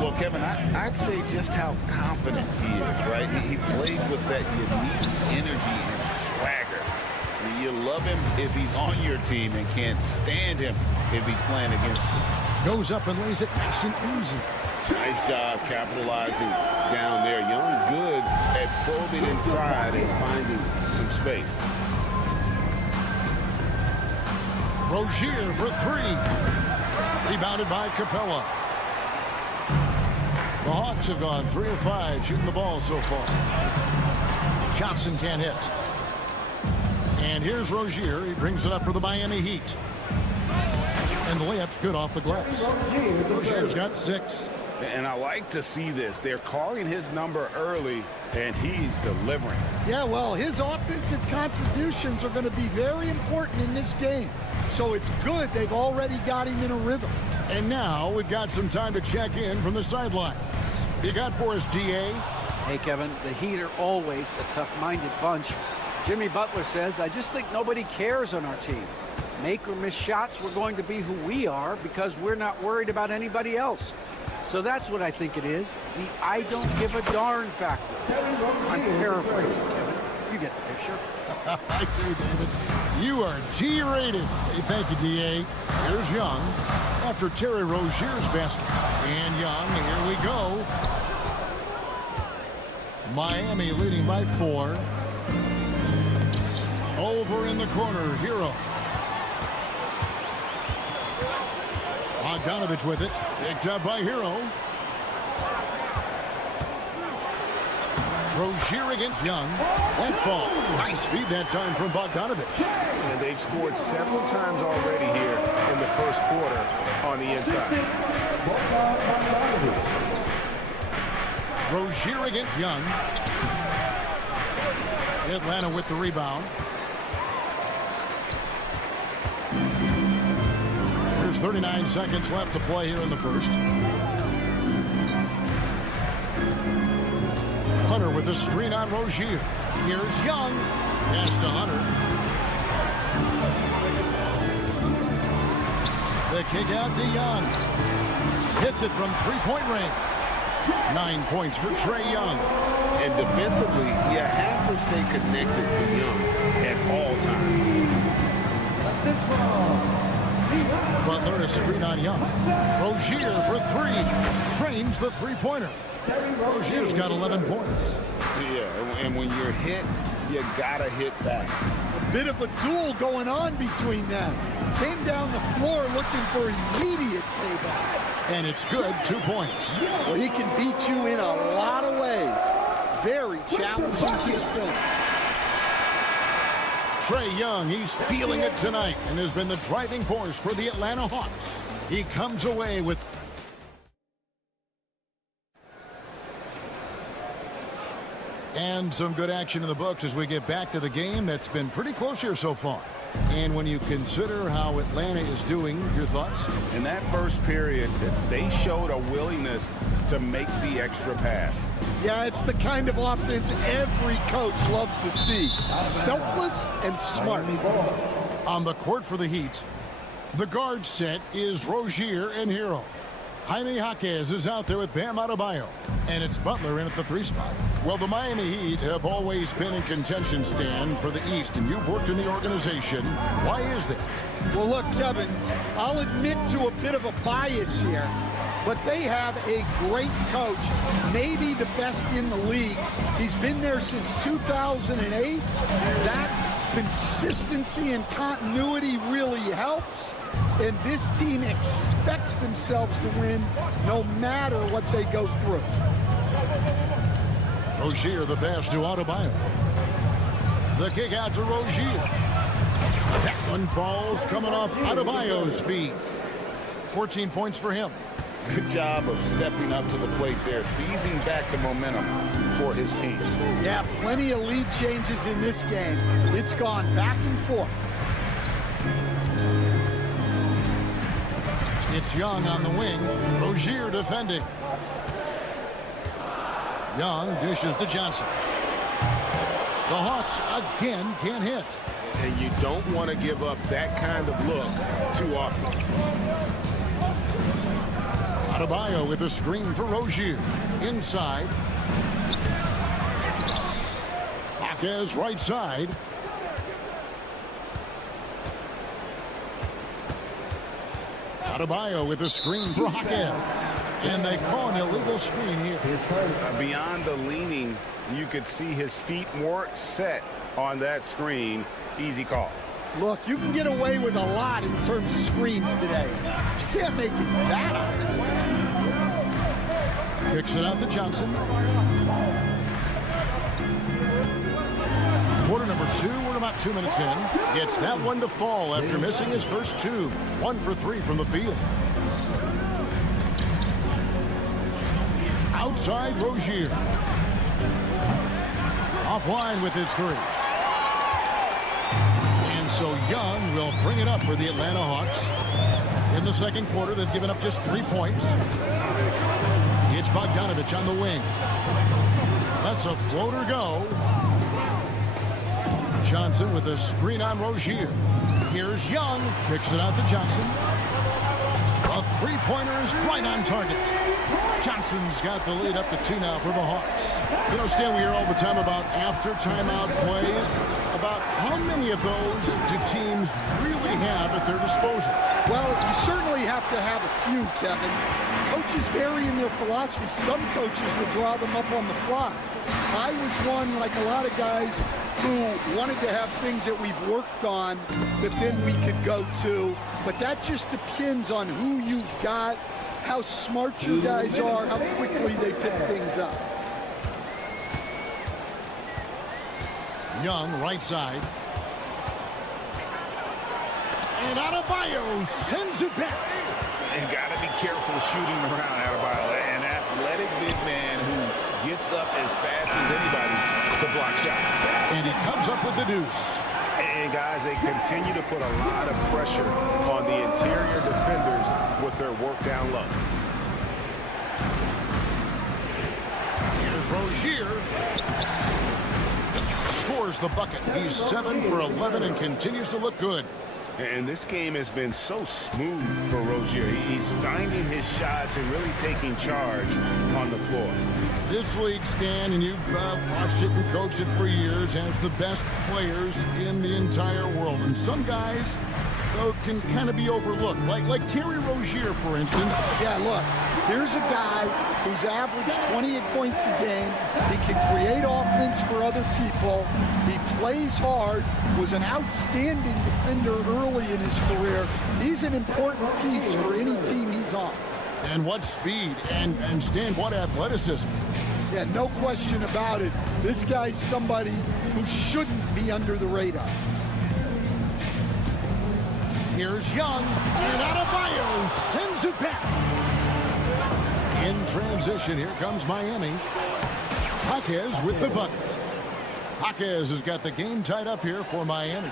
Well, Kevin, I'd say just how confident he is, right? He plays with that unique energy and swagger. I mean, you love him if he's on your team and can't stand him if he's playing against you. Goes up and lays it nice and easy. Nice job capitalizing down there. Young good at probing inside and finding some space. Rozier for 3. Rebounded by Capella. The Hawks have gone 3 of 5 shooting the ball so far. Johnson can't hit. And here's Rozier. He brings it up for the Miami Heat. And the layup's good off the glass. Rozier's got 6. And I like to see this. They're calling his number early, and he's delivering. Yeah, well, his offensive contributions are going to be very important in this game. So it's good they've already got him in a rhythm. And now we've got some time to check in from the sidelines. You got for us, DA? Hey, Kevin, the Heat are always a tough-minded bunch. Jimmy Butler says, I just think nobody cares on our team. Make or miss shots, we're going to be who we are because we're not worried about anybody else. So that's what I think it is, the I don't give a darn factor. I'm paraphrasing, Kevin. You get the picture. I do, David. You are G-rated. Hey, thank you, DA. Here's Young after Terry Rozier's basket. And Young, here we go. Miami leading by 4. Over in the corner, Hero. Bogdanovich with it. Picked up by Hero. Rozier against Young. That ball. Nice feed that time from Bogdanovich. And they've scored several times already here in the first quarter on the inside. Rozier against Young. Atlanta with the rebound. Here's 39 seconds left to play here in the first. Hunter with a screen on Rozier. Here's Young. Pass to Hunter. The kick out to Young. Hits it from three-point range. 9 points for Trae Young. And defensively, you have to stay connected to Young at all times. Butler is screen on Young. Rozier for three. Trains the three-pointer. Rozier's got 11 points. Yeah, and when you're hit, you gotta hit back. A bit of a duel going on between them. Came down the floor looking for immediate payback. And it's good, 2 points. Well, he can beat you in a lot of ways. Very challenging to defend. Trae Young, he's feeling it tonight and has been the driving force for the Atlanta Hawks. He comes away with and some good action in the books as we get back to the game that's been pretty close here so far. And when you consider how Atlanta is doing, your thoughts? In that first period, they showed a willingness to make the extra pass. Yeah, it's the kind of offense every coach loves to see. Selfless and smart. On the court for the Heat, the guard set is Rozier and Hero. Jaime Jaquez is out there with Bam Adebayo. And it's Butler in at the 3 spot. Well, the Miami Heat have always been in contention, Stan, for the East, and you've worked in the organization. Why is that? Well, look, Kevin, I'll admit to a bit of a bias here, but they have a great coach, maybe the best in the league. He's been there since 2008. That consistency and continuity really helps. And this team expects themselves to win no matter what they go through. Rozier the pass to Adebayo. The kick out to Rozier. That one falls coming off Adebayo's feet. 14 points for him. Good job of stepping up to the plate there, seizing back the momentum for his team. Yeah, plenty of lead changes in this game. It's gone back and forth. It's Young on the wing. Rozier defending. Young dishes to Johnson. The Hawks again can't hit. And you don't want to give up that kind of look too often. Adebayo with a screen for Rozier. Inside. Jaquez right side. Adebayo with a screen for Jaquez. And they call an illegal screen here. Beyond the leaning, you could see his feet weren't set on that screen. Easy call. Look, you can get away with a lot in terms of screens today. But you can't make it that obvious. Kicks it out to Johnson. Quarter number 2, we're about 2 minutes in. Gets that one to fall after missing his first 2. 1 for 3 from the field. Outside Rozier. Offline with his 3. And so Young will bring it up for the Atlanta Hawks. In the second quarter, they've given up just 3 points. It's Bogdanovich on the wing. Lets a floater go. Johnson with a screen on Rozier. Here's Young. Kicks it out to Johnson. A three-pointer is right on target. Johnson's got the lead up to 2 now for the Hawks. You know, Stan, we hear all the time about after timeout plays. About how many of those do teams really have at their disposal? Well, you certainly have to have a few, Kevin. Coaches vary in their philosophy. Some coaches will draw them up on the fly. I was one, like a lot of guys, who wanted to have things that we've worked on that then we could go to. But that just depends on who you've got, how smart your guys are, how quickly they pick things up. Young, right side. And Adebayo sends it back. And got to be careful shooting around Adebayo. An athletic big man who gets up as fast as anybody to block shots. And he comes up with the deuce. And guys, they continue to put a lot of pressure on the interior defenders with their work down low. Here's Rozier. Scores the bucket. He's 7 for 11 and continues to look good. And this game has been so smooth for Rozier. He's finding his shots and really taking charge on the floor. This league, Stan, and you've watched it and coached it for years, has the best players in the entire world. And some guys, though, can kind of be overlooked. Like Terry Rozier, for instance. Yeah, look, here's a guy who's averaged 28 points a game. He can create offense for other people. He plays hard, was an outstanding defender early in his career. He's an important piece for any team he's on. And what speed, and Stan, what athleticism. Yeah, no question about it. This guy's somebody who shouldn't be under the radar. Here's Young, and Adebayo sends it back. In transition, here comes Miami. Jaquez with the bucket. Jaquez has got the game tied up here for Miami.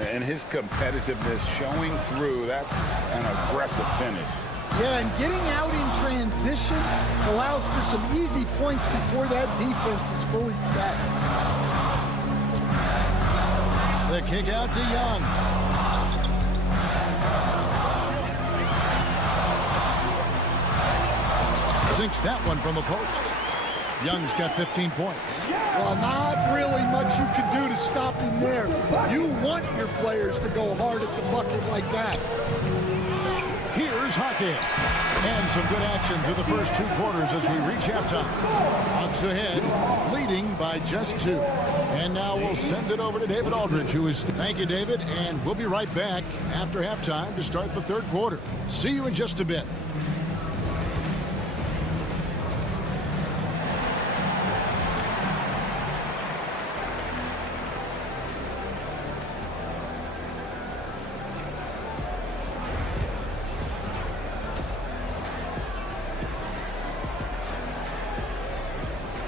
And his competitiveness showing through. That's an aggressive finish. Yeah, and getting out in transition allows for some easy points before that defense is fully set. The kick out to Young. Sinks that one from the post. Young's got 15 points. Well, not really much you can do to stop him there. You want your players to go hard at the bucket like that. Here's Jaquez. And some good action through the first 2 quarters as we reach halftime. Hawks ahead, leading by just 2. And now we'll send it over to David Aldridge, who is... Thank you, David, and we'll be right back after halftime to start the 3rd quarter. See you in just a bit.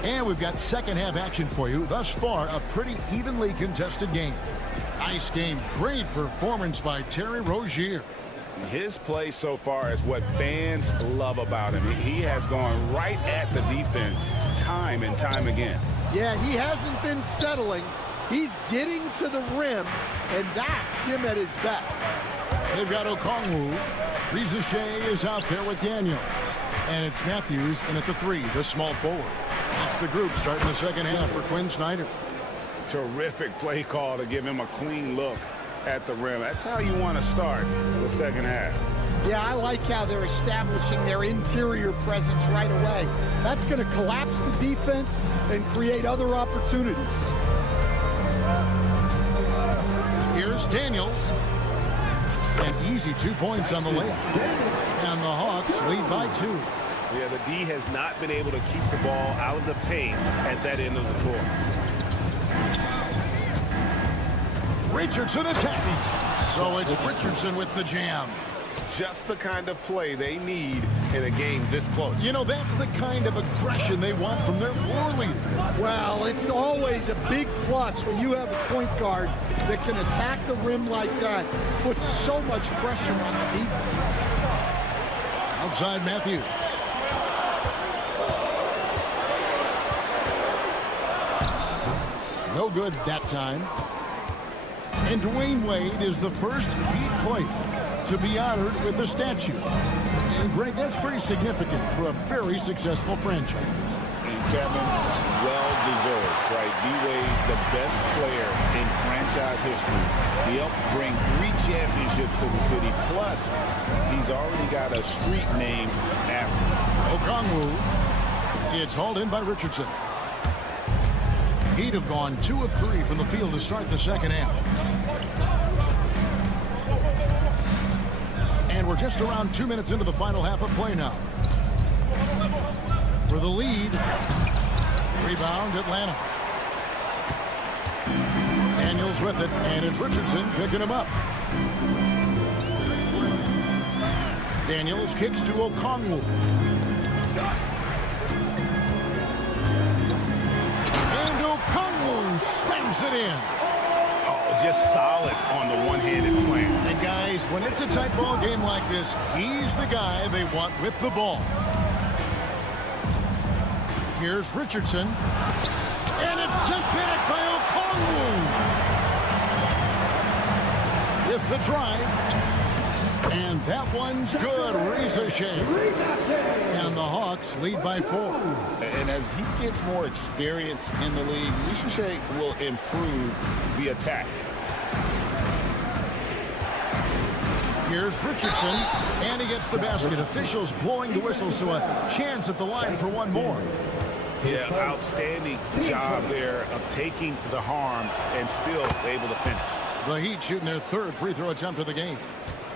And we've got second half action for you. Thus far, a pretty evenly contested game. Nice game. Great performance by Terry Rozier. His play so far is what fans love about him. He has gone right at the defense time and time again. Yeah, he hasn't been settling. He's getting to the rim, and that's him at his best. They've got Okongwu. Rizachet is out there with Daniels. And it's Matthews in at the 3, the small forward. That's the group starting the second half for Quinn Snyder. Terrific play call to give him a clean look at the rim. That's how you want to start the second half. Yeah, I like how they're establishing their interior presence right away. That's going to collapse the defense and create other opportunities. Here's Daniels. An easy 2 points on the layup. And the Hawks lead by 2. Yeah, the D has not been able to keep the ball out of the paint at that end of the floor. Richardson attacking. So it's Richardson with the jam. Just the kind of play they need in a game this close. You know, that's the kind of aggression they want from their floor leader. Well, it's always a big plus when you have a point guard that can attack the rim like that, put so much pressure on the defense. Outside Matthews. No good that time. And Dwayne Wade is the first Heat player to be honored with a statue. And Greg, that's pretty significant for a very successful franchise. And Kevin, well deserved, right? D-Wade, the best player in franchise history. He helped bring 3 championships to the city. Plus, he's already got a street named after him. Okongwu. It's hauled in by Richardson. He'd have gone 2 of 3 from the field to start the second half. And we're just around 2 minutes into the final half of play now. For the lead, rebound Atlanta. Daniels with it, and it's Richardson picking him up. Daniels kicks to Okongwu. And Okongwu slams it in. just solid on the one-handed slam. And guys, when it's a tight ball game like this, he's the guy they want with the ball. Here's Richardson. And it's sent back by Okongwu. With the drive. And that one's good. Ricochet. And the Hawks lead by 4. And as he gets more experience in the league, Ricochet will improve the attack. Here's Richardson, and he gets the basket. Officials blowing the whistle, so a chance at the line for one more. Yeah, outstanding job there of taking the harm and still able to finish. The Heat shooting their 3rd free throw attempt of the game.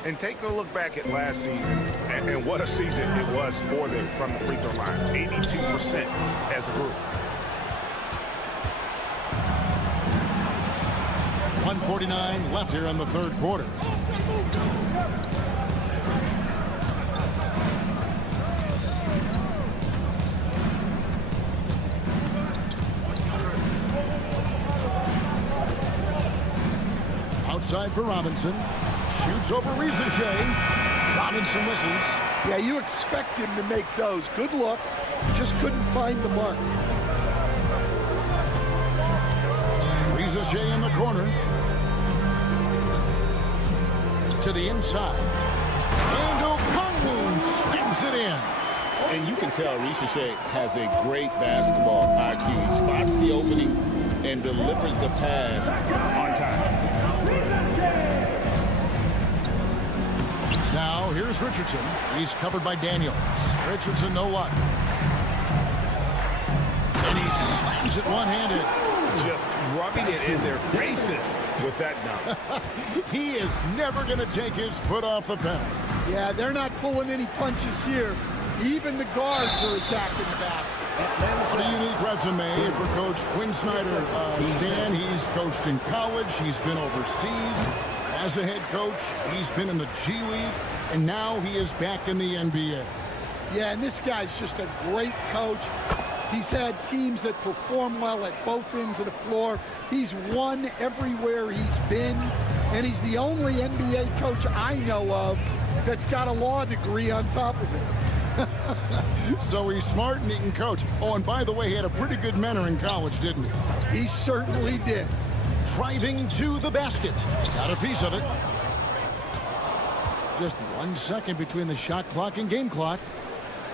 And take a look back at last season, and what a season it was for them from the free throw line. 82% as a group. 1:49 left here in the 3rd quarter. Outside for Robinson. Shoots over Ricochet. Robinson misses. Yeah, you expect him to make those. Good look. Just couldn't find the mark. Ricochet in the corner. To the inside. And Okongwu slams it in. And you can tell Ricochet has a great basketball IQ. He spots the opening and delivers the pass on time. Now, here's Richardson. He's covered by Daniels. Richardson, no luck. And he slams it one-handed. Just rubbing it in their faces with that dunk. He is never going to take his foot off the pedal. Yeah, they're not pulling any punches here. Even the guards are attacking the basket. What a unique resume for Coach Quinn Snyder. Stan, he's coached in college. He's been overseas as a head coach. He's been in the G League, and now he is back in the NBA. Yeah, and this guy's just a great coach. He's had teams that perform well at both ends of the floor. He's won everywhere he's been, and he's the only NBA coach I know of that's got a law degree on top of it. So he's smart and he can coach. Oh, and by the way, he had a pretty good mentor in college, didn't he? He certainly did. Driving to the basket. Got a piece of it. Just 1 second between the shot clock and game clock.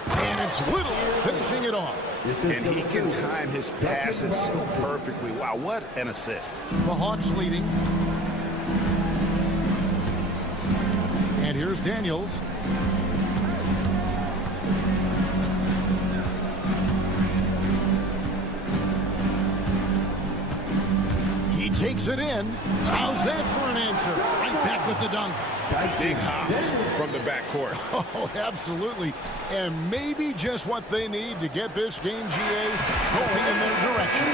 And it's Little finishing it off. And he can time his passes so perfectly. Wow, what an assist. The Hawks leading. And here's Daniels. He takes it in. How's that for an answer? Right back with the dunk. Big hops from the backcourt. Oh, absolutely. And maybe just what they need to get this game, GA, going in their direction.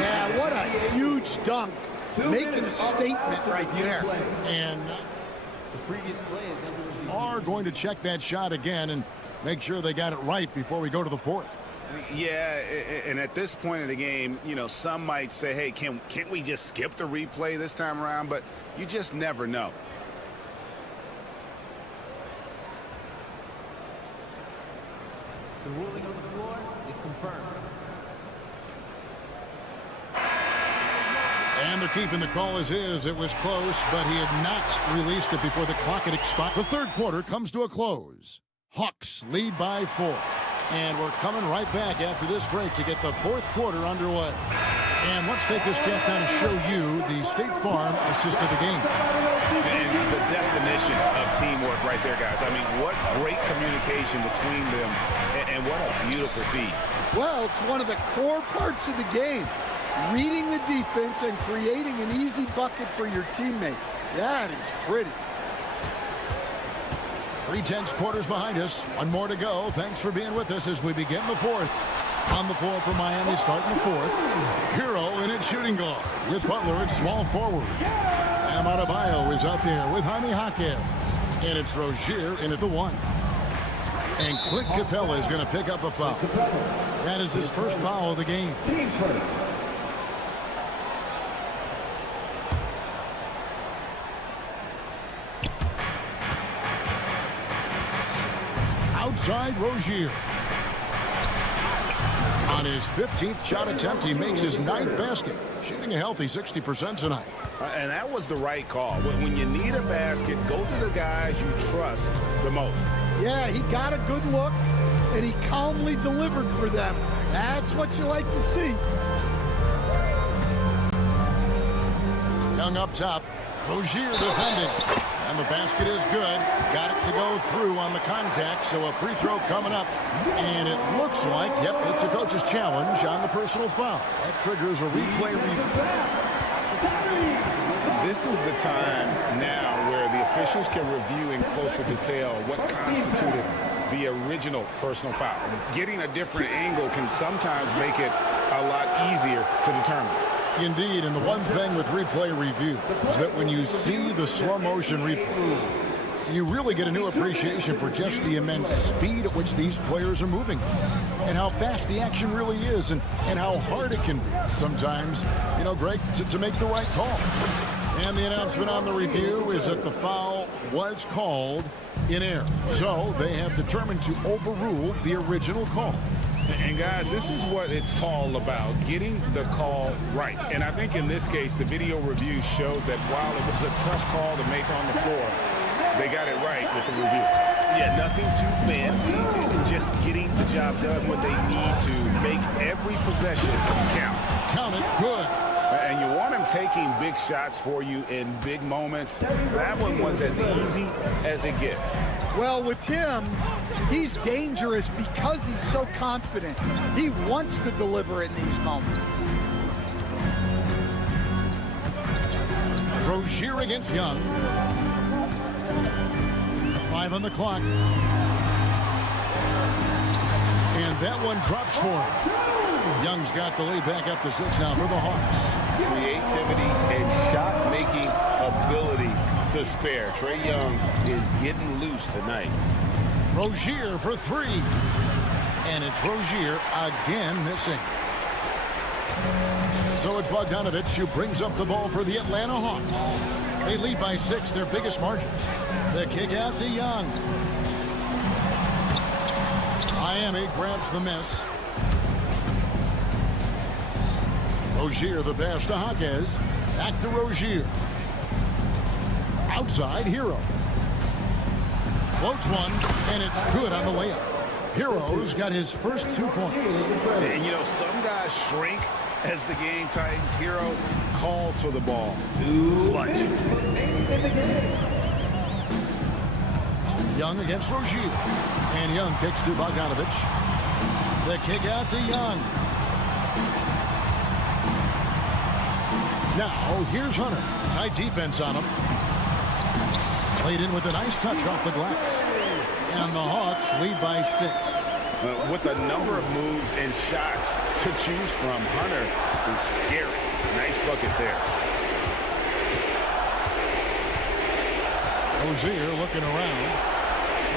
Yeah, what a huge dunk. Making a statement right there. And the previous play is under review. Are going to check that shot again and make sure they got it right before we go to the 4th. Yeah, and at this point in the game, you know, some might say, hey, can't we just skip the replay this time around? But you just never know. The ruling on the floor is confirmed. And they're keeping the call as is. It was close, but he had not released it before the clock had expired. The 3rd quarter comes to a close. Hawks lead by 4. And we're coming right back after this break to get the 4th quarter underway. And let's take this chance now to show you the State Farm assist of the game. And the definition of teamwork right there, guys. I mean, what great communication between them, and what a beautiful feed. Well, it's one of the core parts of the game. Reading the defense and creating an easy bucket for your teammate. That is pretty. 3/10 quarters behind us. One more to go. Thanks for being with us as we begin the 4th. On the floor for Miami starting the 4th. Hero in at shooting guard with Butler at small forward. Bam Adebayo is out there with Jaime Jaquez. And it's Rozier in at the 1. And Clint Capella is going to pick up a foul. That is his first foul of the game. inside Rozier. On his 15th shot attempt, he makes his 9th basket, shooting a healthy 60% tonight. And that was the right call. When you need a basket, go to the guys you trust the most. Yeah, he got a good look, and he calmly delivered for them. That's what you like to see. Young up top. Rozier defending. And the basket is good. Got it to go through on the contact, so a free throw coming up. And it looks like, yep, it's a coach's challenge on the personal foul. That triggers a replay review. This is the time now where the officials can review in closer detail what constituted the original personal foul. Getting a different angle can sometimes make it a lot easier to determine. Indeed, and the one thing with replay review is that when you see the slow motion replay, you really get a new appreciation for just the immense speed at which these players are moving and how fast the action really is and how hard it can be sometimes, you know, Greg, to make the right call. And the announcement on the review is that the foul was called in error. So they have determined to overrule the original call. And guys, this is what it's all about, getting the call right. And I think in this case, the video review showed that while it was a tough call to make on the floor, they got it right with the review. Yeah, nothing too fancy. Just getting the job done when they need to. Make every possession count. Count it good. And you want him taking big shots for you in big moments. That one was as easy as it gets. Well, with him, he's dangerous because he's so confident. He wants to deliver in these moments. Rozier against Young. 5 on the clock. And that one drops for him. Young's got the lead back up to 6 now for the Hawks. Creativity and shot-making ability to spare. Trae Young is getting loose tonight. Rozier for 3. And it's Rozier again missing. So it's Bogdanovich who brings up the ball for the Atlanta Hawks. They lead by 6, their biggest margin. The kick out to Young. Miami grabs the miss. Rozier the pass to Hawkes. Back to Rozier. Outside Hero. Floats one, and it's good on the layup. Hero's got his first 2 points. And, you know, some guys shrink as the game tightens. Hero calls for the ball. Clutch. Young against Rozier. And Young kicks to Bogdanovich. The kick out to Young. Now, here's Hunter. Tight defense on him. Played in with a nice touch off the glass. And the Hawks lead by 6. With a number of moves and shots to choose from, Hunter is scary. Nice bucket there. Rozier looking around.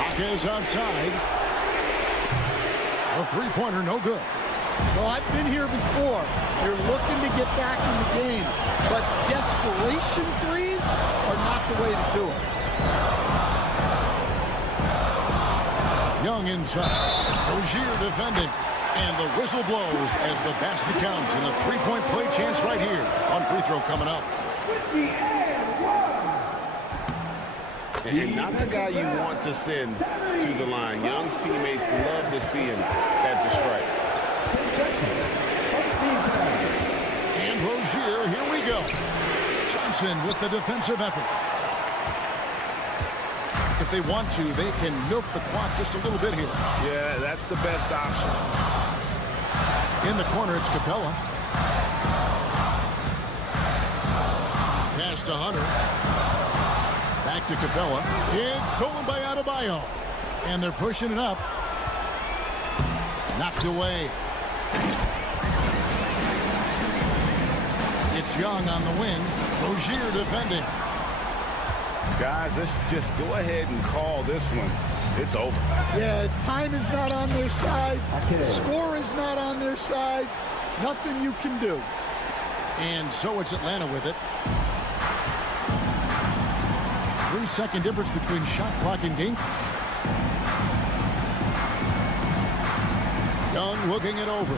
Hawkes outside. A three-pointer, no good. Well, I've been here before. You're looking to get back in the game, but desperation threes are not the way to do it. Young inside. Rozier defending. And the whistle blows as the basket counts. And a three-point play chance right here on free throw coming up. And not the guy you want to send to the line. Young's teammates love to see him at the stripe. And Rozier, here we go. Johnson with the defensive effort. If they want to, they can milk the clock just a little bit here. Yeah, that's the best option. In the corner, it's Capella. Pass to Hunter. Back to Capella. It's stolen by Adebayo. And they're pushing it up. Knocked away. It's Young on the wing. Rozier defending. Guys, let's just go ahead and call this one. It's over. Yeah, time is not on their side. Score is not on their side. Nothing you can do. And so it's Atlanta with it. 3-second difference between shot clock and game. Young looking it over.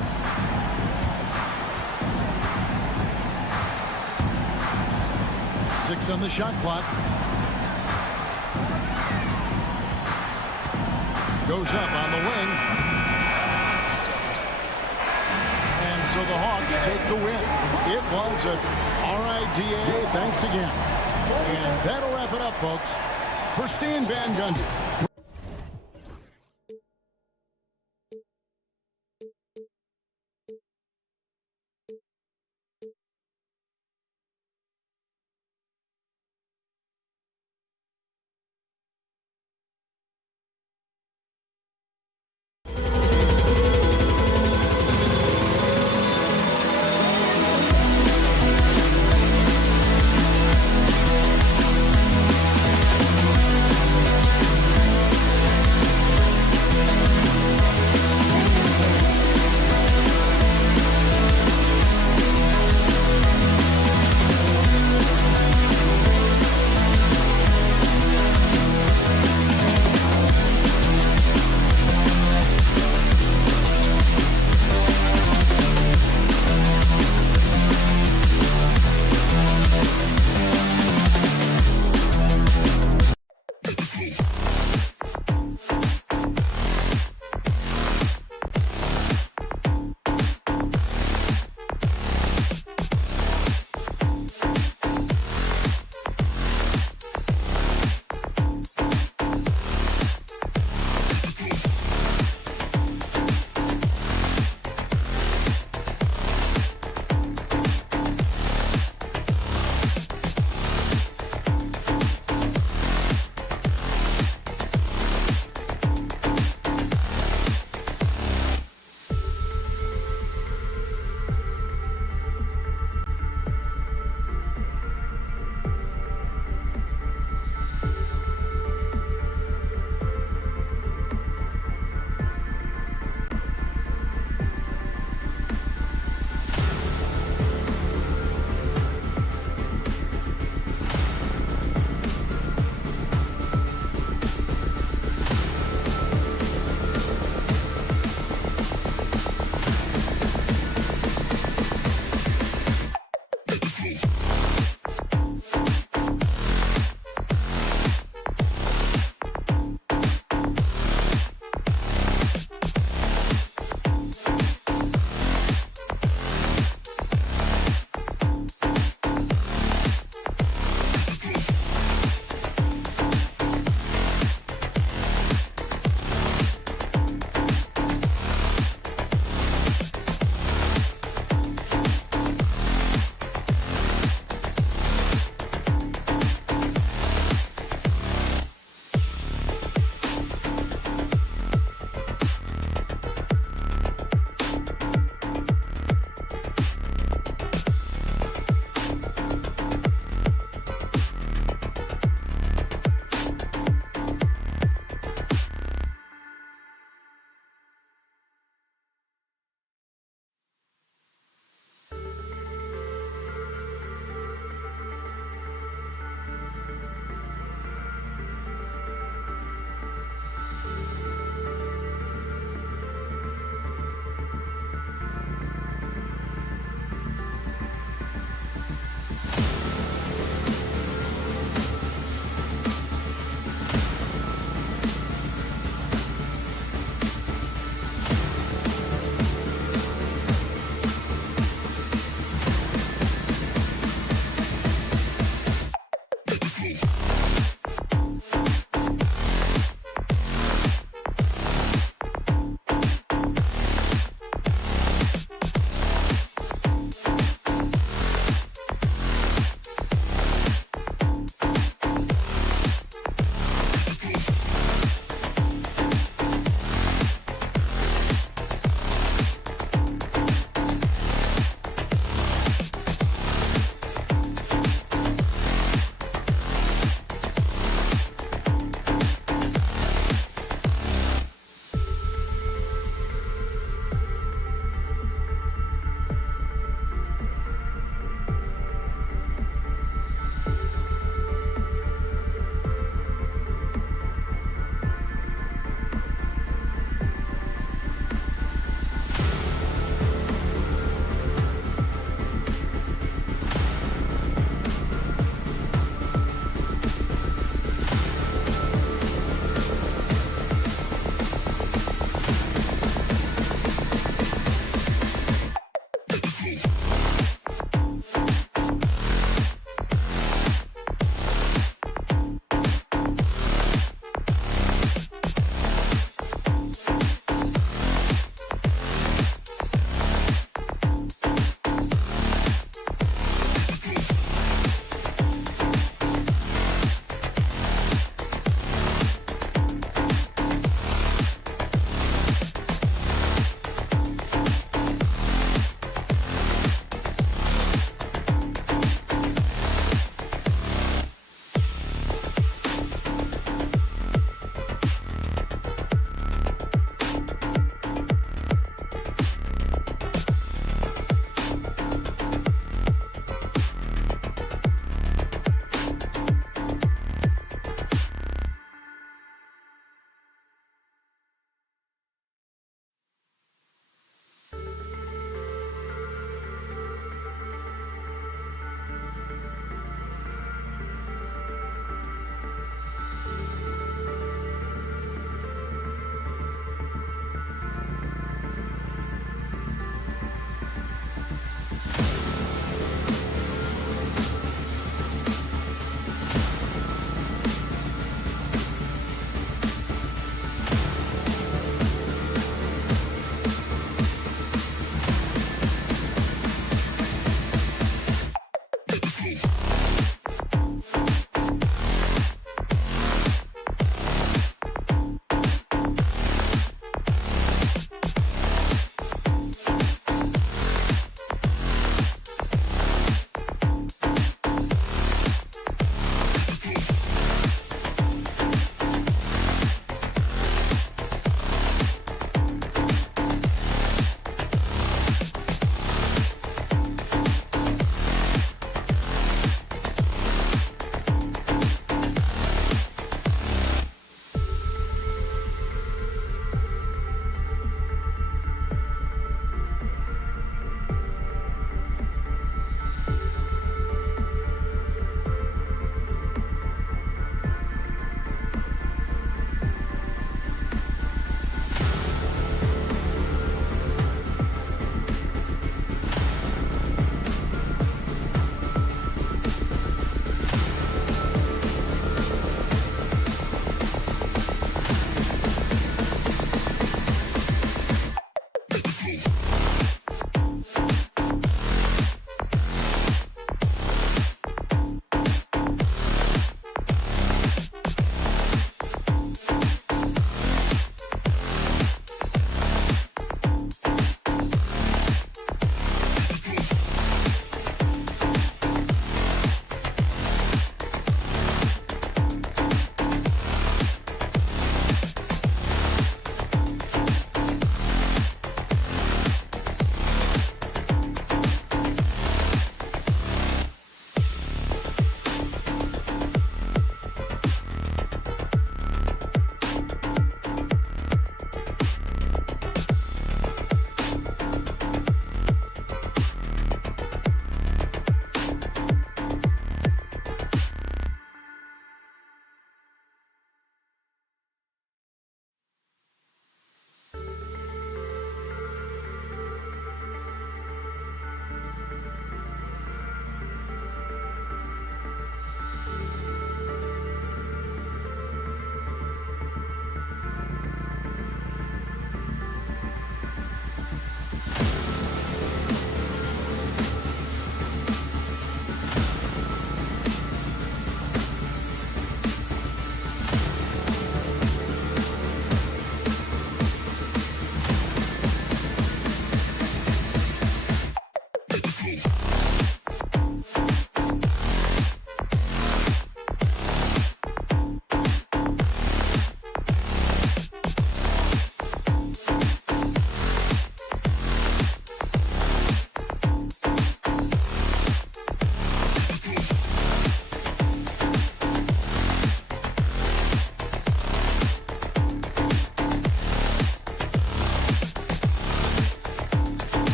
Six on the shot clock. Goes up on the wing. And so the Hawks take the win. It was a RIDA, thanks again. And that'll wrap it up, folks. For Stan Van Gundy.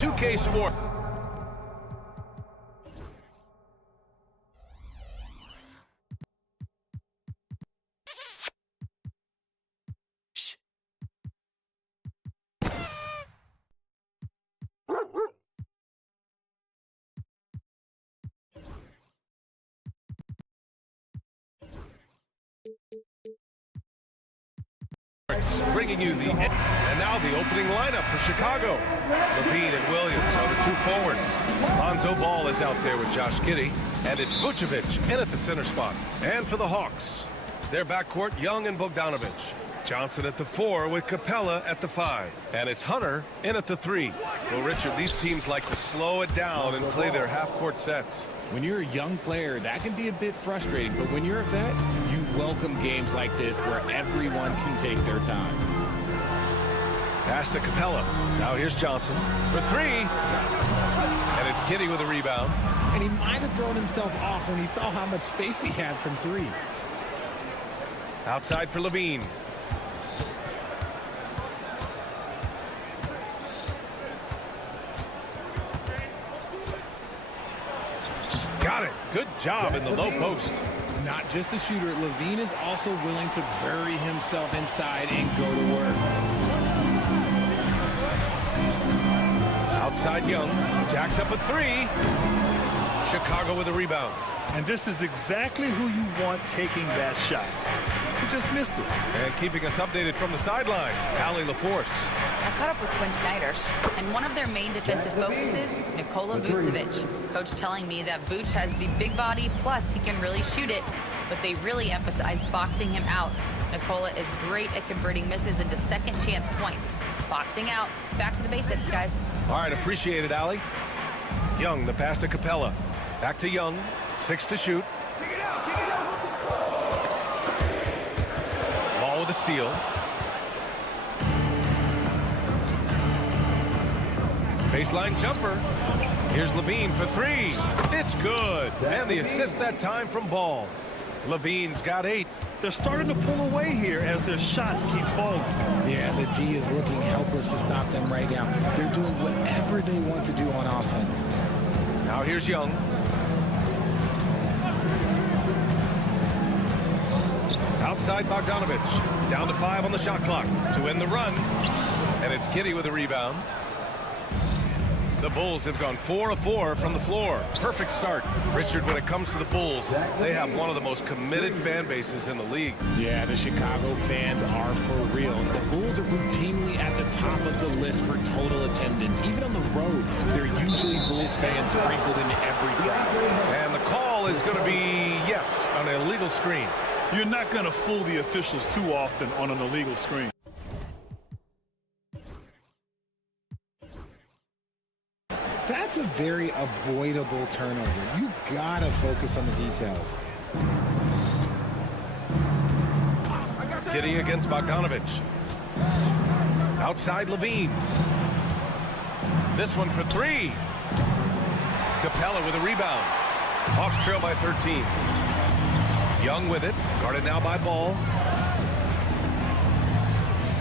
2K Sport. Bringing you the and now the opening lineup for Chicago. Levine and Williams are the two forwards. Lonzo Ball is out there with Josh Giddey, and it's Vucevic in at the center spot. And for the Hawks, their backcourt, Young and Bogdanovic. Johnson at the 4 with Capella at the 5. And it's Hunter in at the 3. Well, Richard, these teams like to slow it down and play their half-court sets. When you're a young player, that can be a bit frustrating, but when you're a vet, you welcome games like this where everyone can take their time. Pass to Capella. Now here's Johnson for 3. And it's Giddey with a rebound. And he might have thrown himself off when he saw how much space he had from 3. Outside for Levine. Got it. Good job in the low post. Not just a shooter, Levine is also willing to bury himself inside and go to work. Outside Young. Jacks up at 3. Chicago with a rebound. And this is exactly who you want taking that shot. He just missed it. And keeping us updated from the sideline, Allie LaForce. I caught up with Quinn Snyder, and one of their main defensive focuses, Nikola Vucevic. Coach telling me that Vuce has the big body, plus he can really shoot it, but they really emphasized boxing him out. Nikola is great at converting misses into second chance points. Boxing out, it's back to the basics, guys. All right, appreciate it, Allie. Young, the pass to Capella. Back to Young, 6 to shoot. Ball with a steal. Baseline jumper. Here's Levine for 3. It's good. And the assist that time from Ball. Levine's got 8. They're starting to pull away here as their shots keep falling. Yeah, the D is looking helpless to stop them right now. They're doing whatever they want to do on offense. Now here's Young. Outside Bogdanovic. Down to 5 on the shot clock to end the run. And it's Giddey with a rebound. The Bulls have gone 4 of 4 from the floor. Perfect start. Richard, when it comes to the Bulls, they have one of the most committed fan bases in the league. Yeah, the Chicago fans are for real. The Bulls are routinely at the top of the list for total attendance. Even on the road, they're usually Bulls fans sprinkled into every crowd. And the call is going to be, yes, an illegal screen. You're not going to fool the officials too often on an illegal screen. That's a very avoidable turnover. You gotta focus on the details. Giddey against Bogdanovic. Outside Levine. This one for 3. Capella with a rebound. Hawks trail by 13. Young with it. Guarded now by Ball.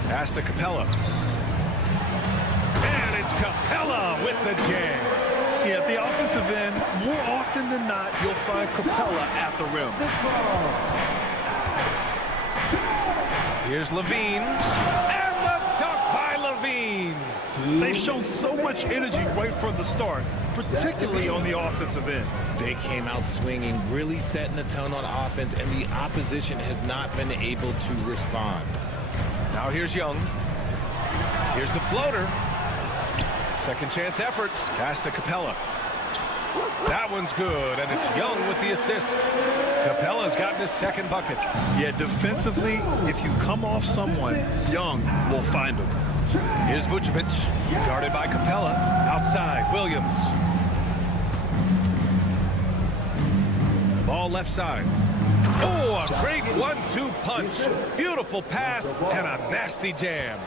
Pass to Capella. And it's Capella with the jam. Yeah, at the offensive end, more often than not, you'll find Capella at the rim. Here's Levine. And the dunk by Levine. They've shown so much energy right from the start, particularly on the offensive end. They came out swinging, really setting the tone on offense, and the opposition has not been able to respond. Now here's Young. Here's the floater. Second chance effort. Pass to Capella. That one's good, and it's Young with the assist. Capella's gotten his second bucket. Yeah, defensively, if you come off someone, Young will find him. Here's Vucevic, guarded by Capella. Outside, Williams. Ball left side. Oh, a great 1-2 punch. Beautiful pass and a nasty jam.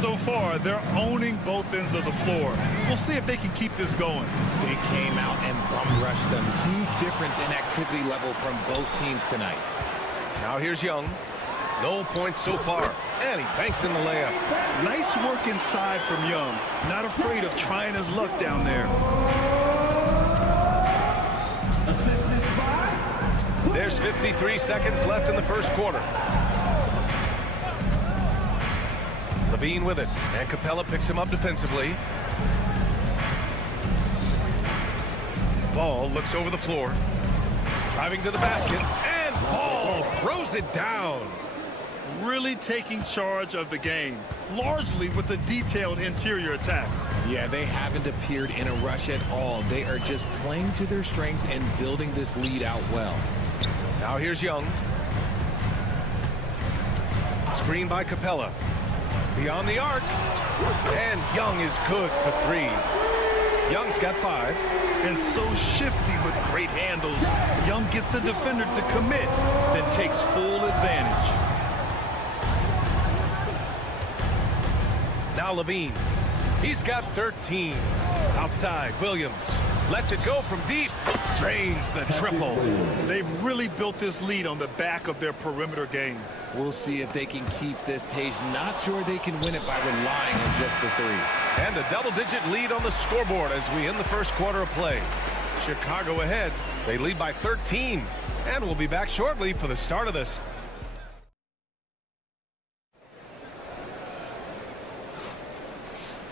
So far, they're owning both ends of the floor. We'll see if they can keep this going. They came out and bum rushed them. Huge difference in activity level from both teams tonight. Now here's Young. No points so far. And he banks in the layup. Nice work inside from Young. Not afraid of trying his luck down there. There's 53 seconds left in the first quarter. Levine with it. And Capella picks him up defensively. Ball looks over the floor. Driving to the basket. And Ball throws it down. Really taking charge of the game, largely with a detailed interior attack. Yeah, they haven't appeared in a rush at all. They are just playing to their strengths and building this lead out well. Now here's Young. Screen by Capella. Beyond the arc. And Young is good for 3. Young's got 5. And so shifty with great handles. Young gets the defender to commit, then takes full advantage. Now Levine. He's got 13. Outside, Williams lets it go from deep. Drains the triple. They've really built this lead on the back of their perimeter game. We'll see if they can keep this pace. Not sure they can win it by relying on just the 3. And a double-digit lead on the scoreboard as we end the first quarter of play. Chicago ahead. They lead by 13. And we'll be back shortly for the start of this.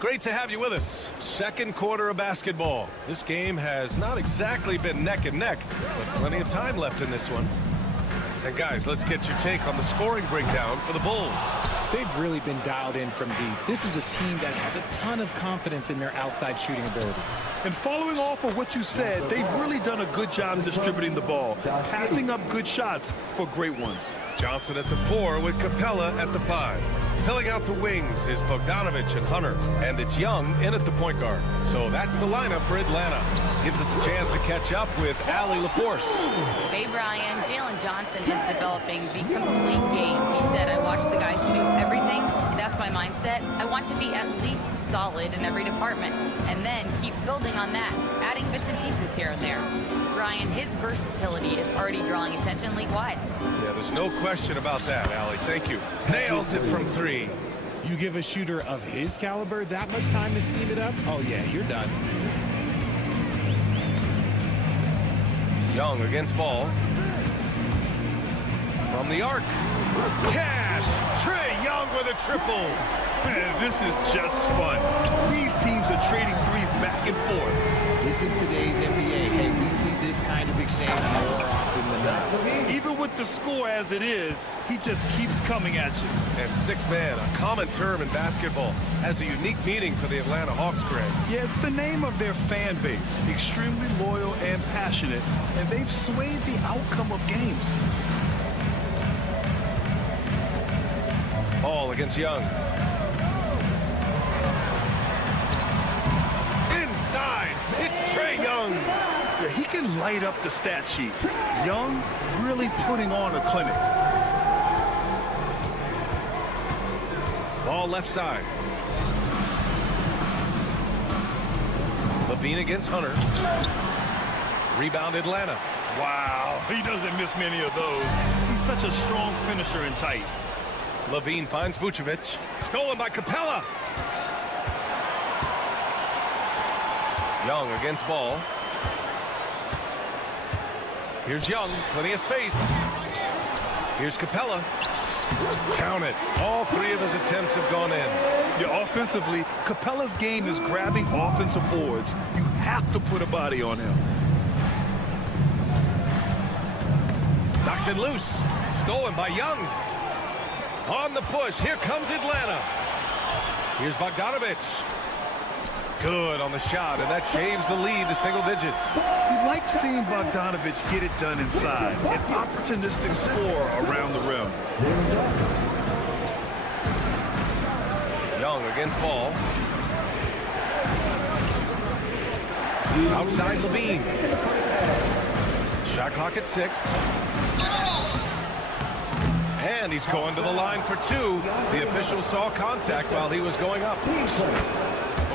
Great to have you with us. Second quarter of basketball. This game has not exactly been neck and neck, but plenty of time left in this one. And guys, let's get your take on the scoring breakdown for the Bulls. They've really been dialed in from deep. This is a team that has a ton of confidence in their outside shooting ability. And following off of what you said, they've really done a good job distributing the ball, passing up good shots for great ones. Johnson at the 4 with Capella at the 5. Filling out the wings is Bogdanovich and Hunter. And it's Young in at the point guard. So that's the lineup for Atlanta. Gives us a chance to catch up with Allie LaForce. Bay Bryan, Jalen Johnson is developing the complete game. He said, I watch the guys who do everything. That's my mindset. I want to be at least solid in every department. And then keep building on that, adding bits and pieces here and there. Bryan, his versatility is already drawing attention league-wide. Yeah, there's no question about that, Allie. Thank you. Nails it from 3. You give a shooter of his caliber that much time to seam it up? Oh, yeah, you're done. Young against Ball. From the arc. Cash! Trae Young with a triple. Man, this is just fun. These teams are trading threes back and forth. This is today's NBA. Hey, we see this kind of exchange more often than not. Even with the score as it is, he just keeps coming at you. And 6-man, a common term in basketball, has a unique meaning for the Atlanta Hawks, Greg. Yeah, it's the name of their fan base. Extremely loyal and passionate, and they've swayed the outcome of games. Ball against Young. Inside, it's Trae Young. Yeah, he can light up the stat sheet. Young really putting on a clinic. Ball left side. Levine against Hunter. Rebound Atlanta. Wow, he doesn't miss many of those. He's such a strong finisher and tight. Levine finds Vucevic. Stolen by Capella. Young against Ball. Here's Young. Plenty of space. Here's Capella. Count it. All 3 of his attempts have gone in. Yeah, offensively, Capella's game is grabbing offensive boards. You have to put a body on him. Knocks it loose. Stolen by Young. On the push. Here comes Atlanta. Here's Bogdanovich. Good on the shot, and that shaves the lead to single digits. You like seeing Bogdanovich get it done inside. An opportunistic score around the rim. Young against Ball. Outside Levine. Shot clock at 6. And he's going to the line for 2. The official saw contact while he was going up.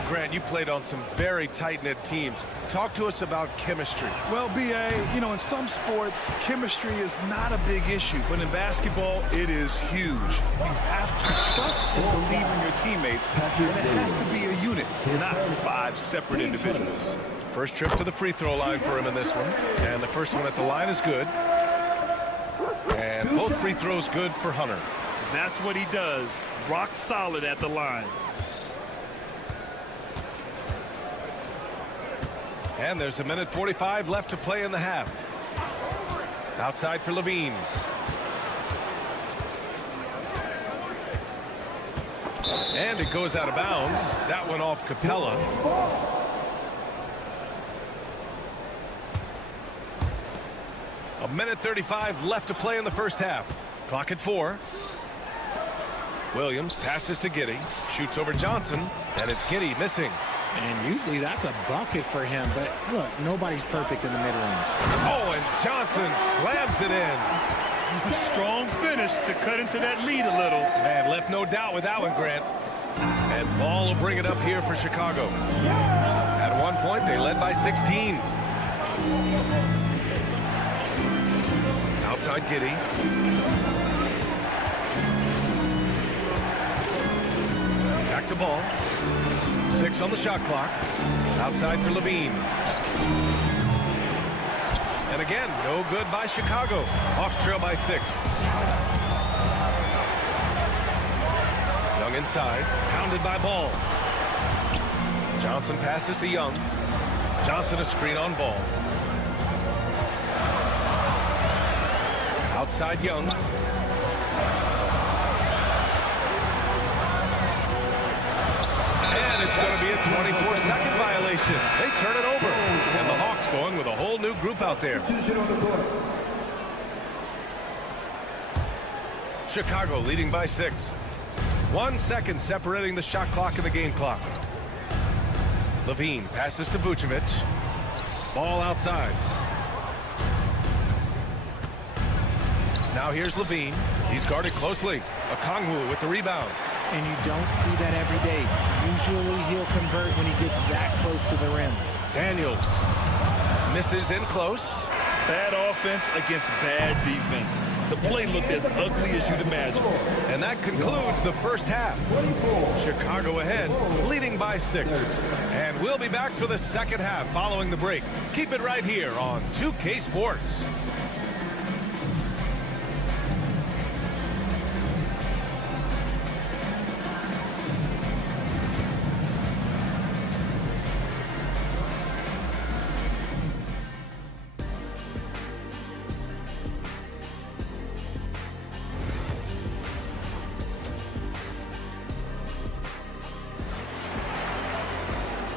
Grant, you played on some very tight-knit teams. Talk to us about chemistry. Well, B.A., you know, in some sports, chemistry is not a big issue, but in basketball, it is huge. You have to trust and believe in your teammates, and it has to be a unit, not 5 separate individuals. First trip to the free throw line for him in this one, and the first one at the line is good. And both free throws good for Hunter. That's what he does. Rock solid at the line. And there's 1:45 left to play in the half. Outside for Levine. And it goes out of bounds. That one off Capella. A 1:35 left to play in the first half. Clock at 4. Williams passes to Giddey. Shoots over Johnson. And it's Giddey missing. And usually that's a bucket for him, but look, nobody's perfect in the mid-range. Oh, and Johnson slams it in. A strong finish to cut into that lead a little. Man, left no doubt with that one, Grant. And Ball will bring it up here for Chicago. At one point, they led by 16. Outside Giddey. Back to Ball. 6 on the shot clock. Outside for Levine. And again, no good by Chicago. Hawks trail by 6. Young inside. Pounded by Ball. Johnson passes to Young. Johnson a screen on Ball. Outside Young. And it's going to be a 24-second violation. They turn it over. And the Hawks going with a whole new group out there. Chicago leading by 6. 1 second separating the shot clock and the game clock. Levine passes to Vucevic. Ball outside. Now here's Levine. He's guarded closely. Okongwu with the rebound. And you don't see that every day. Usually he'll convert when he gets that close to the rim. Daniels misses in close. Bad offense against bad defense. The play looked as ugly as you'd imagine. And that concludes the first half. Chicago ahead, leading by 6. And we'll be back for the second half following the break. Keep it right here on 2K Sports.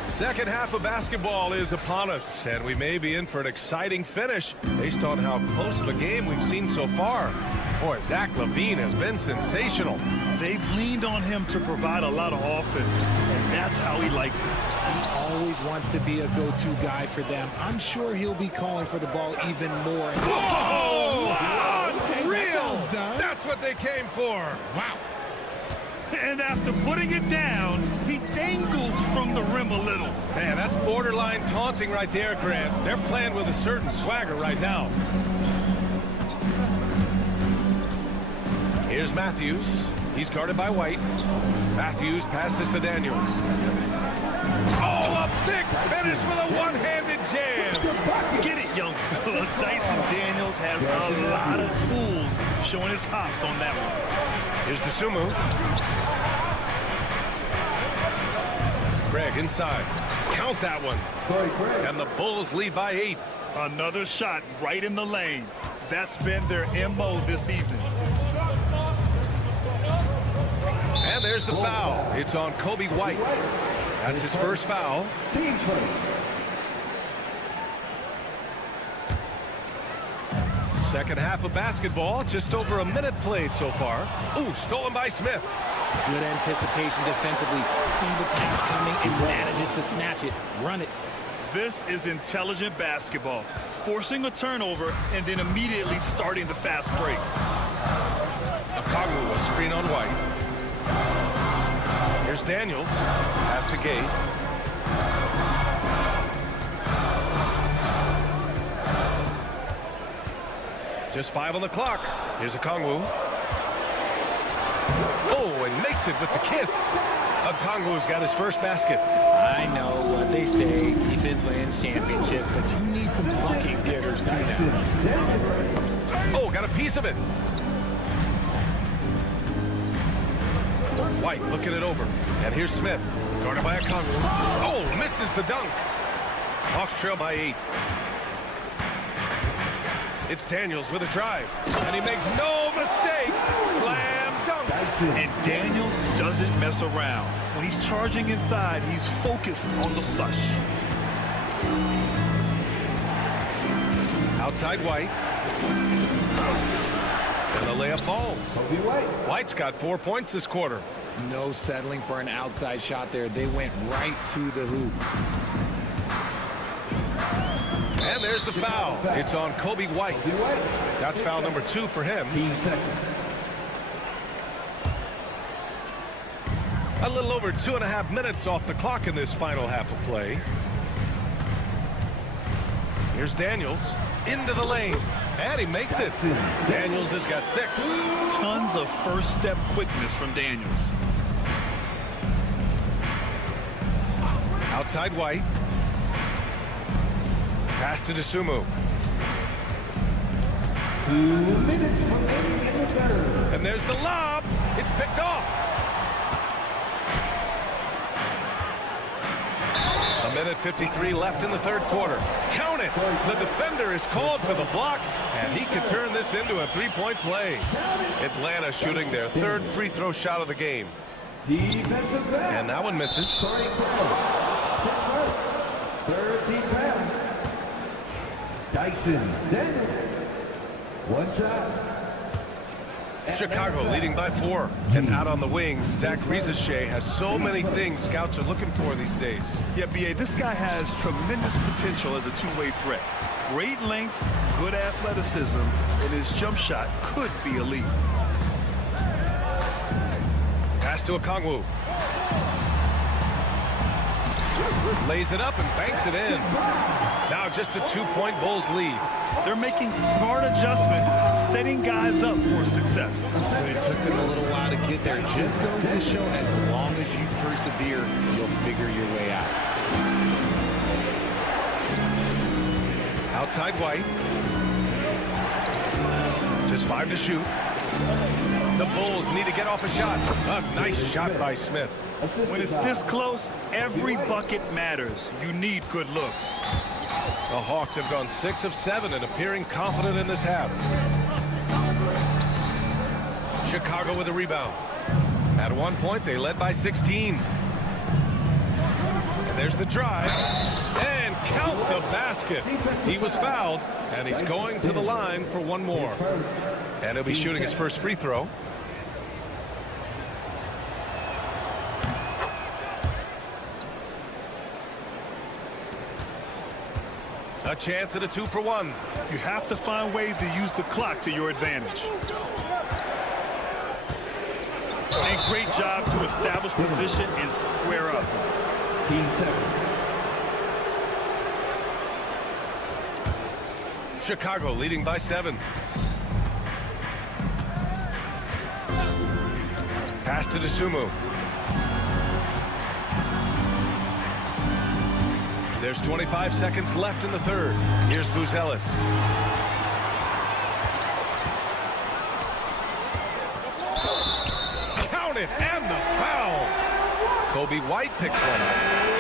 Second half of basketball is upon us, and we may be in for an exciting finish based on how close of a game we've seen so far. Boy, Zach LaVine has been sensational. They've leaned on him to provide a lot of offense, and that's how he likes it. He always wants to be a go-to guy for them. I'm sure he'll be calling for the ball even more. Whoa! Wow. Okay, Unreal! That's what they came for. Wow. And after putting it down, he dangles from the rim a little. Man, that's borderline taunting right there, Grant. They're playing with a certain swagger right now. Here's Matthews. He's guarded by White. Matthews passes to Daniels. Oh, a big finish with a one-handed jam. Get it, young fella. Dyson Daniels has a lot of tools, showing his hops on that one. Here's Dosunmu. Craig inside. Count that one. And the Bulls lead by 8. Another shot right in the lane. That's been their MO this evening. And there's the foul. It's on Kobe White. That's his first foul. Second half of basketball, just over a minute played so far. Ooh, stolen by Smith. Good anticipation defensively. See the pass coming and manages to snatch it. Run it. This is intelligent basketball. Forcing a turnover and then immediately starting the fast break. Okongwu, a screen on White. Here's Daniels. Pass to Gay. Just 5 on the clock. Here's Okongwu. Oh, and makes it with the kiss. Okongwu's got his first basket. I know what they say, defense wins championships, but you need some bucket getters too now. Oh, got a piece of it. White looking it over. And here's Smith. Guarded by Okongwu. Oh, misses the dunk. Hawks trail by 8. It's Daniels with a drive. And he makes no mistake. Slam dunk. And Daniels doesn't mess around. When he's charging inside, he's focused on the flush. Outside White. And the layup falls. White's got 4 points this quarter. No settling for an outside shot there. They went right to the hoop. And there's the foul. It's on Kobe White. That's foul number 2 for him. A little over 2.5 minutes off the clock in this final half of play. Here's Daniels into the lane. And he makes it. Daniels has got 6. Tons of first step quickness from Daniels. Outside White. Pass to Dosunmu. 2 minutes remaining in the third. And there's the lob. It's picked off. 1:53 left in the third quarter. Count it. The defender is called for the block, and he can turn this into a 3-point play. Atlanta shooting their 3rd free throw shot of the game. Defensive foul. And that one misses. Sorry, Pittsburgh. 3rd team foul. Dyson Daniels. 1 shot. Chicago leading by 4. And out on the wing, Zach Rizachet has so many things scouts are looking for these days. Yeah, B.A., this guy has tremendous potential as a two-way threat. Great length, good athleticism, and his jump shot could be elite. Pass to Okongwu. Lays it up and banks it in. Now just a 2-point Bulls lead. They're making smart adjustments, setting guys up for success. It took them a little while to get there. Just goes to show as long as you persevere, you'll figure your way out. Outside White. Just 5 to shoot. The Bulls need to get off a shot. A nice shot by Smith. When it's this close, every bucket matters. You need good looks. The Hawks have gone 6 of 7 and appearing confident in this half. Chicago with a rebound. At one point, they led by 16. And there's the drive. And count the basket. He was fouled, and he's going to the line for one more. And he'll be shooting his first free throw. A chance at a 2-for-1. You have to find ways to use the clock to your advantage. And great job to establish position and square up. Team 7. Chicago leading by 7. Pass to Dosunmu. There's 25 seconds left in the third. Here's Buzelis. Count it, and the foul. Kobe White picks one up.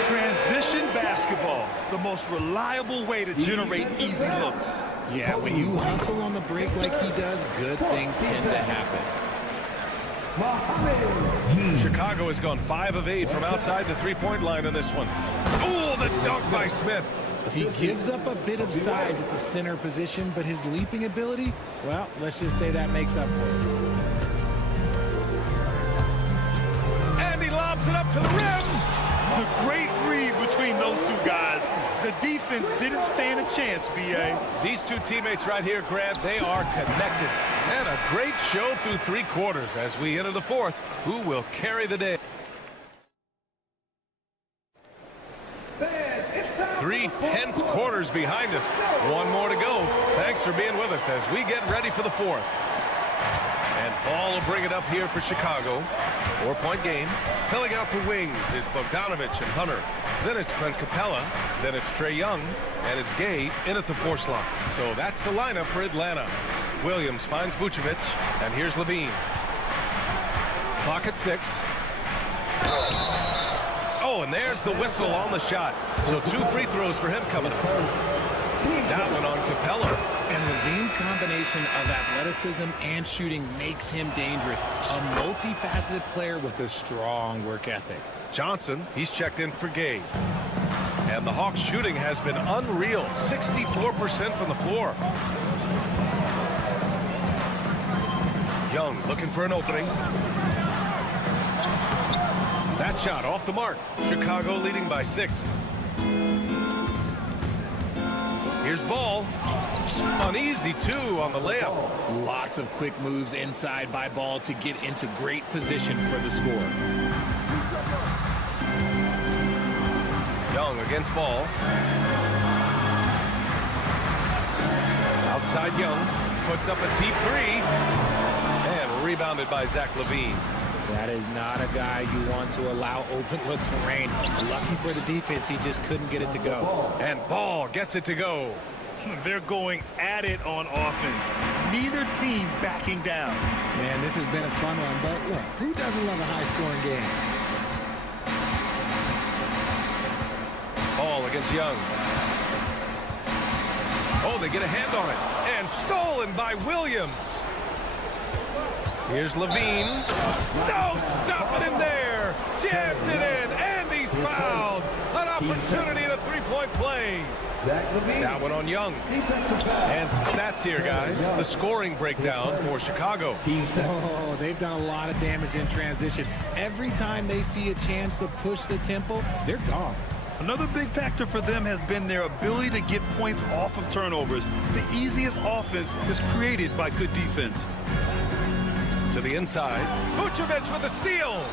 Transition basketball, the most reliable way to generate easy looks. Yeah, when you hustle on the break like he does, good things tend to happen. Chicago has gone 5 of 8 from outside the 3-point line on this one. Oh, the dunk by Smith. He gives up a bit of size at the center position, but his leaping ability, well, let's just say that makes up for it. And he lobs it up to the rim. A great read between those two guys. The defense didn't stand a chance, B.A. These two teammates right here, Grant, they are connected. And a great show through 3 quarters as we enter the 4th. Who will carry the day? 3 tense quarters behind us. One more to go. Thanks for being with us as we get ready for the fourth. And Ball will bring it up here for Chicago. 4-point game. Filling out the wings is Bogdanovich and Hunter. Then it's Clint Capella. Then it's Trae Young. And it's Gay in at the 4 slot. So that's the lineup for Atlanta. Williams finds Vucevic. And here's Levine. Clock at 6. Oh, and there's the whistle on the shot. So 2 free throws for him coming up. That one on Capella. And Levine's combination of athleticism and shooting makes him dangerous. A multifaceted player with a strong work ethic. Johnson, he's checked in for Gay. And the Hawks shooting has been unreal. 64% from the floor. Young looking for an opening. That shot off the mark. Chicago leading by 6. Here's Ball. Uneasy, too, on the layup. Lots of quick moves inside by Ball to get into great position for the score. Young against Ball. Outside Young. Puts up a deep 3. And rebounded by Zach LaVine. That is not a guy you want to allow open looks for rain. Lucky for the defense, he just couldn't get it to go. And Ball gets it to go. They're going at it on offense. Neither team backing down. Man, this has been a fun one, but look, who doesn't love a high-scoring game? Ball against Young. Oh, they get a hand on it. And stolen by Williams. Here's Levine. No, stopping him there. Jams it in, and he's fouled. An opportunity in a 3-point play. That one on Young. And some stats here, guys. The scoring breakdown for Chicago. Oh, they've done a lot of damage in transition. Every time they see a chance to push the tempo, they're gone. Another big factor for them has been their ability to get points off of turnovers. The easiest offense is created by good defense. To the inside. Vucevic with a steal.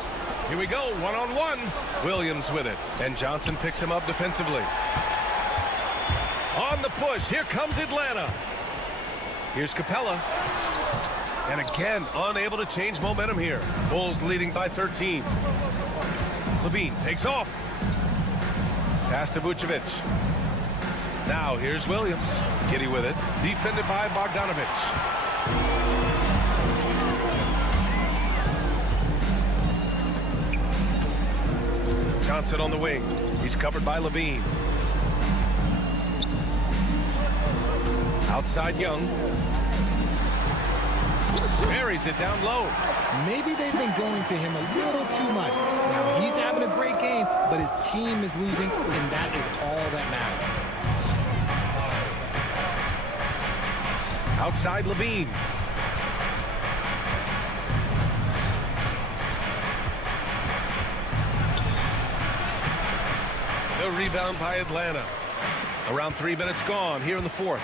Here we go, one-on-one. Williams with it. And Johnson picks him up defensively. On the push, here comes Atlanta. Here's Capella. And again, unable to change momentum here. Bulls leading by 13. Levine takes off. Pass to Vucevic. Now here's Williams. Giddy with it. Defended by Bogdanovich. Johnson on the wing. He's covered by Levine. Outside Young. Buries it down low. Maybe they've been going to him a little too much. Now, he's having a great game, but his team is losing, and that is all that matters. Outside Levine. The rebound by Atlanta. Around 3 minutes gone here in the fourth.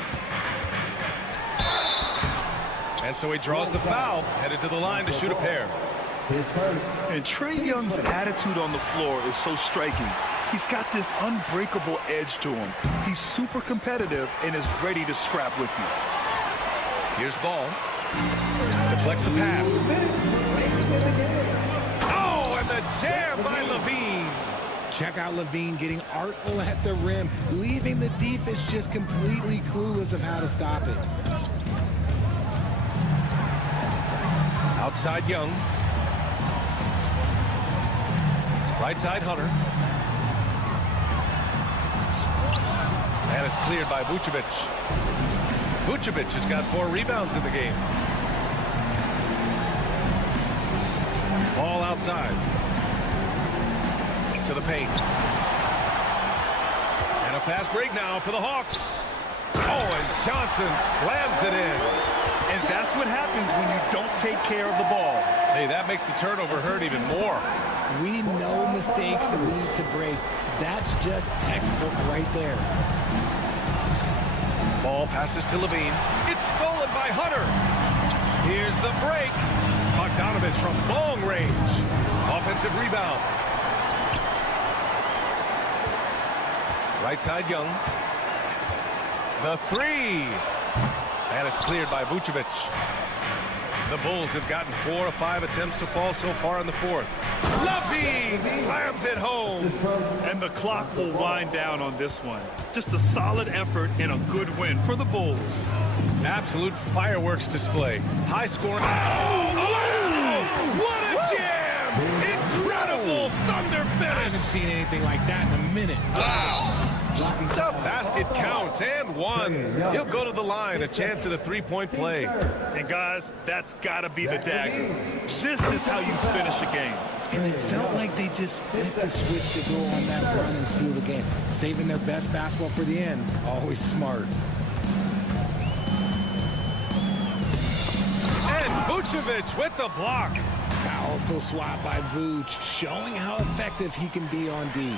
And so he draws the foul, headed to the line to shoot a pair. And Trae Young's attitude on the floor is so striking. He's got this unbreakable edge to him. He's super competitive and is ready to scrap with you. Here's Ball. Deflects the pass. Oh, and the jam by Levine. Check out Levine getting artful at the rim, leaving the defense just completely clueless of how to stop it. Outside Young. Right side Hunter. And it's cleared by Vucevic. Vucevic has got 4 rebounds in the game. Ball outside. To the paint. And a fast break now for the Hawks. Oh, and Johnson slams it in. And that's what happens when you don't take care of the ball. Hey, that makes the turnover hurt even more. We know mistakes lead to breaks. That's just textbook right there. Ball passes to Levine. It's stolen by Hunter. Here's the break. Bogdanovich from long range. Offensive rebound. Right side, Young. The three. And it's cleared by Vucevic. The Bulls have gotten 4 of 5 attempts to fall so far in the fourth. Levine slams it home. And the clock will wind down on this one. Just a solid effort and a good win for the Bulls. Absolute fireworks display. High scoring. Oh, what a jam! Incredible thunder finish. I haven't seen anything like that in a minute. Wow. The basket counts and one. He'll go to the line, a chance at a three-point play. And guys, that's got to be the dagger. This is how you finish a game. And it felt like they just flipped the switch to go on that run and seal the game. Saving their best basketball for the end. Always smart. And Vucevic with the block. Powerful swat by Vuce, showing how effective he can be on D.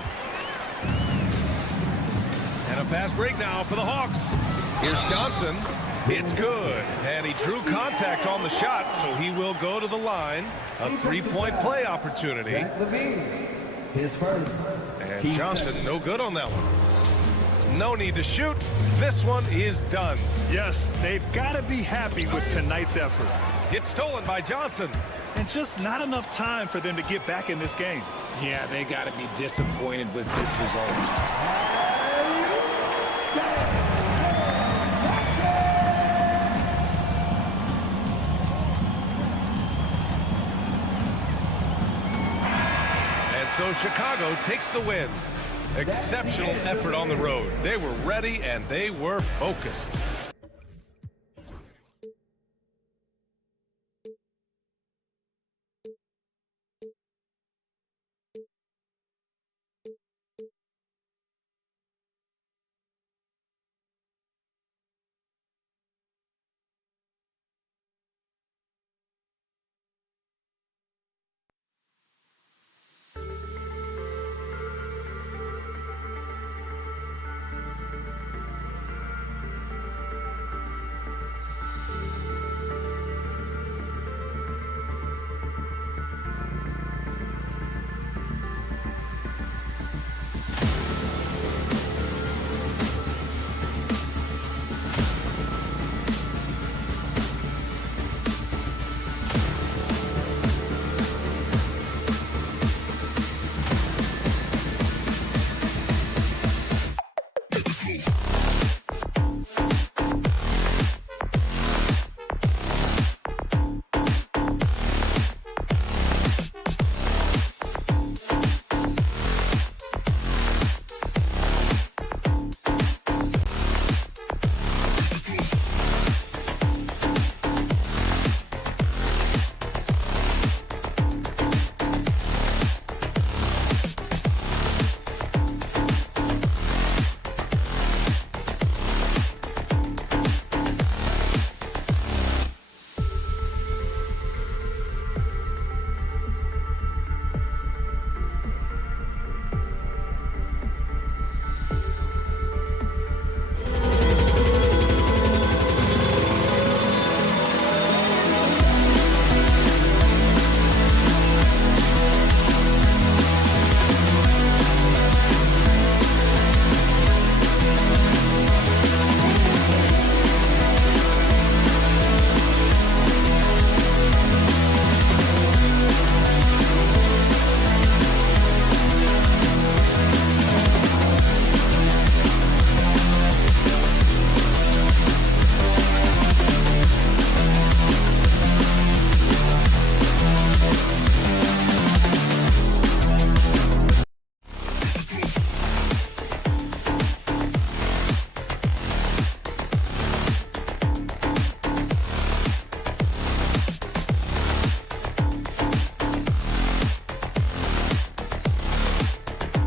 And a fast break now for the Hawks. Here's Johnson. It's good. And he drew contact on the shot, so he will go to the line. A three-point play opportunity. His first. And Johnson, no good on that one. No need to shoot. This one is done. Yes, they've got to be happy with tonight's effort. Gets stolen by Johnson. And just not enough time for them to get back in this game. Yeah, they got to be disappointed with this result. So Chicago takes the win. Exceptional effort on the road. They were ready and they were focused.